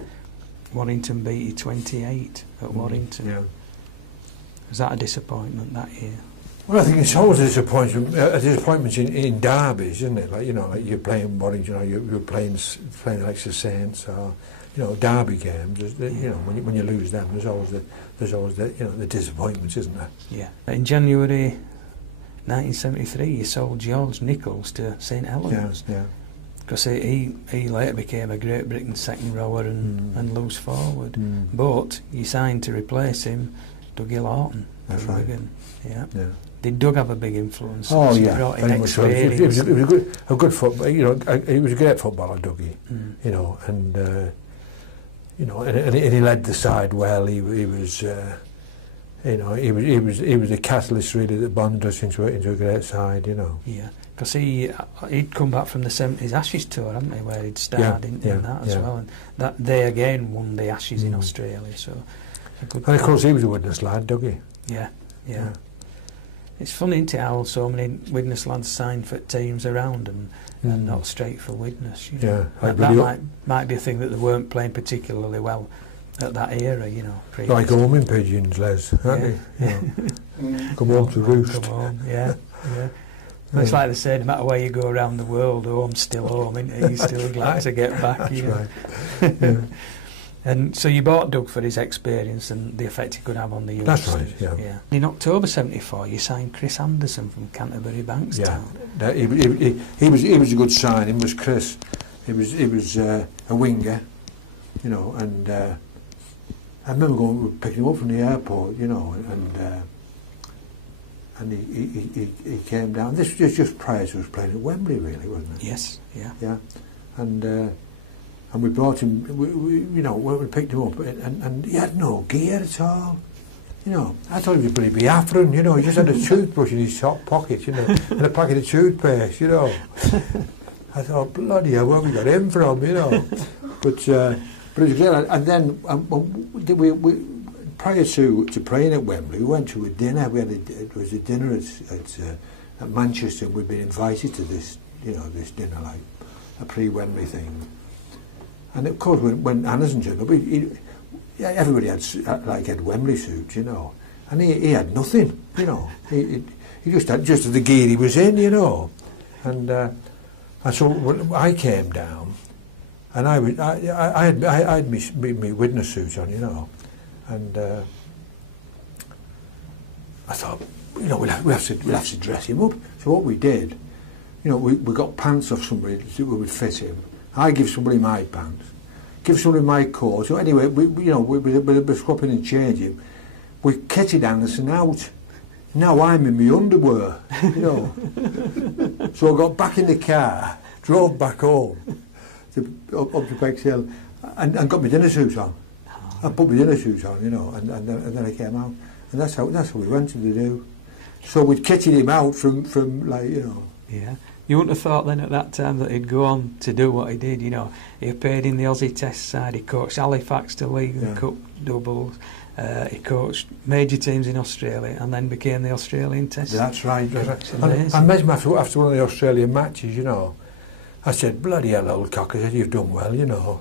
Warrington beat you 28 at Warrington. Yeah. Was that a disappointment that year? Well, I think it's always a disappointment in derbies, isn't it? Like, you know, like you're playing Warrington, you know, you're playing like the Saints, or, you know, derby games. You know, when you lose them, there's always the you know, the disappointments, isn't there? Yeah. In January 1973, you sold George Nichols to St Helens. Yeah. Because he later became a Great Britain second rower and loose forward. But you signed to replace him Dougie Lawton. That's right. Wigan. Yeah. Did Doug have a big influence? Oh, he yeah, brought in very much so. He was a good footballer. You know, he was a great footballer, Dougie. You know, and you know, and he led the side well. He was, you know, he was a catalyst really that bonded us into a great side. You know. Yeah. Because he'd come back from the 70s Ashes tour, hadn't he, where he'd starred in that as well, and that they again won the Ashes in Australia. So, and of course he was a Widnes lad, Dougie. Yeah. It's funny, isn't it, how so many Widnes lads signed for teams around and not straight for Widnes. You know? Yeah, that might be a thing that they weren't playing particularly well at that era, you know. Like homing pigeons, Les, aren't they? You know, come home to roost. Come home, yeah. It's like they say, no matter where you go around the world, home's still home, isn't it? You're still glad to get back. That's right. And so you bought Doug for his experience and the effect he could have on the youngsters. That's right, yeah. In October '74, you signed Chris Anderson from Canterbury Bankstown. Yeah, he was a good signing, was Chris. He was a winger, you know, and I remember picking him up from the airport, you know, and he came down. This was just prior to us playing at Wembley, really, wasn't it? Yes, yeah. Yeah, and we brought him. You know, we picked him up, and he had no gear at all. You know, I thought he was going to be Biafran. You know, he just had a toothbrush in his top pocket, you know, and a packet of toothpaste. You know, I thought, bloody hell, where have we got him from? You know, but it was great. And then we prior to playing at Wembley, we went to a dinner. It was a dinner at Manchester. We'd been invited to this, you know, this dinner, like a pre-Wembley thing. And of course, when Anderson turned up, yeah, everybody had Wembley suits, you know, and he had nothing, you know. He just had the gear he was in, you know, and so I came down, and I had me witness suit on, you know, and I thought, you know, we'll have to dress him up. So what we did, you know, we got pants off somebody that would fit him. I give somebody my pants, give somebody my coat. So anyway, we're swapping and changing. We kitted Anderson out. Now I'm in my underwear, you know. So I got back in the car, drove back home up to Bexhill, and got my dinner suit on. I put my dinner suit on, you know, and then I came out, and that's how we wanted to do. So we'd kitted him out from like, you know. Yeah. You wouldn't have thought then at that time that he'd go on to do what he did, you know. He appeared in the Aussie Test side, he coached Halifax to League and Cup doubles, he coached major teams in Australia and then became the Australian Test. That's right. Amazing. I met him after one of the Australian matches, you know. I said, bloody hell, old cock, I said, you've done well, you know.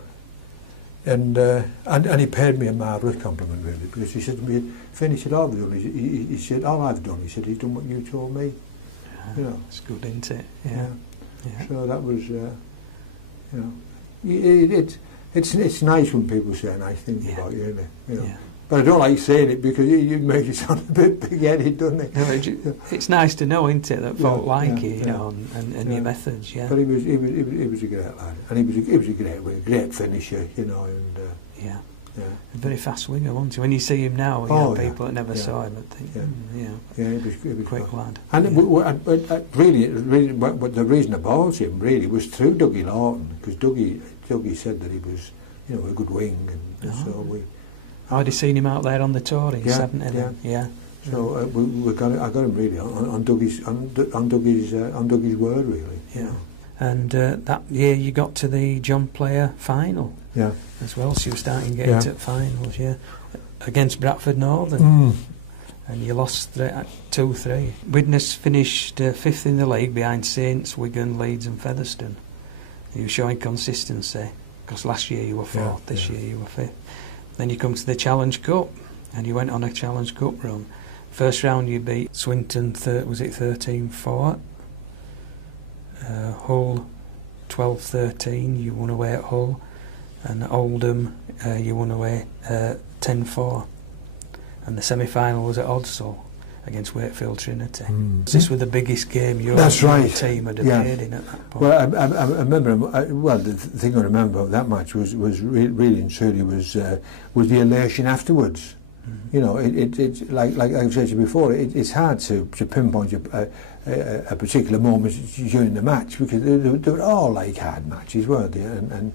And he paid me a marvellous compliment, really, because he said to me, Finn, he said, all I've done, he said, all I've done, he said, he's done what you told me. You know. It's good, isn't it? Yeah. So that was, you know, it's nice when people say nice things about you, isn't it? You know. Yeah. But I don't like saying it because you make it sound a bit big-headed, doesn't it? No, it's nice to know, isn't it, that folk like you, you know, and your methods, yeah. But he was a great lad, and he was a great finisher, you know, and yeah. A very fast winger, wasn't he? When you see him now, you know, people that never saw him would think, he was quick lad. And really, but the reason I bought him really was through Dougie Lawton, because Dougie said that he was, you know, a good wing, and so we. I'd have seen him out there on the tour in 70. Yeah. So I got him really on Dougie's word, really. Yeah. And that year you got to the John Player final. Yeah. As well, so you were starting to get into finals, against Bradford Northern. And you lost 2-3. Widnes finished 5th in the league behind Saints, Wigan, Leeds and Featherstone. You were showing consistency, because last year you were 4th, this year you were 5th. Then you come to the Challenge Cup, and you went on a Challenge Cup run. First round you beat Swinton, was it 13-4? Hull 12-13, you won away at Hull. And Oldham, you won away 10-4. And the semi-final was at Odsall against Wakefield Trinity. This was the biggest game your team had appeared in at that point. Well, I remember, the thing I remember about that match was really and truly was the elation afterwards. You know, it's like I've said to you before, it's hard to pinpoint a particular moment during the match, because they were all like hard matches, weren't they? And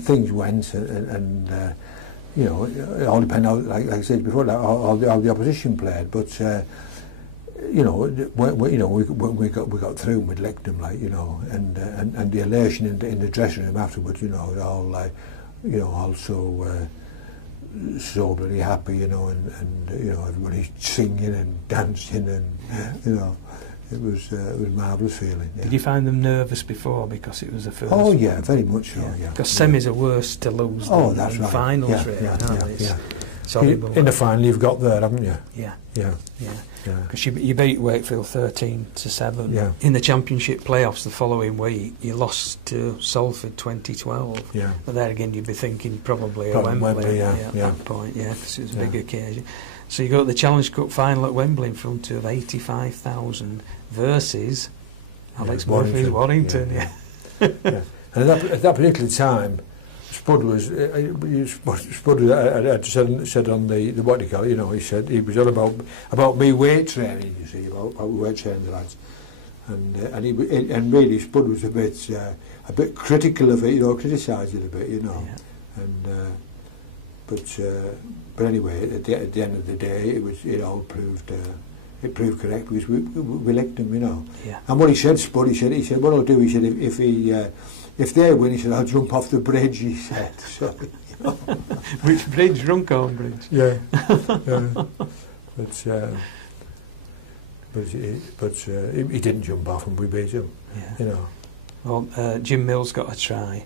things went, and you know, it all depended on, like I said before, how the opposition played. But you know, we got through and we'd licked them, like, you know, and the elation in the dressing room afterwards, you know, all like, you know, also so bloody happy, you know, and you know, everybody singing and dancing, and you know, it was a marvellous feeling. Did you find them nervous before, because it was the first? Oh yeah, very much so. Yeah, because semis are worse to lose than finals, really. In the final, you've got there, haven't you? Yeah. Yeah. Because you beat Wakefield 13-7. Yeah. In the Championship playoffs the following week, you lost to Salford 2012. Yeah. But there again, you'd be thinking probably at Wembley at that point, because it was a big occasion. So you go to the Challenge Cup final at Wembley in front of 85,000 versus Alex Murphy's Warrington. Yeah. And at that particular time, Spud had said on the what do you call it, you know, he said he was all about me weight training, you see, about weight training the lads, and really Spud was a bit critical of it, you know, criticised it a bit, you know, and but anyway, at the end of the day, it all proved correct, because we licked him, you know. Yeah. And what he said, Spud, he said what I'll do, he said, if they win, he said, I'll jump off the bridge, he said. So, you know. Which bridge? Runcorn Bridge? Yeah. But he didn't jump off and we beat him, you know. Well, Jim Mills got a try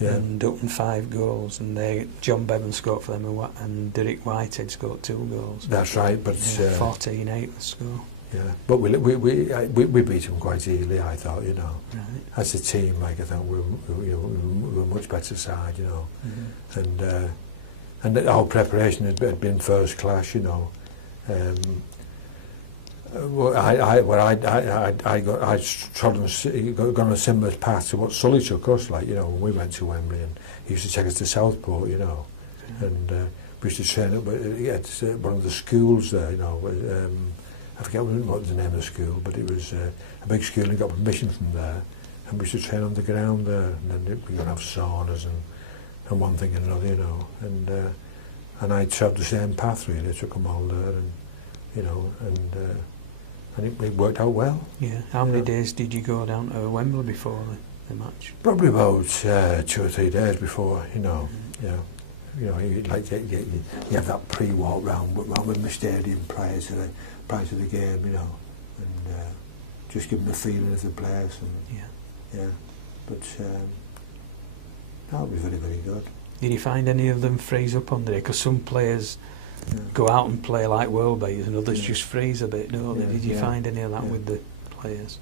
and Dutton 5 goals, and John Bevan scored for them, and Derek Whitehead scored 2 goals. That's right, but 14-8 the score. Yeah, but we beat them quite easily, I thought, you know. Right. As a team, like I thought we were a much better side, you know. And our preparation had been first class, you know. Well, I trod on a similar path to what Sully took us, like, you know, when we went to Wembley, and he used to take us to Southport, you know, and we used to train at one of the schools there, you know. I forget what the name of the school, but it was a big school, and got permission from there, and we used to train on the ground there, and then we could have saunas and one thing and another, you know, and I trod the same path really. I took them all there, and you know, and it worked out well. Yeah. How many days did you go down to Wembley before the match? Probably about 2 or 3 days before, you know. Yeah. You know, you have that pre-walk round with the stadium prior to the game, you know, and just give them the feeling of the place, and But that would be very, very good. Did you find any of them freeze up on there? Because some players go out and play like world beaters, and others just freeze a bit, don't they? Did you find any of that with the players?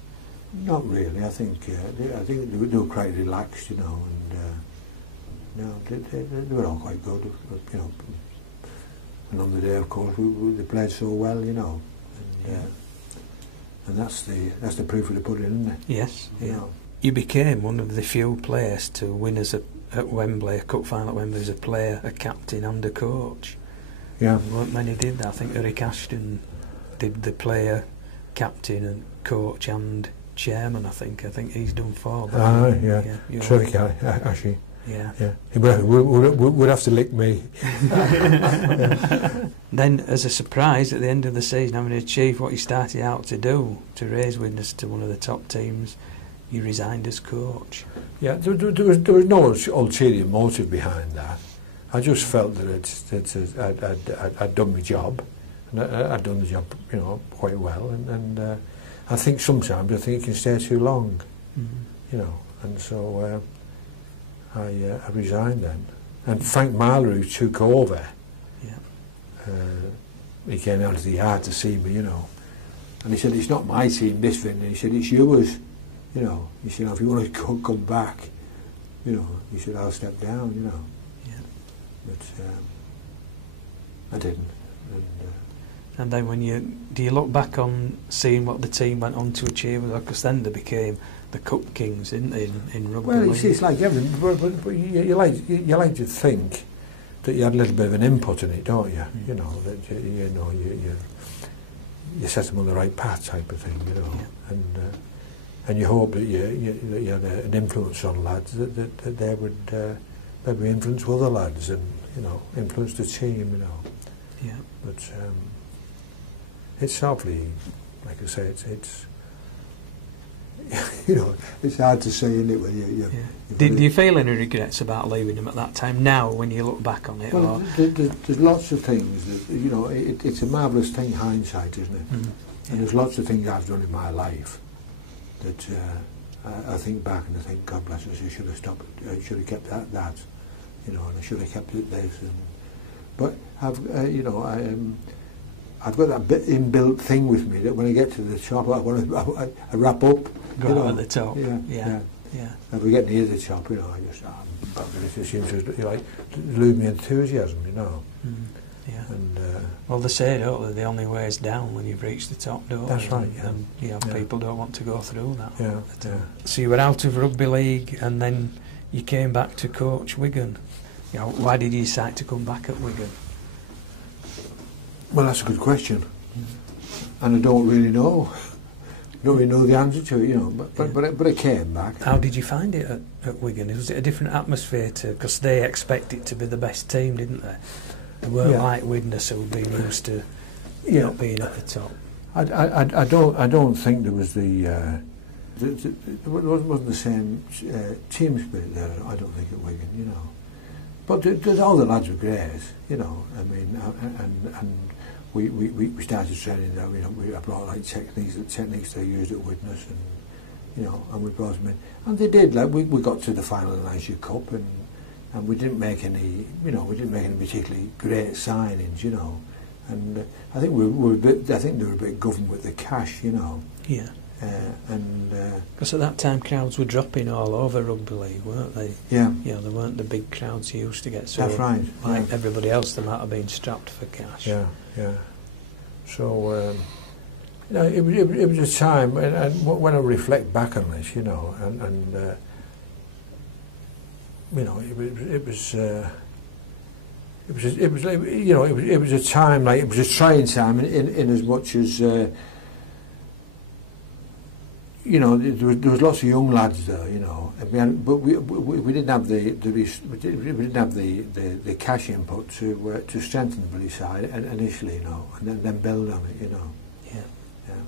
Not really. I think they were quite relaxed, you know, and no, they were all quite good, you know. And on the day, of course, they played so well, you know, and that's the proof of the pudding, isn't it? Yes. You know. You became one of the few players to win at Wembley, a cup final at Wembley, as a player, a captain and a coach. Yeah. And weren't many did that. I think Eric Ashton did the player, captain and coach and chairman, I think he's done 4. Terrific, actually. Yeah. He would have to lick me. Then, as a surprise, at the end of the season, having achieved what you started out to do, to raise Widnes to one of the top teams, you resigned as coach. Yeah, there was no ulterior motive behind that. I just felt that I'd done my job, and I'd done the job, you know, quite well, and I think sometimes it can stay too long, you know, and so I resigned then. And Frank Marler, who took over, he came out of the yard to see me, you know, and he said, "It's not my team, this Vin." He said, "It's yours, you know." He said, "If you want to come back, you know," he said, "I'll step down, you know." Yeah. But I didn't. And then do you look back on seeing what the team went on to achieve? Because then they became the Cup Kings, didn't they, in rugby Well, league? it's like everything, but you like to think that you had a little bit of an input in it, don't you? You know, that you set them on the right path, type of thing, you know, and you hope that you had an influence on lads that they would maybe influence other lads, and you know, influence the team, you know. Yeah. But it's awfully, like I say, it's you know, it's hard to say, isn't it? When you Do you feel any regrets about leaving them at that time? Now, when you look back on it, well, there's lots of things that, you know. It's a marvellous thing, hindsight, isn't it? And there's lots of things I've done in my life that I think back and I think, God bless us, I should have stopped. I should have kept that, you know, and I should have kept it this. But I've, you know, I've got that bit inbuilt thing with me that when I get to the top, I wrap up. Go you know, at the top. Yeah. If we get near the top, you know, I just like lose my enthusiasm, you know. Yeah. And well, they say, don't they, the only way is down when you've reached the top, don't they? That's right. Yeah. And you know, people don't want to go through that. Yeah. So you were out of rugby league, and then you came back to coach Wigan. You know, why did you decide to come back at Wigan? Well, that's a good question, and I don't really know. I don't really know the answer to it, you know. But I came back. How did you find it at Wigan? Was it a different atmosphere because they expect it to be the best team, didn't they? They weren't like Widnes, who'd been used to not being at the top. I don't think there was there wasn't the same team spirit there. I don't think at Wigan, you know. But all the lads were great, you know. I mean, and we started training there. You know, I brought like techniques they used at Widnes, you know, and we brought them in, and they did. Like we got to the final of the Asia Cup, and we didn't make any, you know, we didn't make any particularly great signings, you know, and I think we were a bit. I think they were a bit governed with the cash, you know. Yeah. Because at that time crowds were dropping all over rugby league, weren't they? Yeah. You know, there weren't the big crowds you used to get. So that's right. Like everybody else, they might have been strapped for cash. Yeah, yeah. So, you know, it was a time, and when I reflect back on this, you know, and you know, it was you know, it was a time, like, it was a trying time in as much as you know, there was lots of young lads there, you know, but we didn't have the cash input to strengthen the bloody side initially, you know, and then build on it, you know. Yeah. Yeah.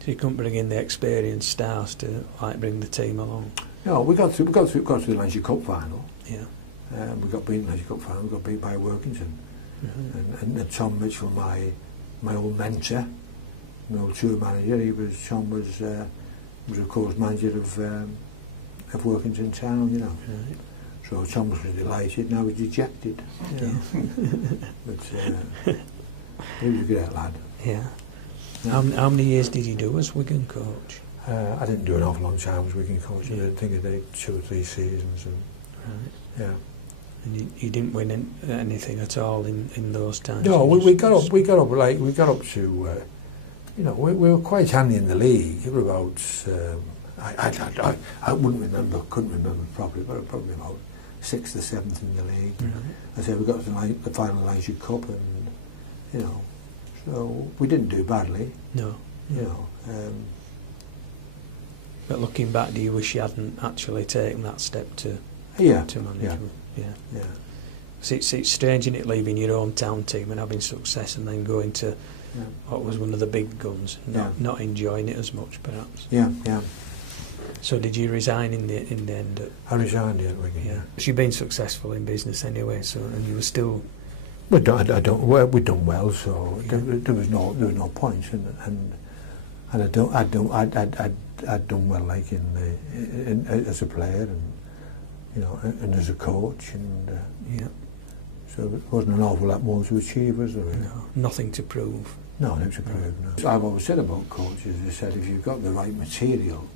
So you couldn't bring in the experienced stars to like bring the team along. No, we got through the Lancashire Cup final. Yeah. We got beat in the Lancashire Cup final. We got beat by Workington, and Tom Mitchell, my old mentor, my old tour manager. Tom was of course manager of Workington Town, you know. Right. So Tom was delighted. Now he's dejected. Yeah. But he was a great lad. Yeah. How many years did you do as Wigan coach? I didn't do an awful long time as Wigan coach. I think I did 2 or 3 seasons. And, right. Yeah. And you didn't win anything at all in those times? No, we got up to, you know, we were quite handy in the league. It was about, I couldn't remember properly, but probably about 6th or 7th in the league. Right. I say we got to the final Asia Cup, and you know, so we didn't do badly. No. You know. But looking back, do you wish you hadn't actually taken that step to management? Yeah. So it's strange, isn't it, leaving your hometown team and having success and then going to what was one of the big guns, not enjoying it as much, perhaps. Yeah. So did you resign in the end? I resigned at Wigan. Yeah. But you've been successful in business anyway, so and you were still. We'd done well, so there was no point, and I'd done well, like as a player, and you know, and as a coach, and so there wasn't an awful lot more to achieve, was there? No, nothing to prove. No, nothing to prove. No. So I've always said about coaches. I said if you've got the right material,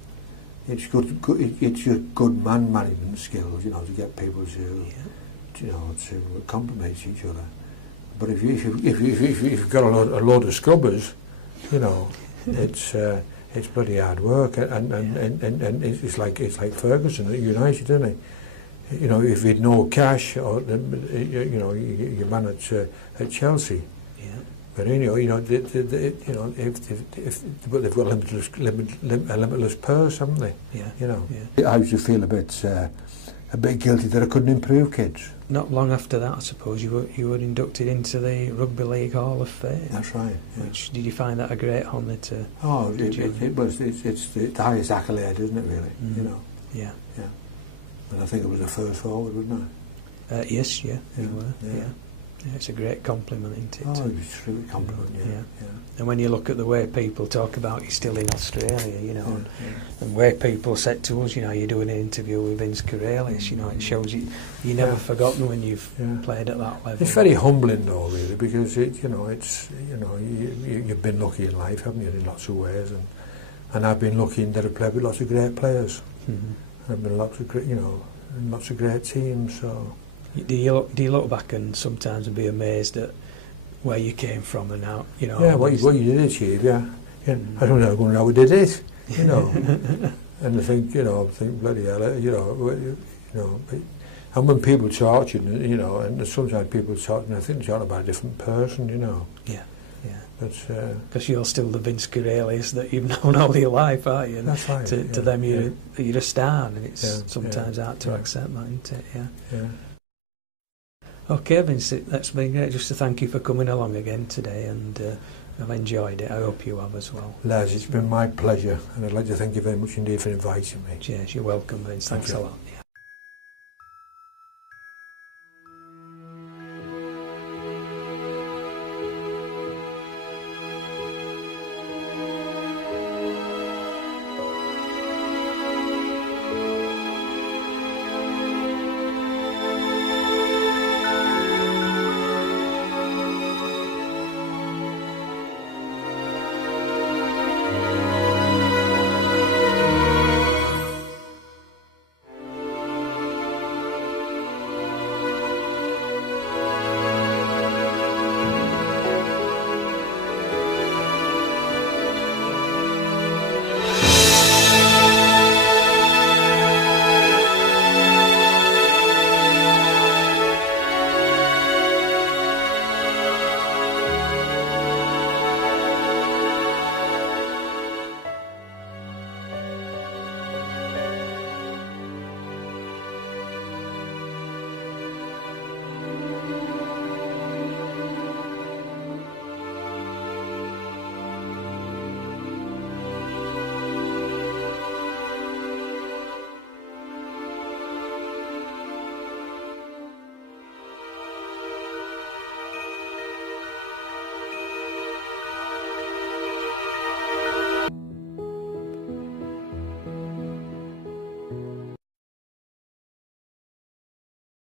it's your good man management skills, you know, to get people to you know, to compliment each other. But if you've got a load of scrubbers, you know, it's bloody hard work, and it's like Ferguson at United, isn't it? You know, if you'd no cash, or you know, your man at Chelsea. Yeah. But you know, if but they've got a limitless purse, haven't they? Yeah. You know. Yeah. I used to feel a bit guilty that I couldn't improve kids. Not long after that, I suppose, you were inducted into the Rugby League Hall of Fame. That's right. Yeah. Which, did you find that a great honour to? Oh, it's the highest accolade, isn't it? Really, you know. Yeah. Yeah. And I think it was the first forward, wasn't it? Yes, you were. Yeah. Yeah, it's a great compliment, isn't it? Oh, it's a great compliment. Yeah. And when you look at the way people talk about you still in Australia, you know, and where people said to us, you know, you're doing an interview with Vince Karalius, you know, it shows you never forgotten when you've played at that level. It's very humbling, though, really, because you've been lucky in life, haven't you, in lots of ways, and I've been lucky in that I've played with lots of great players. I've been lots of great teams. So. Do you look back and sometimes be amazed at where you came from and how, you know? Yeah, what you did achieve, I don't know how we did it, you know. And I think, bloody hell, you know, and when people talk, you know, and sometimes people talk, and I think they talk about a different person, you know. Yeah. Because you're still the Vince Karalius that you've known all your life, aren't you? And that's right. To them, you're a star, and it's sometimes hard to accept that, isn't it? Yeah. Okay, Vince, that's been great. Just to thank you for coming along again today, and I've enjoyed it. I hope you have as well. Les, it's been my pleasure, and I'd like to thank you very much indeed for inviting me. Cheers, you're welcome, Vince. Thanks a lot.